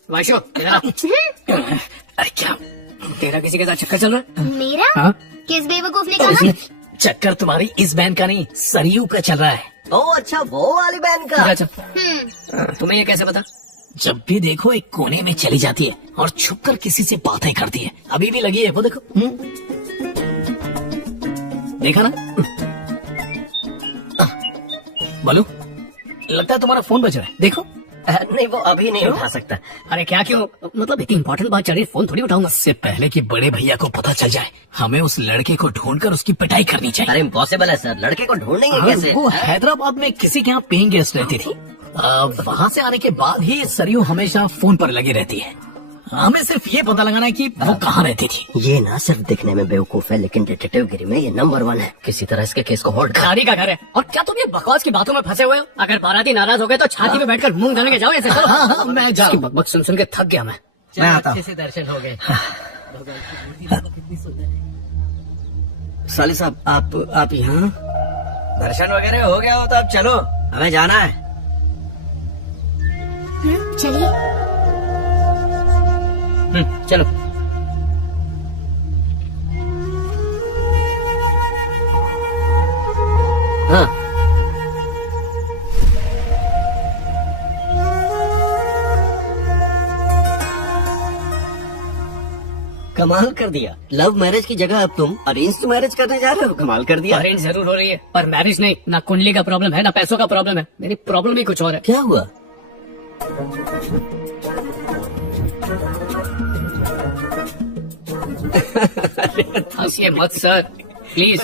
वैशो, अरे क्या तेरा किसी के साथ चक्कर चल रहा है? मेरा? हाँ? किस बेवकूफ ने कहा? चक्कर तुम्हारी इस बहन का नहीं, सरयू का चल रहा है। ओ अच्छा, वो वाली बहन का। अच्छा, तुम्हें ये कैसे पता? जब भी देखो एक कोने में चली जाती है और छुपकर किसी से बातें करती है। अभी भी लगी है, वो देखो। देखा ना? बोलो, लगता है तुम्हारा फोन बज रहा है, देखो। नहीं, वो अभी नहीं उठा सकता। अरे क्या क्यों? मतलब इतनी इंपॉर्टेंट बात चल रही, फोन थोड़ी उठाऊंगा। इससे पहले कि बड़े भैया को पता चल जाए, हमें उस लड़के को ढूंढकर उसकी पिटाई करनी चाहिए। अरे इम्पॉसिबल है सर, लड़के को ढूंढेंगे कैसे? वो हैदराबाद में किसी के यहाँ पेइंग गेस्ट रहती थी। वहाँ से आने के बाद ही सरयू हमेशा फोन पर लगी रहती है। हमें सिर्फ ये पता लगाना है कि वो कहाँ रहती थी। ये ना सिर्फ दिखने में बेवकूफ है, लेकिन डिटेक्टिव गिरी में ये नंबर 1 है। किसी तरह इसके केस को होल्ड कर। शादी का घर है, और क्या तुम ये बकवास की बातों में फंसे हुए हो? अगर बाराती नाराज हो गए तो छाती में बैठकर मुंह धोने के जाओ ऐसे। चलो। हाँ, मैं जाऊँ। बकबक सुन सुन के थक गया मैं आता हूँ। अच्छे से दर्शन हो गए। साले साहब, आप यहाँ? दर्शन वगैरह हो गया हो तो अब चलो, हमें जाना है। चलिए। चलो। हाँ, कमाल कर दिया। लव मैरिज की जगह अब तुम अरेंज मैरिज करने जा रहे हो। कमाल कर दिया। अरेंज जरूर हो रही है, पर मैरिज नहीं। ना कुंडली का प्रॉब्लम है, ना पैसों का प्रॉब्लम है। मेरी प्रॉब्लम ही कुछ और है। क्या हुआ? हंसिए मत सर, प्लीज।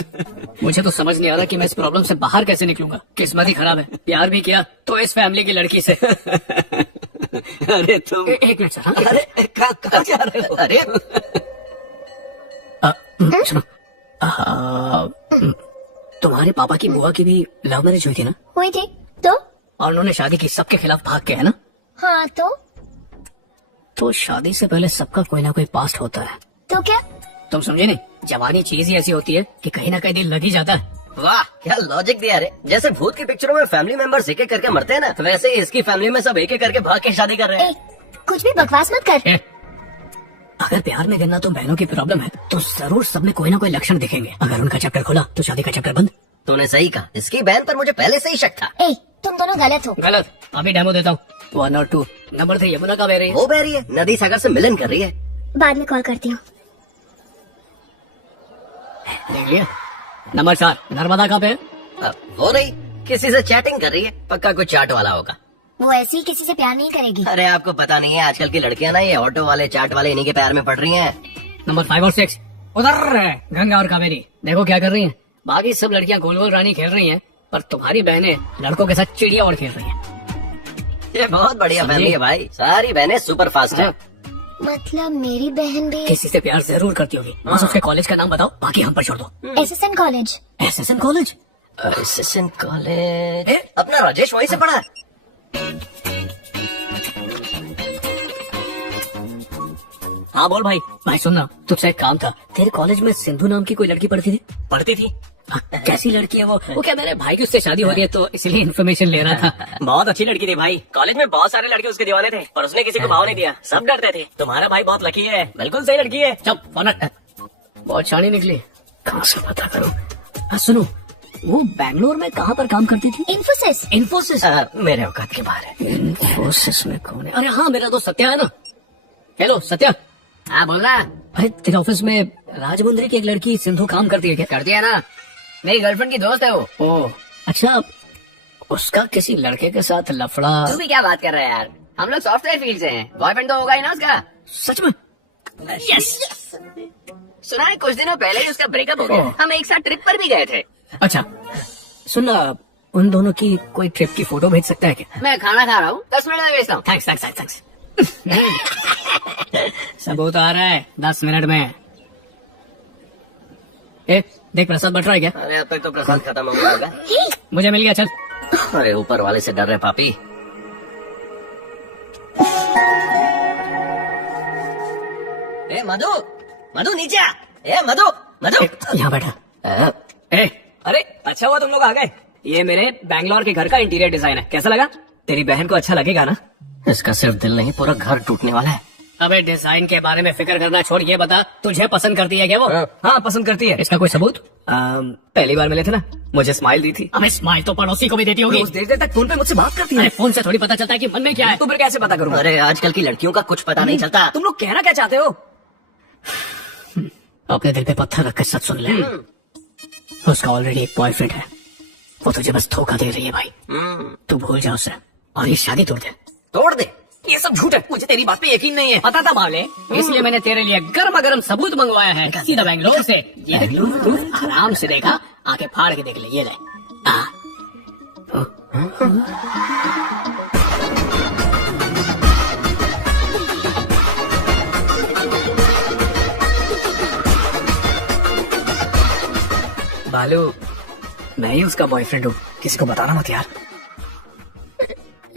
मुझे तो समझ नहीं आ रहा कि मैं इस प्रॉब्लम से बाहर कैसे निकलूंगा। किस्मत ही खराब है। प्यार भी किया तो इस फैमिली की लड़की से। अरे तुम एक मिनट सर। हाँ? अरे कहाँ जा रहे हो? अरे सुनो, तुम्हारे पापा की बुआ की भी लव मैरिज हुई थी ना? हुई थी तो? और उन्होंने शादी की सबके खिलाफ भाग के, है ना? हाँ तो शादी से पहले सबका कोई ना कोई पास्ट होता है। तो क्या? तुम समझे नहीं? जवानी चीज ही ऐसी होती है कि कहीं ना कहीं दिल लग ही जाता है। वाह, क्या लॉजिक दिया रे। जैसे भूत की पिक्चरों में फैमिली मेंबर्स एक एक करके मरते हैं ना, तो वैसे ही इसकी फैमिली में सब एक एक करके भाग के शादी कर रहे हैं। कुछ भी बकवास मत कर। अगर प्यार में गिरना तो बहनों की प्रॉब्लम है, तो जरूर सब में कोई ना कोई लक्षण दिखेंगे। अगर उनका चक्कर खुला तो शादी का चक्कर बंद। तूने सही कहा, इसकी बहन पर मुझे पहले से ही शक था। तुम दोनों गलत हो। गलत? अभी डेमो देता हूँ। 1 और 2। नंबर 3 यमुना का बह रही है। वो बह रही है, नदी सागर से मिलन कर रही है। बाद में कॉल करती हूँ। देख लिया? नंबर 4 नर्मदा का पे। हो रही, किसी से चैटिंग कर रही है। पक्का कोई चाट वाला होगा। वो ऐसे ही किसी से प्यार नहीं करेगी। अरे आपको पता नहीं है, आजकल की लड़कियां ना ये ऑटो वाले चाट वाले इन्हीं के प्यार में पड़ रही हैं। नंबर 5 और 6 उधर है, गंगा और कावेरी। देखो क्या कर रही हैं। बाकी सब लड़कियां गोल गोल रानी खेल रही हैं, पर तुम्हारी बहनें लड़कों के साथ चिड़िया और खेल रही हैं। ये बहुत बढ़िया फैमिली है भाई। सारी बहनें सुपर फास्ट है। मतलब मेरी बहन भी किसी से प्यार जरूर करती होगी। बस उसके कॉलेज का नाम बताओ, बाकी हम पर छोड़ दो। SSN college. SSN college? SSN college अपना राजेश वहीं से पढ़ा है। हाँ बोल भाई। भाई सुनना, तुझसे एक काम था। तेरे कॉलेज में सिंधु नाम की कोई लड़की पढ़ती थी? पढ़ती थी। कैसी लड़की है वो? क्या मेरे भाई की उससे शादी हो रही है तो इसलिए इन्फॉर्मेशन ले रहा था। बहुत अच्छी लड़की थी भाई। कॉलेज में बहुत सारे लड़के उसके दीवाने थे, पर उसने किसी को भाव नहीं दिया। सब डरते थे। तुम्हारा भाई बहुत लकी है, बिल्कुल सही लड़की है। चुप, फोन रख। बहुत शानी निकली। कहाँ से पता करूं? सुनो, वो बैंगलोर में कहाँ पर काम करती थी? इन्फोसिस। इन्फोसिस? मेरे औकात के बाहर है। इन्फोसिस में कौन है? अरे हाँ, मेरा दोस्त सत्या है ना। हेलो सत्या। हाँ बोल रहा। अरे तेरे ऑफिस में राजमुंद्री की एक लड़की सिंधु काम करती है क्या? करती है ना, मेरी गर्लफ्रेंड की दोस्त है वो। ओह अच्छा, उसका किसी लड़के के साथ लफड़ा? तू भी क्या बात कर रहा है यार, हम लोग सॉफ्टवेयर फील्ड से हैं, बॉयफ्रेंड तो होगा ही ना उसका। सच में? यस। सुना है कुछ दिनों पहले ही उसका ब्रेकअप हो गया, हम एक साथ ट्रिप पर भी गए थे। अच्छा सुन, उन दोनों की कोई ट्रिप की फोटो भेज सकता है क्या? मैं खाना खा रहा हूँ, 10 मिनट में भेजता हूँ। Thanks thanks thanks. सबूत आ रहा है 10 मिनट में। ए, देख प्रसाद बट रहा है क्या? अरे अब तक तो प्रसाद खत्म हो गया होगा। मुझे मिल गया, चल। अरे ऊपर वाले से डर रहे पापी। ए मधु, मधु नीचे आ। ए मधु, मधु यहाँ बैठा। ए, अरे अच्छा हुआ तुम लोग आ गए। ये मेरे बैंगलोर के घर का इंटीरियर डिजाइन है, कैसा लगा? तेरी बहन को अच्छा लगेगा ना? इसका सिर्फ दिल नहीं, पूरा घर टूटने वाला है। अबे डिजाइन के बारे में फिक्र करना छोड़, ये बता तुझे पसंद करती है क्या वो? हाँ पसंद करती है। इसका कोई सबूत? पहली बार मिले थे ना, मुझे स्माइल दी थी। अबे स्माइल तो पड़ोसी को भी देती होगी। देर तक फोन पे मुझसे बात करती है। फोन से थोड़ी पता चलता है कि मन में क्या है। तो फिर कैसे पता करूँ? अरे आजकल की लड़कियों का कुछ पता नहीं चलता। तुम लोग कहना क्या चाहते हो? अपने दिल पे पत्थर रख कर सच सुन ले। उसका ऑलरेडी एक बॉयफ्रेंड है, वो तुझे बस धोखा दे रही है भाई। तू भूल जा उसे और ये शादी तोड़ दे। तोड़ दे? ये सब झूठ है, मुझे तेरी बात पे यकीन नहीं है। पता था बावले, इसलिए मैंने तेरे लिए गर्मा गर्म सबूत मंगवाया है सीधा बैंगलोर से। ये तू आराम से देखा, आके फाड़ के देख ले। ये ले। बालू, मैं ही उसका बॉयफ्रेंड हूँ, किसी को बताना मत यार।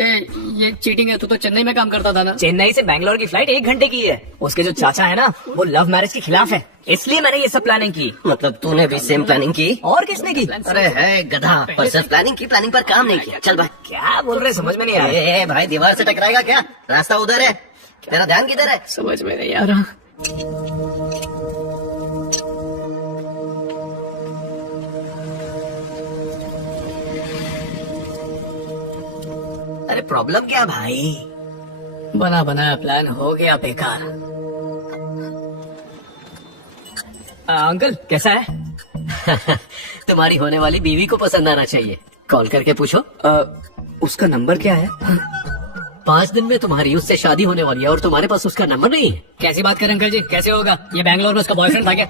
ये चीटिंग है। तू तो चेन्नई में काम करता था ना? चेन्नई से बैंगलोर की फ्लाइट 1 घंटे की है। उसके जो चाचा है ना, वो लव मैरिज के खिलाफ है, इसलिए मैंने ये सब प्लानिंग की। मतलब तूने भी सेम प्लानिंग की? और किसने की? अरे है गधा, पर सिर्फ प्लानिंग की, प्लानिंग पर काम नहीं किया। चल भाई। क्या बोल रहे, समझ में नहीं आ रहा। ए भाई, दीवार से टकराएगा क्या? रास्ता उधर है, तेरा ध्यान किधर है? समझ में नहीं आ रहा। अरे प्रॉब्लम क्या भाई? बना बनाया प्लान हो गया बेकार। अंकल कैसा है? तुम्हारी होने वाली बीवी को पसंद आना चाहिए, कॉल करके पूछो। उसका नंबर क्या है? 5 दिन में तुम्हारी उससे शादी होने वाली है और तुम्हारे पास उसका नंबर नहीं है? कैसी बात करें अंकल जी, कैसे होगा? ये बैंगलोर में उसका बॉयफ्रेंड था क्या?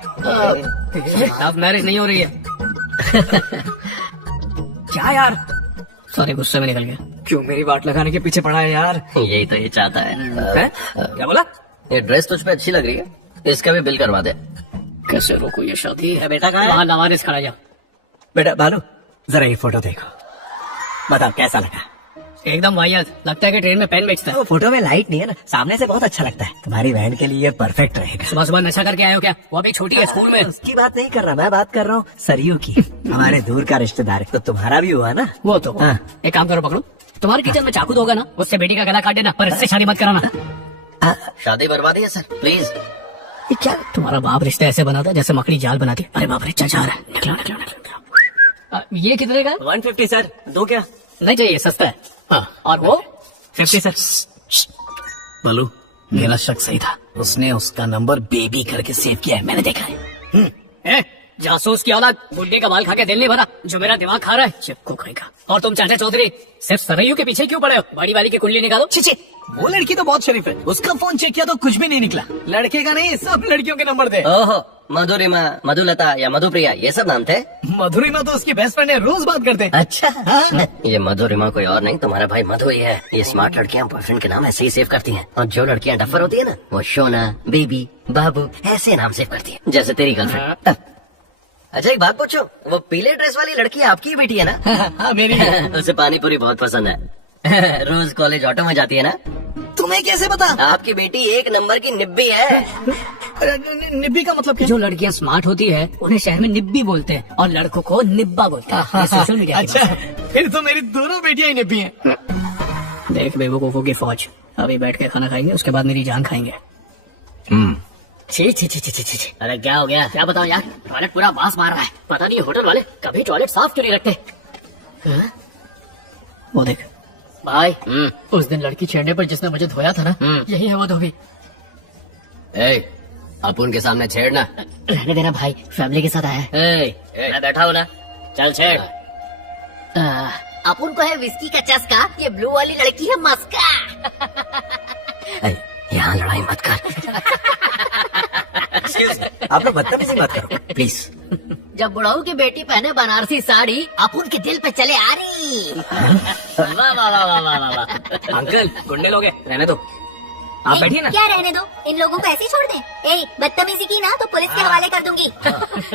लव मैरिज नहीं हो रही है। क्या यार? सॉरी, गुस्से में निकल गया। क्यों मेरी वाट लगाने के पीछे पड़ा है यार? यही तो ये चाहता है। क्या बोला? ये ड्रेस तुझ पे अच्छी लग रही है, इसका भी बिल करवा दे। कैसे रोको ये शादी? है बेटा कहाँ है? वहाँ नवारिस खड़ा जा। बेटा बालू, जरा ये फोटो देखो, बताओ कैसा लगा? एकदम वाहियात, लगता है कि ट्रेन में पेन बेचता है। वो फोटो में लाइट नहीं है ना, सामने से बहुत अच्छा लगता है। तुम्हारी बहन के लिए परफेक्ट रहेगा। सुबह सुबह नशा करके आए हो क्या? वो अभी छोटी है, स्कूल में। उसकी बात नहीं कर रहा, मैं बात कर रहा हूँ सरयू की। हमारे दूर का रिश्तेदार है, तो तुम्हारा भी हुआ ना? वो तो हाँ। एक काम करो, पकड़ो, तुम्हारे किचन में चाकू तो होगा ना, उससे बेटी का गला काट देना, पर इससे शादी मत कराना। शादी बर्बादी है सर, प्लीज। ये क्या तुम्हारा बाप रिश्ते ऐसे बनाता जैसे मकड़ी जाल बनाती? अरे बाप रे, चाचा आ रहा है, निकलो निकलो निकलो। ये कितने का? 150 सर, दो क्या? नहीं चाहिए, सस्ता है। हाँ, और वो 50 सर। बालू, मेरा शक सही था, उसने उसका नंबर बेबी करके सेव किया है, मैंने देखा है। जासूस की औलाद, बुड्ढे का बाल खा के दिल नहीं भरा, जो मेरा दिमाग खा रहा है, चिपको खाएगा। और तुम चाचा चौधरी सिर्फ सरयू के पीछे क्यों पड़े हो? बड़ी वाली की कुंडली निकालो। छी, वो लड़की तो बहुत शरीफ है, उसका फोन चेक किया तो कुछ भी नहीं निकला। लड़के का नहीं, सब लड़कियों के नंबर थे। ओहो, मधुरिमा, मधुलता या मधुप्रिया, ये सब नाम थे। मधुरिमा तो उसकी बेस्ट फ्रेंड है, रोज बात करते हैं। अच्छा। ये मधुरिमा कोई और नहीं, तुम्हारा भाई मधु ही है। ये स्मार्ट लड़कियां बॉयफ्रेंड के नाम ऐसे ही सेव करती हैं, और जो लड़कियां डफर होती है ना, वो शोना, बेबी, बाबू ऐसे नाम सेव करती है, जैसे तेरी गर्लफ्रेंड। अच्छा एक बात पूछो, वो पीले ड्रेस वाली लड़की आपकी ही बेटी है ना? हाँ मेरी। उसे पानी पूरी बहुत पसंद है। रोज कॉलेज ऑटो में जाती है ना? तुम्हें कैसे पता? आपकी बेटी 1 नंबर की निब्बी है। निब्बी का मतलब क्या? जो लड़कियां स्मार्ट होती है उन्हें शहर में निब्बी बोलते हैं, और लड़कों को निब्बा बोलते हैं। ये सोशल मीडिया की अच्छा, बात है। फिर तो मेरी दोनों बेटियां ही निब्बी हैं। देख बेवकूफों की फौज, अभी बैठ के खाना खाएंगे, उसके बाद मेरी जान खाएंगे। छी छी छी छी छी छी। अरे क्या हो गया? क्या बताऊं यार, टॉयलेट पूरा बांस मार रहा है। पता नहीं होटल वाले कभी टॉयलेट साफ क्यों नहीं रखते। हाँ? वो देख भाई, उस दिन लड़की छेड़ने पर जिसने मुझे धोया था ना, यही है वो धोबी। अपुन के सामने छेड़ना। रहने देना भाई, फैमिली के साथ आया है। मैं बैठा हूँ ना, चल छेड़। अपुन को है विस्की का चस्का, ये ब्लू वाली लड़की है मस्का। यहाँ लड़ाई मत कर। आप लोग बदतमीजी मत करो प्लीज। जब बुढ़ाऊ की बेटी पहने बनारसी साड़ी, अपुन के दिल पे चले आ रही। वाह वाह वाह वाह वाह वाह। अंकल गुंडे लोग हैं, रहने दो, आप बैठिए ना। क्या रहने दो, इन लोगों को ऐसे ही छोड़ दे। बदतमीजी की ना तो पुलिस के हवाले कर दूंगी।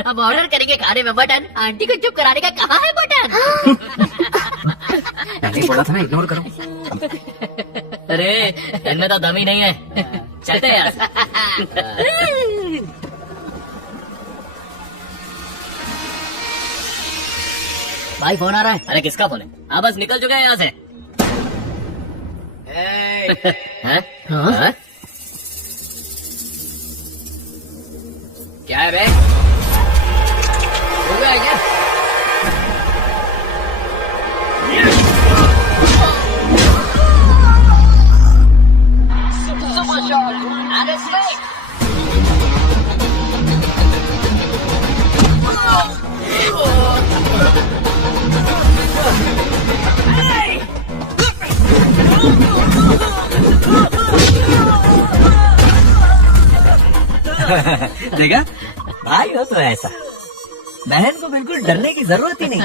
अब ऑर्डर करेंगे खाने में मटन, आंटी को चुप कराने का कहाँ है बटन? पहले बोला था ना इग्नोर करो। अरे इनमें तो दम ही नहीं है, चलते हैं यार। भाई फोन आ रहा है। अरे किसका फोन है? हाँ बस निकल चुके हैं यहाँ से। हैं? हाँ? क्या है बे? हो गया क्या? देखा भाई हो तो ऐसा, बहन को बिल्कुल डरने की जरूरत ही नहीं।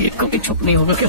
ये को भी छुप नहीं होगा क्या?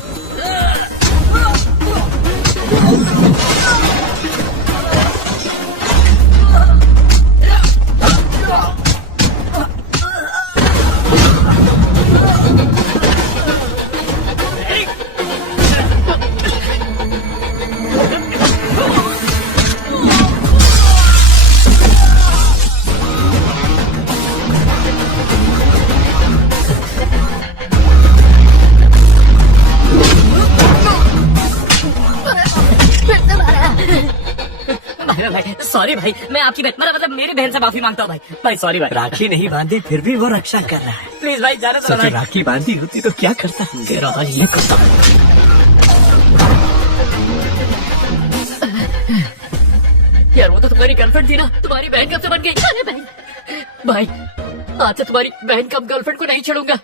सॉरी भाई, मैं आपकी मतलब मेरी बहन से माफी मांगता हूँ भाई। भाई सॉरी भाई। राखी नहीं बांधी फिर भी वो रक्षा कर रहा है। प्लीज भाई, जाने दो सोचो भाई। राखी बांधी होती तो क्या करता। तेरा हाल ये करता। यार वो तो तुम्हारी गर्लफ्रेंड थी ना, तुम्हारी बहन कब से बन गई? अरे बहन भाई, आज से तुम्हारी बहन कब गर्लफ्रेंड को नहीं छोड़ूंगा।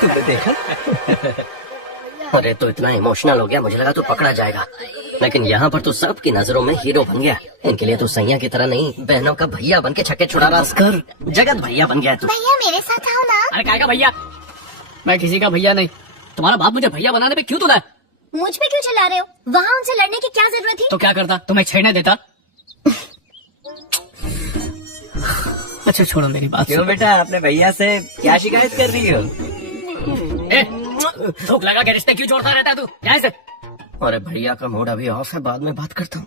तुमने देखा? अरे तो इतना इमोशनल हो गया, मुझे लगा तो पकड़ा जाएगा, लेकिन यहाँ पर तो सबकी नजरों में हीरो बन गया। इनके लिए तो सैया की तरह नहीं, बहनों का भैया बन के छक्के छुड़ा रहा कर, जगत भैया बन गया तू। भैया मेरे साथ आओ ना। अरे काय का भैया? मैं किसी का भैया नहीं। तुम्हारा बाप मुझे भैया बनाने पे क्यों तुला? मुझ पे क्यों चिल्ला रहे हो? वहाँ उनसे लड़ने की क्या जरूरत थी? तो क्या करता, तुम्हें छेड़ने देता? अच्छा छोड़ो मेरी बात। क्यों बेटा, अपने भैया से क्या शिकायत कर रही हो? थूक लगा के रिश्ते क्यों जोड़ता रहता है तू? यहाँ से। अरे भैया का मूड अभी ऑफ है, बाद में बात करता हूँ।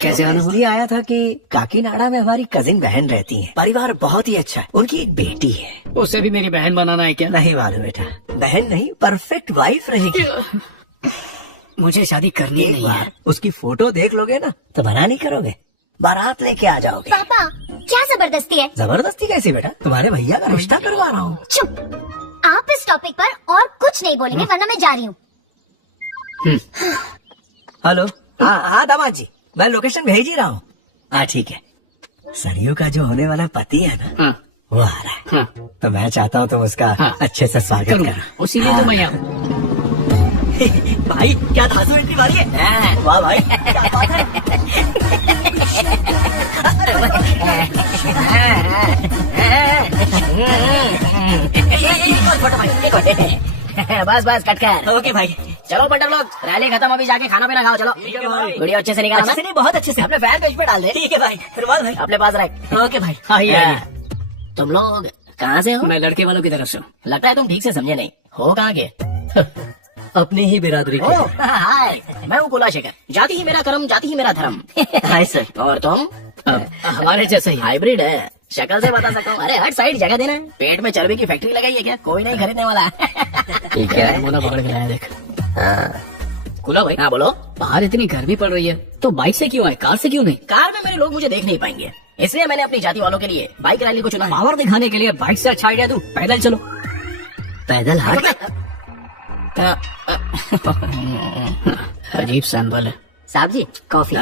कैसे इसलिए आया था कि काकीनाडा में हमारी कजिन बहन रहती है, परिवार बहुत ही अच्छा है, उनकी एक बेटी है। उसे भी मेरी बहन बनाना है क्या? नहीं मालूम बेटा, बहन नहीं परफेक्ट वाइफ रहेगी। मुझे शादी करनी एक नहीं है। बार उसकी फोटो देख लोगे ना तो मना नहीं करोगे, बारात लेके आ जाओगे। पापा क्या जबरदस्ती है? जबरदस्ती कैसी बेटा, तुम्हारे भैया का रिश्ता करवा रहा हूँ। चुप, आप इस टॉपिक पर और कुछ नहीं बोलेंगे वरना मैं जा रही हूँ। हेलो, हाँ दामाद जी, मैं लोकेशन भेज ही रहा हूँ। हाँ ठीक है। सरयू का जो होने वाला पति है ना, वो आ रहा है, तो मैं चाहता हूँ तुम उसका अच्छे से स्वागत करो। उसीलिए तो मैं यहाँ। भाई क्या धांसू एंट्री मारी है? वाह भाई, क्या बात है। बस बस कट कर। ओके भाई, चलो बंडर लोग, रैली खत्म, अभी जाके खाना पीना खाओ। चलो वीडियो अच्छे से निकालो अच्छे से नहीं, बहुत अच्छे से। अपने फैन पेज पे डाल दे। ठीक है भाई, रुमाल भाई अपने पास रख। ओके भाई। तुम लोग कहाँ से हो? मैं लड़के वालों की तरफ से हूँ। लगता है तुम ठीक से समझे नहीं हो। कहाँ के? अपनी ही बिरादरी के। हाय, मैं हूँ कुला शेखर। जाति ही मेरा कर्म, जाति ही मेरा धर्म। Hi sir. और तुम? हमारे जैसे ही। हाइब्रिड है, शक्ल से बता सकता हूँ। अरे हट साइड, जगह देना। पेट में चर्बी की फैक्ट्री लगाई है क्या? कोई नहीं खरीदने वाला। ठीक है, मोना पकड़ के लाया देख। हाँ खुला भाई। हाँ बोलो। बाहर इतनी गर्मी पड़ रही है, तो बाइक से क्यों आए, कार से क्यों नहीं? कार में मेरे लोग मुझे देख नहीं पाएंगे, इसलिए मैंने अपनी जाति वालों के लिए बाइक रैली को चुना है। पावर दिखाने के लिए बाइक से अच्छा आइडिया दूं, पैदल चलो। पैदल हाट? अजीब सैंपल है। साहब जी कॉफी।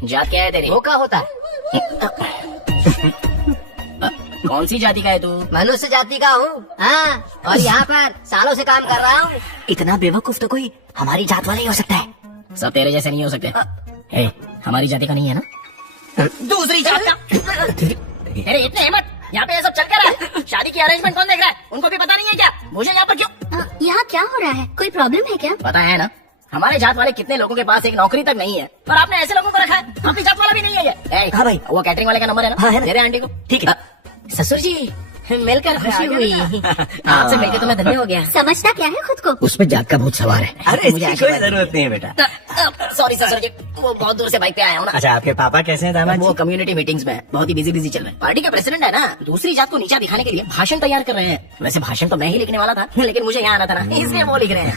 जात क्या है तेरी? वो क्या होता है? कौन सी जाति का है तू? मनुष्य जाति का हूँ। हाँ, और यहाँ पर सालों से काम कर रहा हूँ। इतना बेवकूफ तो कोई हमारी जात वाला ही हो सकता है। सब तेरे जैसे नहीं हो सकते। ए, हमारी जाति का नहीं है ना? दूसरी जात का। अरे इतने हिम्मत, यहाँ पे ये सब चल कर रहा है। शादी की अरेंजमेंट कौन देख रहा है? उनको भी पता नहीं है क्या? मुझे यहाँ पर क्यों? यहाँ क्या हो रहा है? कोई प्रॉब्लम है क्या? पता है ना, हमारे जात वाले कितने लोगों के पास एक नौकरी तक नहीं है, पर आपने ऐसे लोगों को रखा है। अपनी जात वाला भी नहीं है ये। हाँ भाई, वो कैटरिंग वाले का नंबर है ना? हाँ है ना। तेरे आंटी को। ठीक है। ससुर जी मिलकर खुशी हुई। आपसे मिलकर तो मैं धन्य हो गया। समझता क्या है खुद को? उसमें जात का भूत सवार है। अरे इसकी कोई जरूरत नहीं है बेटा। सॉरी ससुर जी, वो बहुत दूर से बाइक पे आया हूँ ना। अच्छा, आपके पापा कैसे हैं दामाद वो जी? कम्युनिटी मीटिंग्स में बहुत ही बिजी चल रहे हैं। पार्टी का प्रेसिडेंट है ना, दूसरी जात को नीचा दिखाने के लिए भाषण तैयार कर रहे हैं। वैसे भाषण तो मैं ही लिखने वाला था, लेकिन मुझे यहाँ आना था ना, इसलिए वो लिख रहे हैं।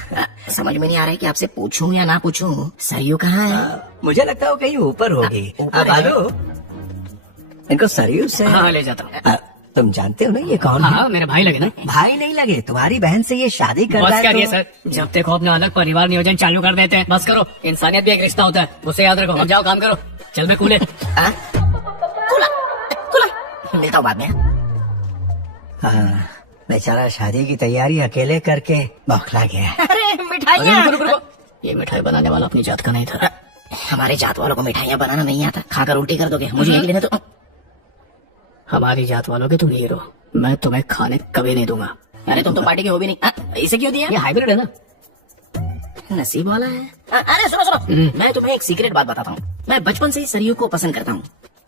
समझ में नहीं आ रहा है कि आपसे पूछूं या ना पूछूं। सरयू कहाँ है? मुझे लगता है वो कहीं ऊपर होगी। ऊपर बालू, इनको सरयू से हाँ ले जाता हूँ। तुम जानते हो ना ये कौन है? हाँ मेरे भाई लगे ना। भाई नहीं लगे, तुम्हारी बहन से ये शादी कर रहा बस है करिए तो... सर, जब तक हो अपना अलग परिवार नियोजन चालू कर देते हैं। बस करो, इंसानियत भी एक रिश्ता होता है, उसे याद रखो। अब जाओ काम करो। चल बे कूले। मिलता हूँ बाद में। हाँ, बेचारा शादी की तैयारी अकेले करके बौखला गया है। अरे अरे मिठाइयाँ। रुको, रुको, रुको। ये मिठाई बनाने वाला अपनी जात का नहीं था। हमारे जात वालों को मिठाइयाँ बनाना नहीं आता, खाकर उल्टी कर दोगे। मुझे एक लेने तो। हमारी जात वालों के तुम हीरो, मैं तुम्हें खाने कभी नहीं दूंगा। अरे तुम तो पार्टी के हो भी नहीं, इसे क्यों दिया? ये हाइब्रिड है ना। नसीब वाला है। अरे सुनो, मैं तुम्हें एक सीक्रेट बात बताता हूँ। मैं बचपन से ही सरयू को पसंद करता हूँ।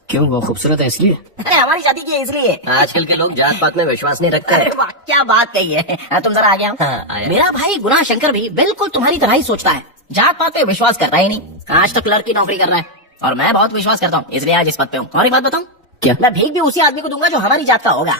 क्यों, वो खूबसूरत है इसलिए? अरे हमारी जाति की है इसलिए। आजकल के लोग जात पात में विश्वास नहीं रखते। अरे वाह, क्या बात कही है। तुम जरा आ गया। हाँ, आया। मेरा भाई गुना शंकर भी बिल्कुल तुम्हारी तरह ही सोचता है। जात पात पे विश्वास करता ही नहीं। आज तक क्लर्क की नौकरी कर रहा है, और मैं बहुत विश्वास करता हूँ, इसलिए आज इस पद पे हूँ। और एक बात बताऊँ, क्या? मैं भीख भी उसी आदमी को दूंगा जो हमारी जात का होगा।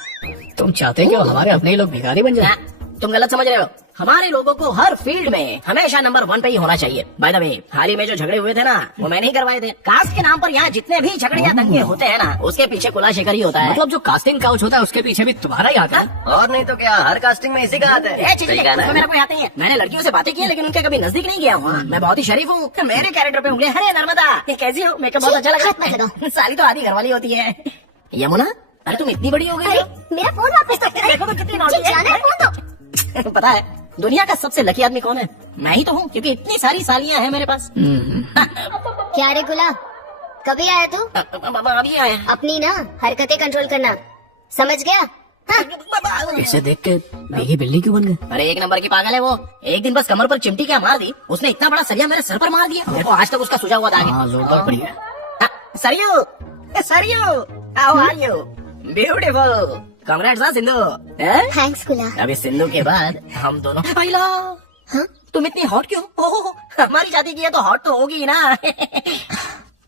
तुम चाहते कि वो हमारे अपने ही लोग भिखारी बन जाए? तुम गलत समझ रहे हो। हमारे लोगों को हर फील्ड में हमेशा नंबर 1 पे ही होना चाहिए। बाय द वे, हाल ही में जो झगड़े हुए थे ना, वो मैंने ही करवाए थे। कास्ट के नाम पर यहाँ जितने भी झगड़े या दंगे होते हैं ना, उसके पीछे कुला शेखर ही होता है। मतलब जो कास्टिंग काउच होता है उसके पीछे भी तुम्हारा ही आता है? और नहीं तो क्या, हर कास्टिंग में इसी का आता है। सही कहना है। मेरा कोई आता नहीं है। मैंने लड़कियों से बातें की है, लेकिन उनके कभी नजदीक नहीं गया हूँ। मैं बहुत ही शरीफ हूँ। मेरे कैरेक्टर पे उंगलियां। अरे नर्मदा, ये कैसी हो? मेकअप बहुत अच्छा लगा। साली तो आधी घरवाली होती है। यमुना, अरे तुम इतनी बड़ी हो गई हो। मेरा फोन वापस दो। देखो तो कितनी नॉटी है। जाना है, फोन दो। पता है दुनिया का सबसे लकी आदमी कौन है? मैं ही तो हूँ, क्योंकि इतनी सारी सालियां हैं मेरे पास। क्या रे गुला, कभी आया तू? अभी आया। अपनी ना हरकतें कंट्रोल करना, समझ गया? हाँ? इसे देख के मेरी बिल्ली क्यों बन गए? अरे एक नंबर की पागल है वो। एक दिन बस कमर पर चिमटी क्या मार दी, उसने इतना बड़ा सरिया मेरे सर पर मार दिया। देखो आज तक उसका सुझा हुआ था। हाँ जोरदार पड़ी है। Sarayu, Sarayu, how are you? Beautiful, congrats हाँ सिंधु। थैंक्स गुला। अभी सिंधु के बाद हम दोनों। आइला, हाँ? तुम इतनी हॉट क्यों? ओह, हमारी शादी की है तो हॉट तो होगी ही ना।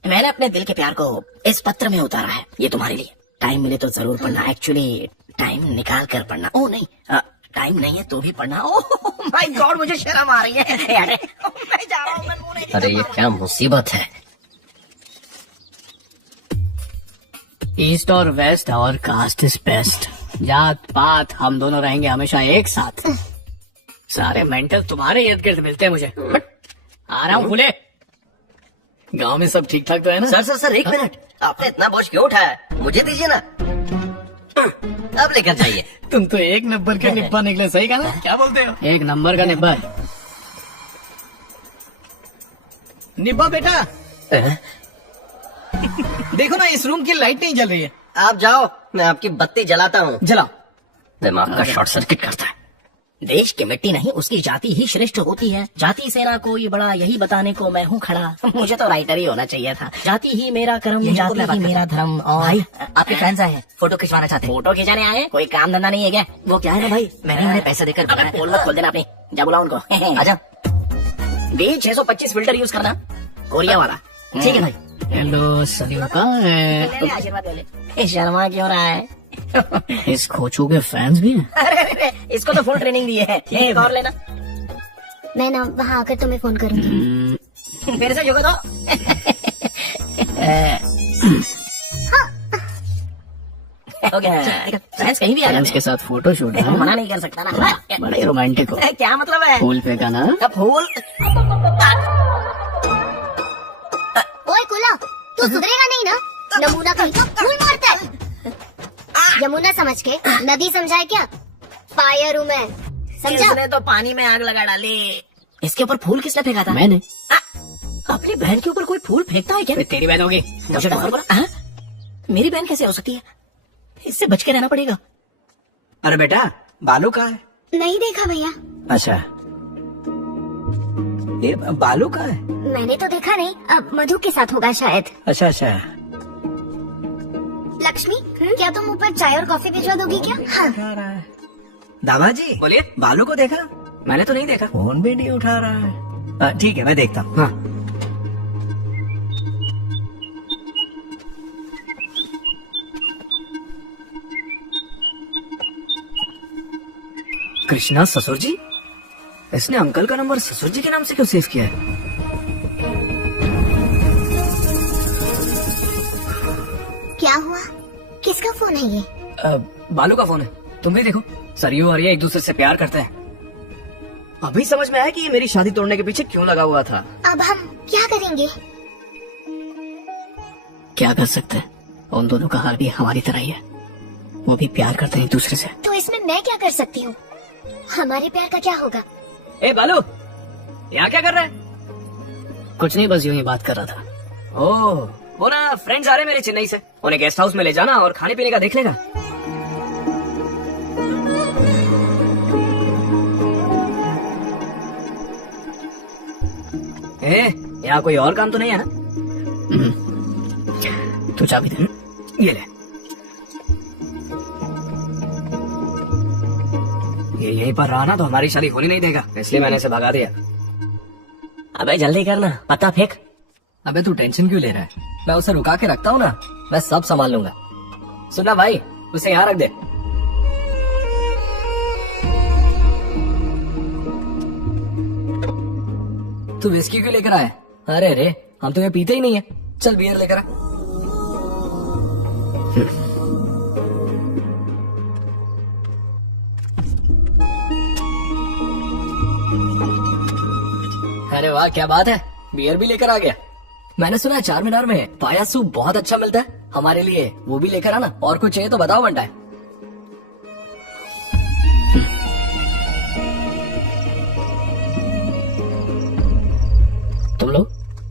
मैंने अपने दिल के प्यार को इस पत्र में उतारा है, ये तुम्हारे लिए। टाइम मिले तो जरूर पढ़ना। एक्चुअली टाइम निकाल कर पढ़ना। ओ नहीं, टाइम नहीं है तो भी पढ़ना। ओह माय गॉड, मुझे शर्म आ रही है। अरे मैं जा रहा हूँ, मैं मुंह नहीं अरे ये क्या मुसीबत है। ईस्ट और वेस्ट और कास्ट इज बेस्ट। जात पात हम दोनों रहेंगे हमेशा एक साथ। सारे मेंटल तुम्हारे इर्द गिर्द मिलते हैं मुझे। आ रहा हूँ फूले। गांव में सब ठीक ठाक तो है ना? सर एक मिनट, आपने इतना बोझ क्यों उठाया? मुझे दीजिए ना, अब लेकर जाइए। तुम तो एक नंबर का निब्बा निकले। सही कहा ना? क्या बोलते हो? एक नंबर का निब्बा है। निब्बा बेटा, देखो ना इस रूम की लाइट नहीं जल रही है। आप जाओ, मैं आपकी बत्ती जलाता हूँ। जलाओ। दिमाग का शॉर्ट सर्किट करता है। देश की मिट्टी नहीं, उसकी जाति ही श्रेष्ठ होती है। जाति से ना कोई बड़ा, यही बताने को मैं हूँ खड़ा। मुझे तो राइटर ही होना चाहिए था। जाति ही मेरा कर्म, जाति ही मेरा धर्म। और भाई आपके फैंस आए हैं, फोटो खिंचवाना चाहते हैं। फोटो खिंचाने आए? कोई काम धंधा नहीं है क्या? वो क्या है ना भाई, मैंने उन्हें पैसे देकर अबे पोल मत खोल देना अपनी, जा बुलाओ उनको। आजा। B625 फिल्टर यूज करना, कोरिया वाला। ठीक है भाई। हेलो सरयू कहाँ है? ले ले, आशीर्वाद ले ले। शर्मा क्यों रहा है? इस खोचू के फैंस भी हैं? अरे इसको तो फुल ट्रेनिंग दी है। एक और लेना। मैं ना वहाँ आकर तुम्हें फोन करूंगी। मेरे से जोगा दो। हो गया। फ्रेंड्स कहीं भी आ फ्रेंड्स के साथ फोटो शूट है। मना नहीं कर सकता ना। बड़े रोमांटिक हो। क्या मतलब है? फूल फेंका ना। फूल। ओए कुला, तू सुधरेगा नहीं ना? नमूना कहीं तो फूल मारता है। यमुना समझ के नदी समझाए क्या? फायर हूँ मैं, समझा? इसने तो पानी में आग लगा डाली। इसके ऊपर फूल किसने फेंका था? मैंने। अपनी बहन के ऊपर कोई फूल फेंकता है क्या? तेरी बहन होगी। मुझे डर बोला। मेरी बहन कैसे हो सकती है? इससे बच के रहना पड़ेगा। अरे बेटा, बालू कहाँ है? नहीं देखा भैया। अच्छा, ये बालू कहाँ है? मैंने तो देखा नहीं, अब मधु के साथ होगा शायद। अच्छा अच्छा। लक्ष्मी, क्या तुम ऊपर चाय और कॉफी भिजवा दोगी क्या? हाँ। दामाजी बोलिए। बालू को देखा? मैंने तो नहीं देखा। फोन भी नहीं उठा रहा है। ठीक है, मैं देखता हूँ। हाँ। कृष्णा ससुर जी? इसने अंकल का नंबर ससुर जी के नाम से क्यों सेव किया है? क्या हुआ? किसका फोन है ये? बालू का फोन है। तुम भी देखो, सरयू और ये एक दूसरे से प्यार करते हैं। अभी समझ में आया कि ये मेरी शादी तोड़ने के पीछे क्यों लगा हुआ था। अब हम क्या करेंगे? क्या कर सकते हैं? उन दोनों का हाल भी हमारी तरह ही है। वो भी प्यार करते हैं एक दूसरे से। तो इसमें मैं क्या कर सकती हूँ? हमारे प्यार का क्या होगा? ए बालू, यहाँ क्या कर रहा है? कुछ नहीं, बस यूं ही बात कर रहा था। ओह, वो ना फ्रेंड्स आ रहे मेरे चेन्नई से। उन्हें गेस्ट हाउस में ले जाना और खाने पीने का देख लेगा। यहाँ कोई और काम तो नहीं है ना? तू चाबी दे। ये ले। ये यहीं पर रहा ना तो हमारी शादी होने नहीं देगा, इसलिए मैंने इसे भगा दिया। अबे जल्दी करना, पत्ता फेंक। अबे तू टेंशन क्यों ले रहा है? मैं उसे रुका के रखता हूँ ना, मैं सब संभाल लूंगा। सुनना भाई, उसे यहाँ रख दे। तू विस्की क्यों लेकर आया? अरे रे, हम तो ये पीते ही नहीं है। चल बियर लेकर आ। अरे वाह, क्या बात है, बियर भी लेकर आ गया। मैंने सुना है चार मीनार में पाया सूप बहुत अच्छा मिलता है। हमारे लिए वो भी लेकर आना, और कुछ चाहिए तो बताओ बंटा है। तुम लोग,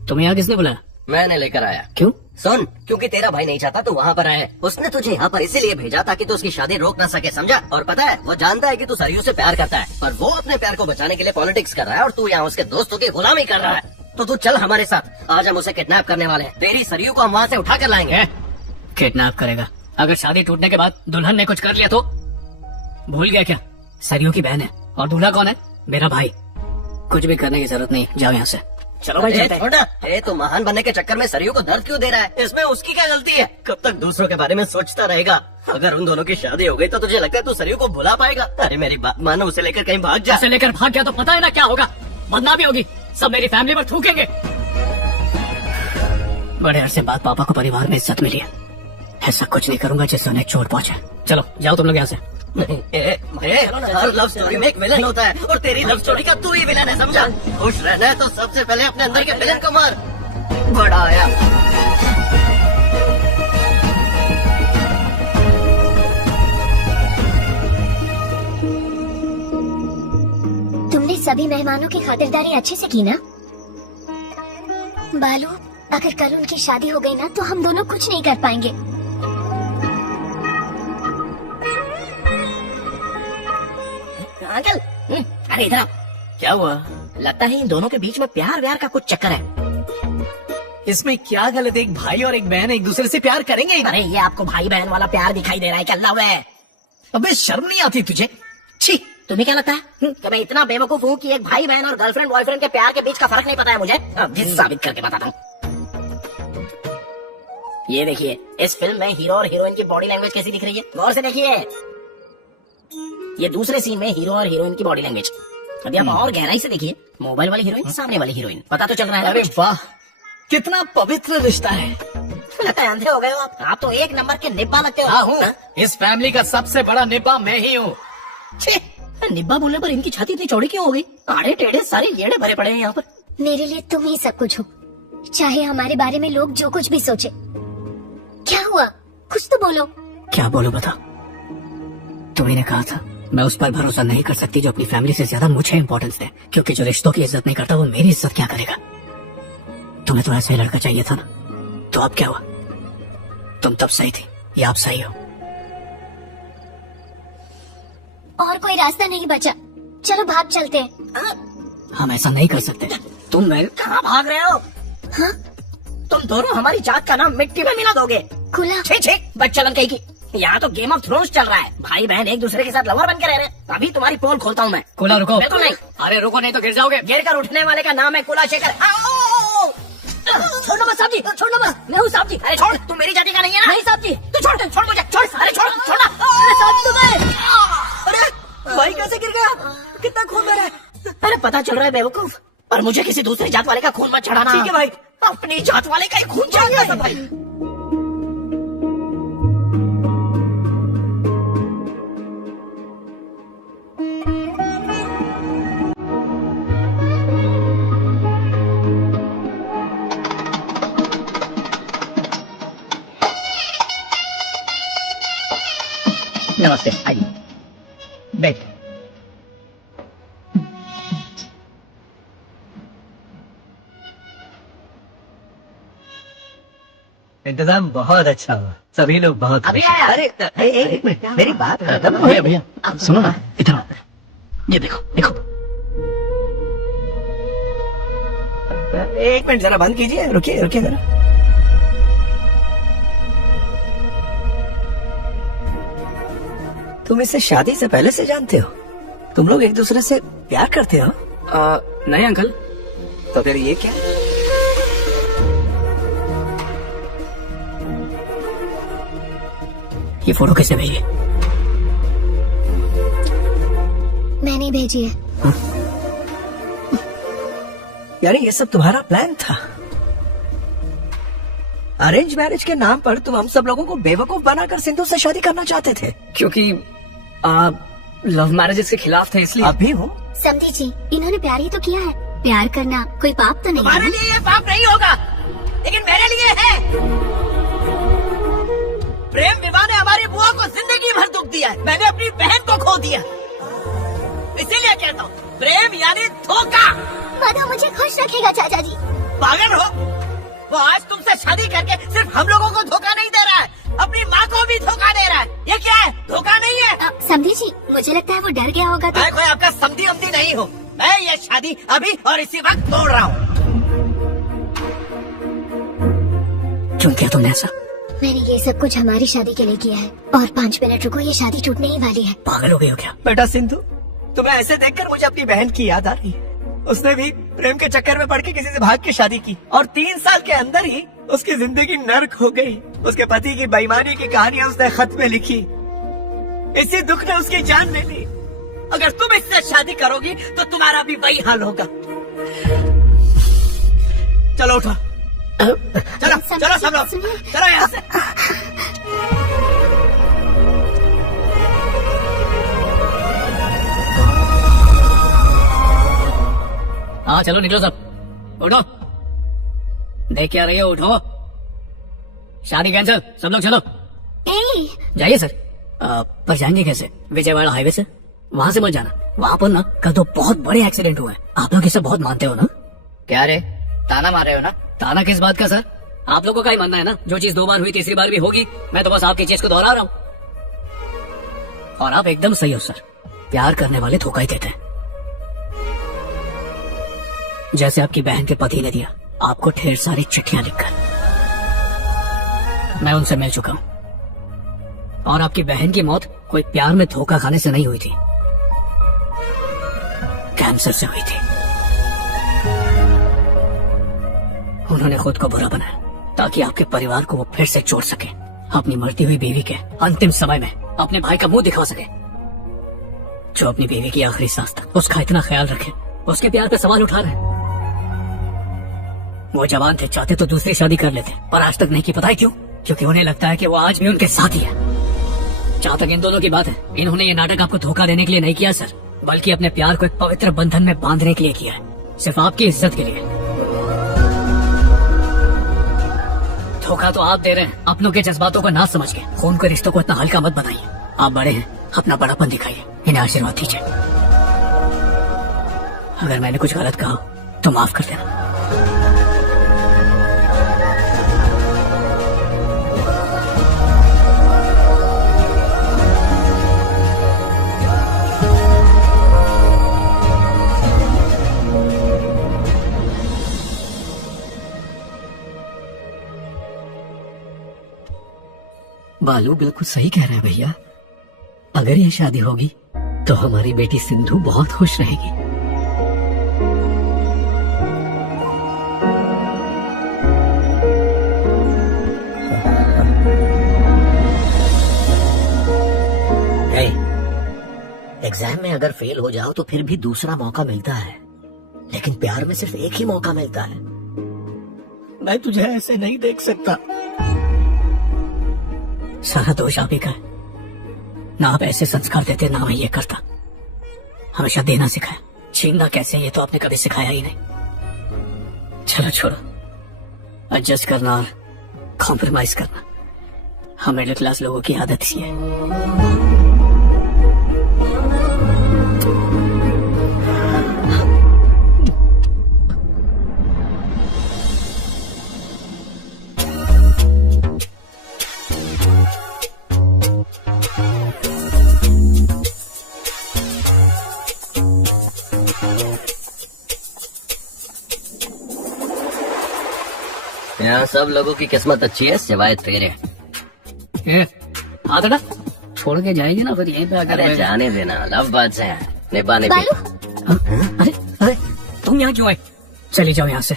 तुम्हें यहाँ किसने बुलाया? मैंने लेकर आया। क्यों? सुन, क्योंकि तेरा भाई नहीं चाहता तू वहाँ पर आए। उसने तुझे यहाँ पर इसीलिए भेजा ताकि तू उसकी शादी रोक ना सके, समझा? और पता है, वो जानता है कि तू सरयू से प्यार करता है, पर वो अपने प्यार को बचाने के लिए पॉलिटिक्स कर रहा है और तू यहाँ उसके दोस्तों की गुलामी कर रहा है। तो तू चल हमारे साथ, आज हम उसे किडनैप करने वाले हैं। तेरी सरयू को हम वहाँ से उठा कर लाएंगे। किडनैप करेगा? अगर शादी टूटने के बाद दुल्हन ने कुछ कर लिया तो? भूल गया क्या? सरयू की बहन है और दूल्हा कौन है? मेरा भाई। कुछ भी करने की जरूरत नहीं, जाओ यहाँ से। चलो भाई चलते हैं। ए, तू महान बनने के चक्कर में सरयू को दर्द क्यों दे रहा है? इसमें उसकी क्या गलती है? कब तक दूसरों के बारे में सोचता रहेगा? अगर उन दोनों की शादी हो गई तो तुझे लगता है तू सरयू को भुला पाएगा? अरे मेरी बात मानो, उसे लेकर कहीं भाग जा। उसे लेकर भाग गया तो पता है ना क्या होगा? बदनामी होगी, सब मेरी फैमिली पर थूकेंगे। बड़े अरसे बाद पापा को परिवार में इज्जत मिली है। ऐसा कुछ नहीं करूंगा जिससे उन्हें चोट पहुंचे। चलो जाओ तुम लोग यहाँ से। नहीं, हर लव स्टोरी में एक विलन होता है और तेरी लव स्टोरी का तू ही विलन है, समझा? खुश रहना है तो सबसे पहले अपने अंदर के विलन को मार। बड़ा आया। तुमने सभी मेहमानों की खातिरदारी अच्छे से की ना? बालू, अगर कल उनकी शादी हो गई ना तो हम दोनों कुछ नहीं कर पाएंगे। अंकल, अरे इधर आओ। क्या हुआ? लगता है इन दोनों के बीच में प्यार व्यार का कुछ चक्कर है। इसमें क्या गलत है? एक भाई और एक बहन एक दूसरे से प्यार करेंगे ही ना। अरे ये आपको भाई बहन वाला प्यार दिखाई दे रहा है क्या? अल्लाह है। अबे शर्म नहीं आती तुझे? छी, तुम्हें क्या लगता है कि मैं इतना बेवकूफ हूँ कि एक भाई बहन और गर्लफ्रेंड बॉयफ्रेंड के प्यार के बीच का फर्क नहीं पता है मुझे? अब साबित करके बताता हूँ। ये देखिए, इस फिल्म में हीरो और हीरोइन की बॉडी लैंग्वेज कैसी दिख रही है? गौर से देखिए। ये दूसरे सीन में हीरो और हीरोइन की बॉडी लैंग्वेज। अभी आप और गहराई से देखिए, मोबाइल वाली हीरोइन, सामने वाली हीरोइन, पता तो चल रहा है। अरे वाह, कितना पवित्र रिश्ता है। लगता है अंधे हो गए हो आप तो एक नंबर के निब्बा लगते हो। हाँ हूँ, इस फैमिली का सबसे बड़ा निब्बा मैं ही हूँ। छे, निब्बा बोलने पर इनकी छाती इतनी चौड़ी क्यों हो गई? आड़े टेढ़े सारे येड़े भरे पड़े हैं यहाँ पर। मेरे लिए तुम ही सब कुछ हो, चाहे हमारे बारे में लोग जो कुछ भी सोचे। क्या हुआ, कुछ तो बोलो। क्या बोलो बता। तुम्ही ने कहा था मैं उस पर भरोसा नहीं कर सकती जो अपनी फैमिली से ज्यादा मुझे इंपॉर्टेंस दे, क्योंकि जो रिश्तों की इज्जत नहीं करता वो मेरी इज्जत क्या करेगा। तुम्हें तो ऐसा ही लड़का चाहिए था ना, तो अब क्या हुआ? तुम तब सही थी या आप सही हो? और कोई रास्ता नहीं बचा, चलो भाग चलते हैं। हम ऐसा नहीं कर सकते। तुम मैं कहाँ भाग रहे हो? हाँ? तुम दोनों हमारी जात का नाम मिट्टी में मिला दोगे। खुला छे छे, बच्चलन कहीं की। यहाँ तो गेम ऑफ थ्रोन्स चल रहा है, भाई बहन एक दूसरे के साथ लवर बन के रह रहे हैं। अभी तुम्हारी पोल खोलता हूँ मैं। कुला रुको। बिल्कुल नहीं। अरे रुको नहीं तो गिर जाओगे। गिर कर उठने वाले का नाम है कुला शेखर। छोड़ो मत साहब जी, छोड़ो मत, मैं हूँ साहब जी। अरे छोड़, तू मेरी जाति का नहीं है ना? नहीं साहब जी, तू छोड़ छोड़ मुझे, छोड़। अरे छोड़, छोड़ना। अरे साहब जी तुम्हें। अरे भाई कैसे गिर गया? कितना खून बह रहा है? अरे पता चल रहा है बेवकूफ, पर मुझे किसी दूसरी जात वाले का खून मत चढ़ाना। ठीक है भाई, अपनी जात वाले का ही खून चाहिए सब भाई। नमस्ते, आइए बैठ। इंतजाम बहुत अच्छा हुआ, सभी लोग बहुत अभी खुश हैं। आया। अरे एक मिनट, मेरी बात खत्म हो। भैया भैया सुनो ना, इधर आओ। ये देखो देखो। एक मिनट जरा बंद कीजिए, रुकिए रुकिए जरा। तुम इसे शादी से पहले से जानते हो? तुम लोग एक दूसरे से प्यार करते हो? नहीं अंकल। तो फिर ये क्या? ये फोटो किसने भेजी? मैंने भेजी है। यानी ये सब तुम्हारा प्लान था? अरेंज मैरिज के नाम पर तुम हम सब लोगों को बेवकूफ बनाकर सिंधु से शादी करना चाहते थे? क्योंकि आप लव मैरिजेस के खिलाफ थे इसलिए। अभी हो? समझी जी, इन्होंने प्यार ही तो किया है। प्यार करना कोई पाप तो नहीं तुम्हारे है। लिए ये पाप नहीं होगा, लेकिन मेरे लिए है। प्रेम विवाह ने हमारी बुआ को जिंदगी भर दुख दिया है। मैंने अपनी बहन को खो दिया, इसीलिए कहता हूँ प्रेम यानी धोखा। माधव मुझे खुश रखेगा चाचा जी। पागल हो? वो आज तुमसे शादी करके सिर्फ हम लोगों को धोखा नहीं दे रहा है, अपनी माँ को भी धोखा दे रहा है। ये क्या है? धोखा नहीं है। समझी जी, मुझे लगता है वो डर गया होगा तो। मैं कोई आपका समधी अमधी नहीं हूँ। मैं ये शादी अभी और इसी वक्त तोड़ रहा हूँ। क्यों किया तुमने ऐसा? मैंने ये सब कुछ हमारी शादी के लिए किया है, और 5 मिनट रुको, ये शादी टूटने ही वाली है। पागल हो गई हो क्या? बेटा सिंधु, तुम्हें ऐसे देखकर मुझे अपनी बहन की याद आ रही है। उसने भी प्रेम के चक्कर में पड़ के किसी से भाग के शादी की, और 3 साल के अंदर ही उसकी जिंदगी नर्क हो गई। उसके पति की बेईमानी की कहानियां उसने खत में लिखी। इसी दुख ने उसकी जान ले ली। अगर तुम इससे शादी करोगी तो तुम्हारा भी वही हाल होगा। चलो उठो, चलो चलो सब लोग, चलो यहाँ से। हाँ चलो निकलो सब, उठो। देख क्या रही हो, उठो। शादी कैंसिल, सब लोग चलो। जाइए सर। पर जाएंगे कैसे? विजयवाड़ा हाईवे से? वहाँ से मत जाना, वहाँ पर ना कल तो बहुत बड़े एक्सीडेंट हुए हैं। आप लोग इसे बहुत मानते हो ना? क्या रे, ताना मार रहे हो ना? ताना किस बात का सर? आप लोगों का ही मानना है ना, जो चीज 2 बार हुई तीसरी बार भी होगी। मैं तो बस आपकी चीज को दोहरा रहा हूँ। और आप एकदम सही हो सर, प्यार करने वाले धोखा ही देते हैं। जैसे आपकी बहन के पति ने दिया आपको ढेर सारी चिट्ठियां लिखकर। मैं उनसे मिल चुका हूं, और आपकी बहन की मौत कोई प्यार में धोखा खाने से नहीं हुई थी, कैंसर से हुई थी। उन्होंने खुद को बुरा बनाया ताकि आपके परिवार को वो फिर से जोड़ सके, अपनी मरती हुई बीवी के अंतिम समय में अपने भाई का मुंह दिखा सके। जो अपनी बीवी की आखिरी सांस तक उसका इतना ख्याल रखे, उसके प्यार पे सवाल उठा रहे। वो जवान थे, चाहते तो दूसरी शादी कर लेते, पर आज तक नहीं की। पता है क्यों? क्योंकि उन्हें लगता है कि वो आज भी उनके साथ ही है। जहाँ तक इन दोनों की बात है, इन्होंने ये नाटक आपको धोखा देने के लिए नहीं किया सर, बल्कि अपने प्यार को एक पवित्र बंधन में बांधने के लिए किया है, सिर्फ आपकी इज्जत के लिए। धोखा तो आप दे रहे हैं, अपनों के जज्बातों को ना समझ के। खून के रिश्तों को इतना हल्का मत बनाइए। आप बड़े हैं, अपना बड़ापन दिखाइए, इन्हें आशीर्वाद दीजिए। अगर मैंने कुछ गलत कहा तो माफ कर देना। बालू बिल्कुल सही कह रहे हैं भैया। अगर ये शादी होगी तो हमारी बेटी सिंधु बहुत खुश रहेगी। एग्जाम में अगर फेल हो जाओ तो फिर भी दूसरा मौका मिलता है, लेकिन प्यार में सिर्फ एक ही मौका मिलता है। मैं तुझे ऐसे नहीं देख सकता। सारा दोष आप ही का है। ना आप ऐसे संस्कार देते, ना मैं ये करता। हमेशा देना सिखाया, छीनना कैसे ये तो आपने कभी सिखाया ही नहीं। चलो छोड़ो, एडजस्ट करना और कॉम्प्रोमाइज करना हम मिडिल क्लास लोगों की आदत सी है। यहाँ सब लोगों की किस्मत अच्छी है सिवाय तेरे। हाँ दादा, छोड़ के जाएंगे ना फिर यहीं पे आकर। अरे जाने देना, लव बात है, निभाने पे। अरे अरे तुम यहाँ क्यों आए? चली जाओ यहाँ से।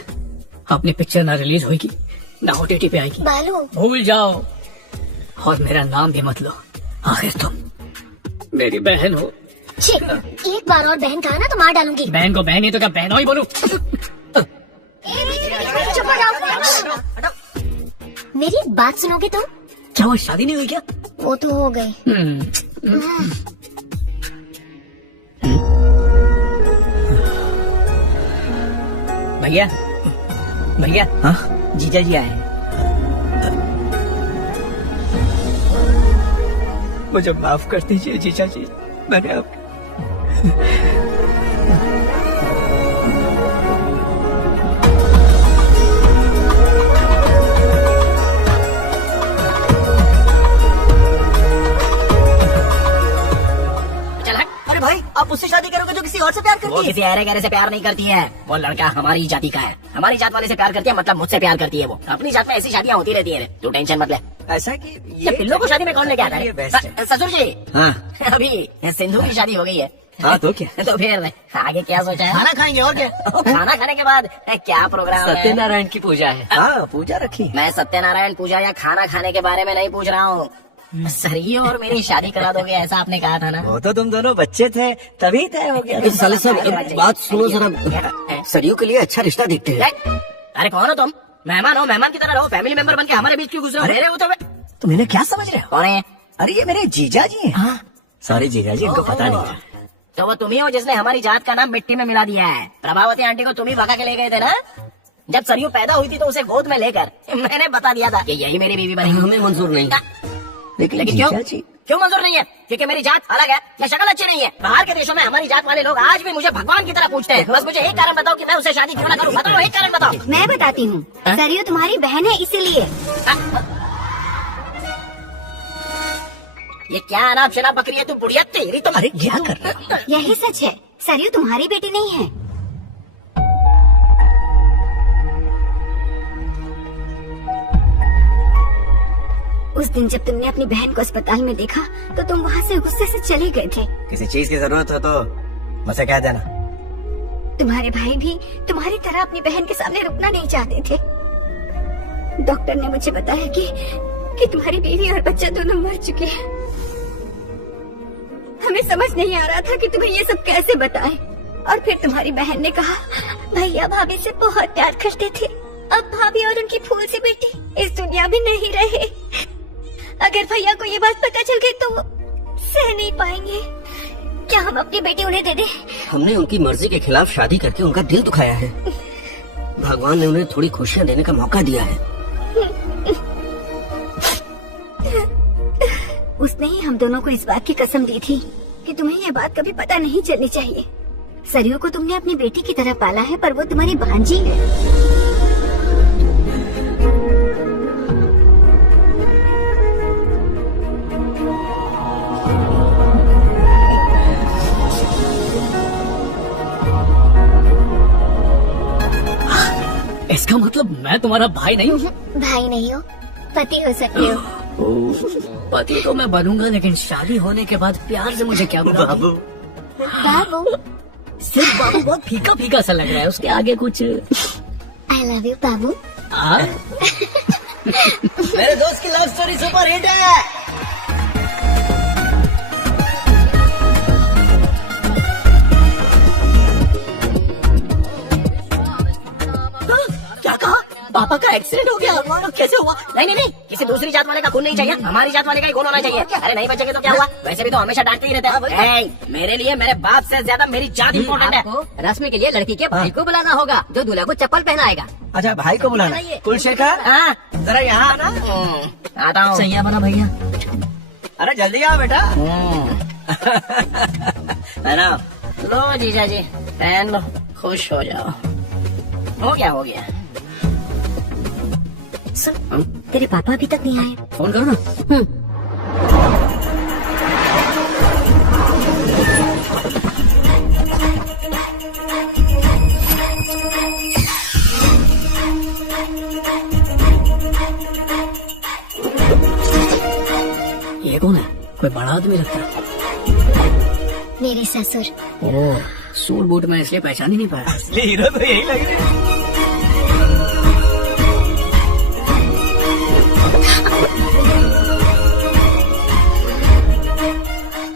अपनी पिक्चर ना रिलीज होगी ना OTT पे आएगी। बालू भूल जाओ और मेरा नाम भी मत लो। आखिर तुम मेरी बहन हो। छी, एक बार और बहन कहा ना तो मार डालूंगी। बहन को बहन ही तो क्या बहन ही बोलूं? चुप हो जाओ। मेरी एक बात सुनोगे तुम? क्या वो शादी नहीं हुई क्या? वो तो हो गई। भैया भैया, हाँ जीजा जी आए। मुझे माफ कर दीजिए जीजा जी, मैंने आप भाई आप उससे शादी करोगे जो किसी और से प्यार करती है? वो किसी अरे गहरे से प्यार नहीं करती है। वो लड़का हमारी जाति का है, हमारी जात वाले से प्यार करती है, मतलब मुझसे प्यार करती है। वो अपनी जात में ऐसी शादियाँ होती रहती है, तू टेंशन मत ले। ऐसा कि ये पिल्लों को शादी में कौन लेके आता है? ससुर जी, हाँ अभी सिंधु की शादी हो गई है। हाँ तो क्या? तो फिर आगे क्या सोचा है? खाना खाएंगे और क्या? खाना खाने के बाद क्या प्रोग्राम है? सत्यनारायण की पूजा है। हाँ पूजा रखी। मैं सत्यनारायण पूजा या खाना खाने के बारे में नहीं पूछ रहा हूँ। सरयू और मेरी शादी करा दोगे ऐसा आपने कहा था ना? वो तो तुम दोनों बच्चे थे तभी तय हो गया। साले साहब बात सुनो जरा, सरयू के लिए अच्छा रिश्ता देखते हैं। अरे कौन हो तुम? मेहमान हो, मेहमान की तरह रहो। फैमिली मेंबर बन के हमारे बीच क्यों घुस रहे हो? अरे वो तो तुम इन्हें क्या समझ रहे हो? कौन है? अरे ये मेरे जीजा जी हैं। सॉरी जीजा जी, इनको पता नहीं है। तो वो तुम ही हो जिसने हमारी जात का नाम मिट्टी में मिला दिया है। प्रभावती आंटी को तुम ही भगा के ले गए थे ना? जब सरयू पैदा हुई थी तो उसे गोद में लेकर मैंने बता दिया था कि यही मेरी बीवी बनेगी। हमें मंजूर नहीं। लेकिन क्यों मंजूर नहीं है? क्योंकि मेरी जात अलग है या शक्ल अच्छी नहीं है। बाहर के देशों में हमारी जात वाले लोग आज भी मुझे भगवान की तरह पूछते हैं। बस मुझे एक कारण बताओ कि मैं उसे शादी क्यों ना करूं। बताओ, एक कारण बताओ। मैं बताती हूँ, सरयू तुम्हारी बहन है इसीलिए। ये क्या अनाप शनाप बकरी है? तू बुढ़िया तेरी तो। अरे क्या कर रहे हो? यही सच है, सरयू तुम्हारी बेटी नहीं है। उस दिन जब तुमने अपनी बहन को अस्पताल में देखा तो तुम वहाँ से गुस्से से चले गए थे। किसी चीज की जरूरत हो तो मुझसे कह देना। तुम्हारे भाई भी तुम्हारी तरह अपनी बहन के सामने रुकना नहीं चाहते थे। डॉक्टर ने मुझे बताया कि तुम्हारी बीवी और बच्चा दोनों मर चुके हैं। हमें हमें समझ नहीं आ रहा था कि तुम्हें ये सब कैसे बताएं। और फिर तुम्हारी बहन ने कहा भैया भाभी से बहुत प्यार करते थे, अब भाभी और उनकी फूल सी बेटी इस दुनिया में नहीं रहे। अगर भैया को ये बात पता चल गई तो वो सह नहीं पाएंगे। क्या हम अपनी बेटी उन्हें दे दें? हमने उनकी मर्जी के खिलाफ शादी करके उनका दिल दुखाया है। भगवान ने उन्हें थोड़ी खुशियाँ देने का मौका दिया है। उसने ही हम दोनों को इस बात की कसम दी थी कि तुम्हें ये बात कभी पता नहीं चलनी चाहिए। सरयू को तुमने अपनी बेटी की तरह पाला है, पर वो तुम्हारी भांजी है। इसका मतलब मैं तुम्हारा भाई नहीं हूँ? भाई नहीं हो, पति हो सकते हो। पति तो मैं बनूंगा, लेकिन शादी होने के बाद प्यार से मुझे क्या बुलाओगे? बाबू। सिर्फ बाबू बहुत फीका फीका सा लग रहा है, उसके आगे कुछ। आई लव यू बाबू। मेरे दोस्त की लव स्टोरी सुपर हिट है। क्या कहा? पापा का एक्सीडेंट हो गया? कैसे हुआ? नहीं नहीं नहीं, किसी दूसरी जात वाले का खून नहीं चाहिए, हमारी जात वाले का ही खून होना चाहिए। अरे नहीं बचेंगे तो क्या हुआ? वैसे भी तो हमेशा डांटते ही रहते हैं। मेरे लिए मेरे बाप से ज्यादा मेरी जात इम्पोर्टेंट है। आपको रस्म के लिए लड़की के भाई को बुलाना होगा, जो दूल्हा को चप्पल पहनाएगा। अच्छा, भाई को बुलाना। कुलशेखर, हाँ, जरा यहाँ आना। आता हूँ। सैया बना भैया। अरे जल्दी आओ बेटा। है ना? लो जीजा जी, पहन लो, खुश हो जाओ। हो गया हो गया। सुन, तेरे पापा अभी तक नहीं आए। फोन करो ना। ये कौन है? कोई बड़ा आदमी लगता है। मेरे ससुर। ओह, सूट बूट में इसलिए पहचान ही नहीं पाया। असली हीरो तो यही लग रहा है।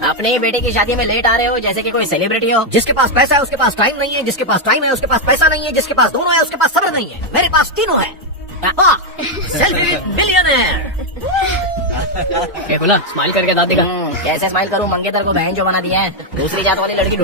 अपने ही बेटे की शादी में लेट आ रहे हो जैसे कि कोई सेलिब्रिटी हो। जिसके पास पैसा है उसके पास टाइम नहीं है, जिसके पास टाइम है उसके पास पैसा नहीं है, जिसके पास दोनों है उसके पास सब्र नहीं है। मेरे पास तीनों है। Selfie billionaire. बोला स्माइल करके दादी का। कैसे स्माइल करूं? मंगेतर को बहन जो बना दिया है। दूसरी जात वाली लड़की ढूंढ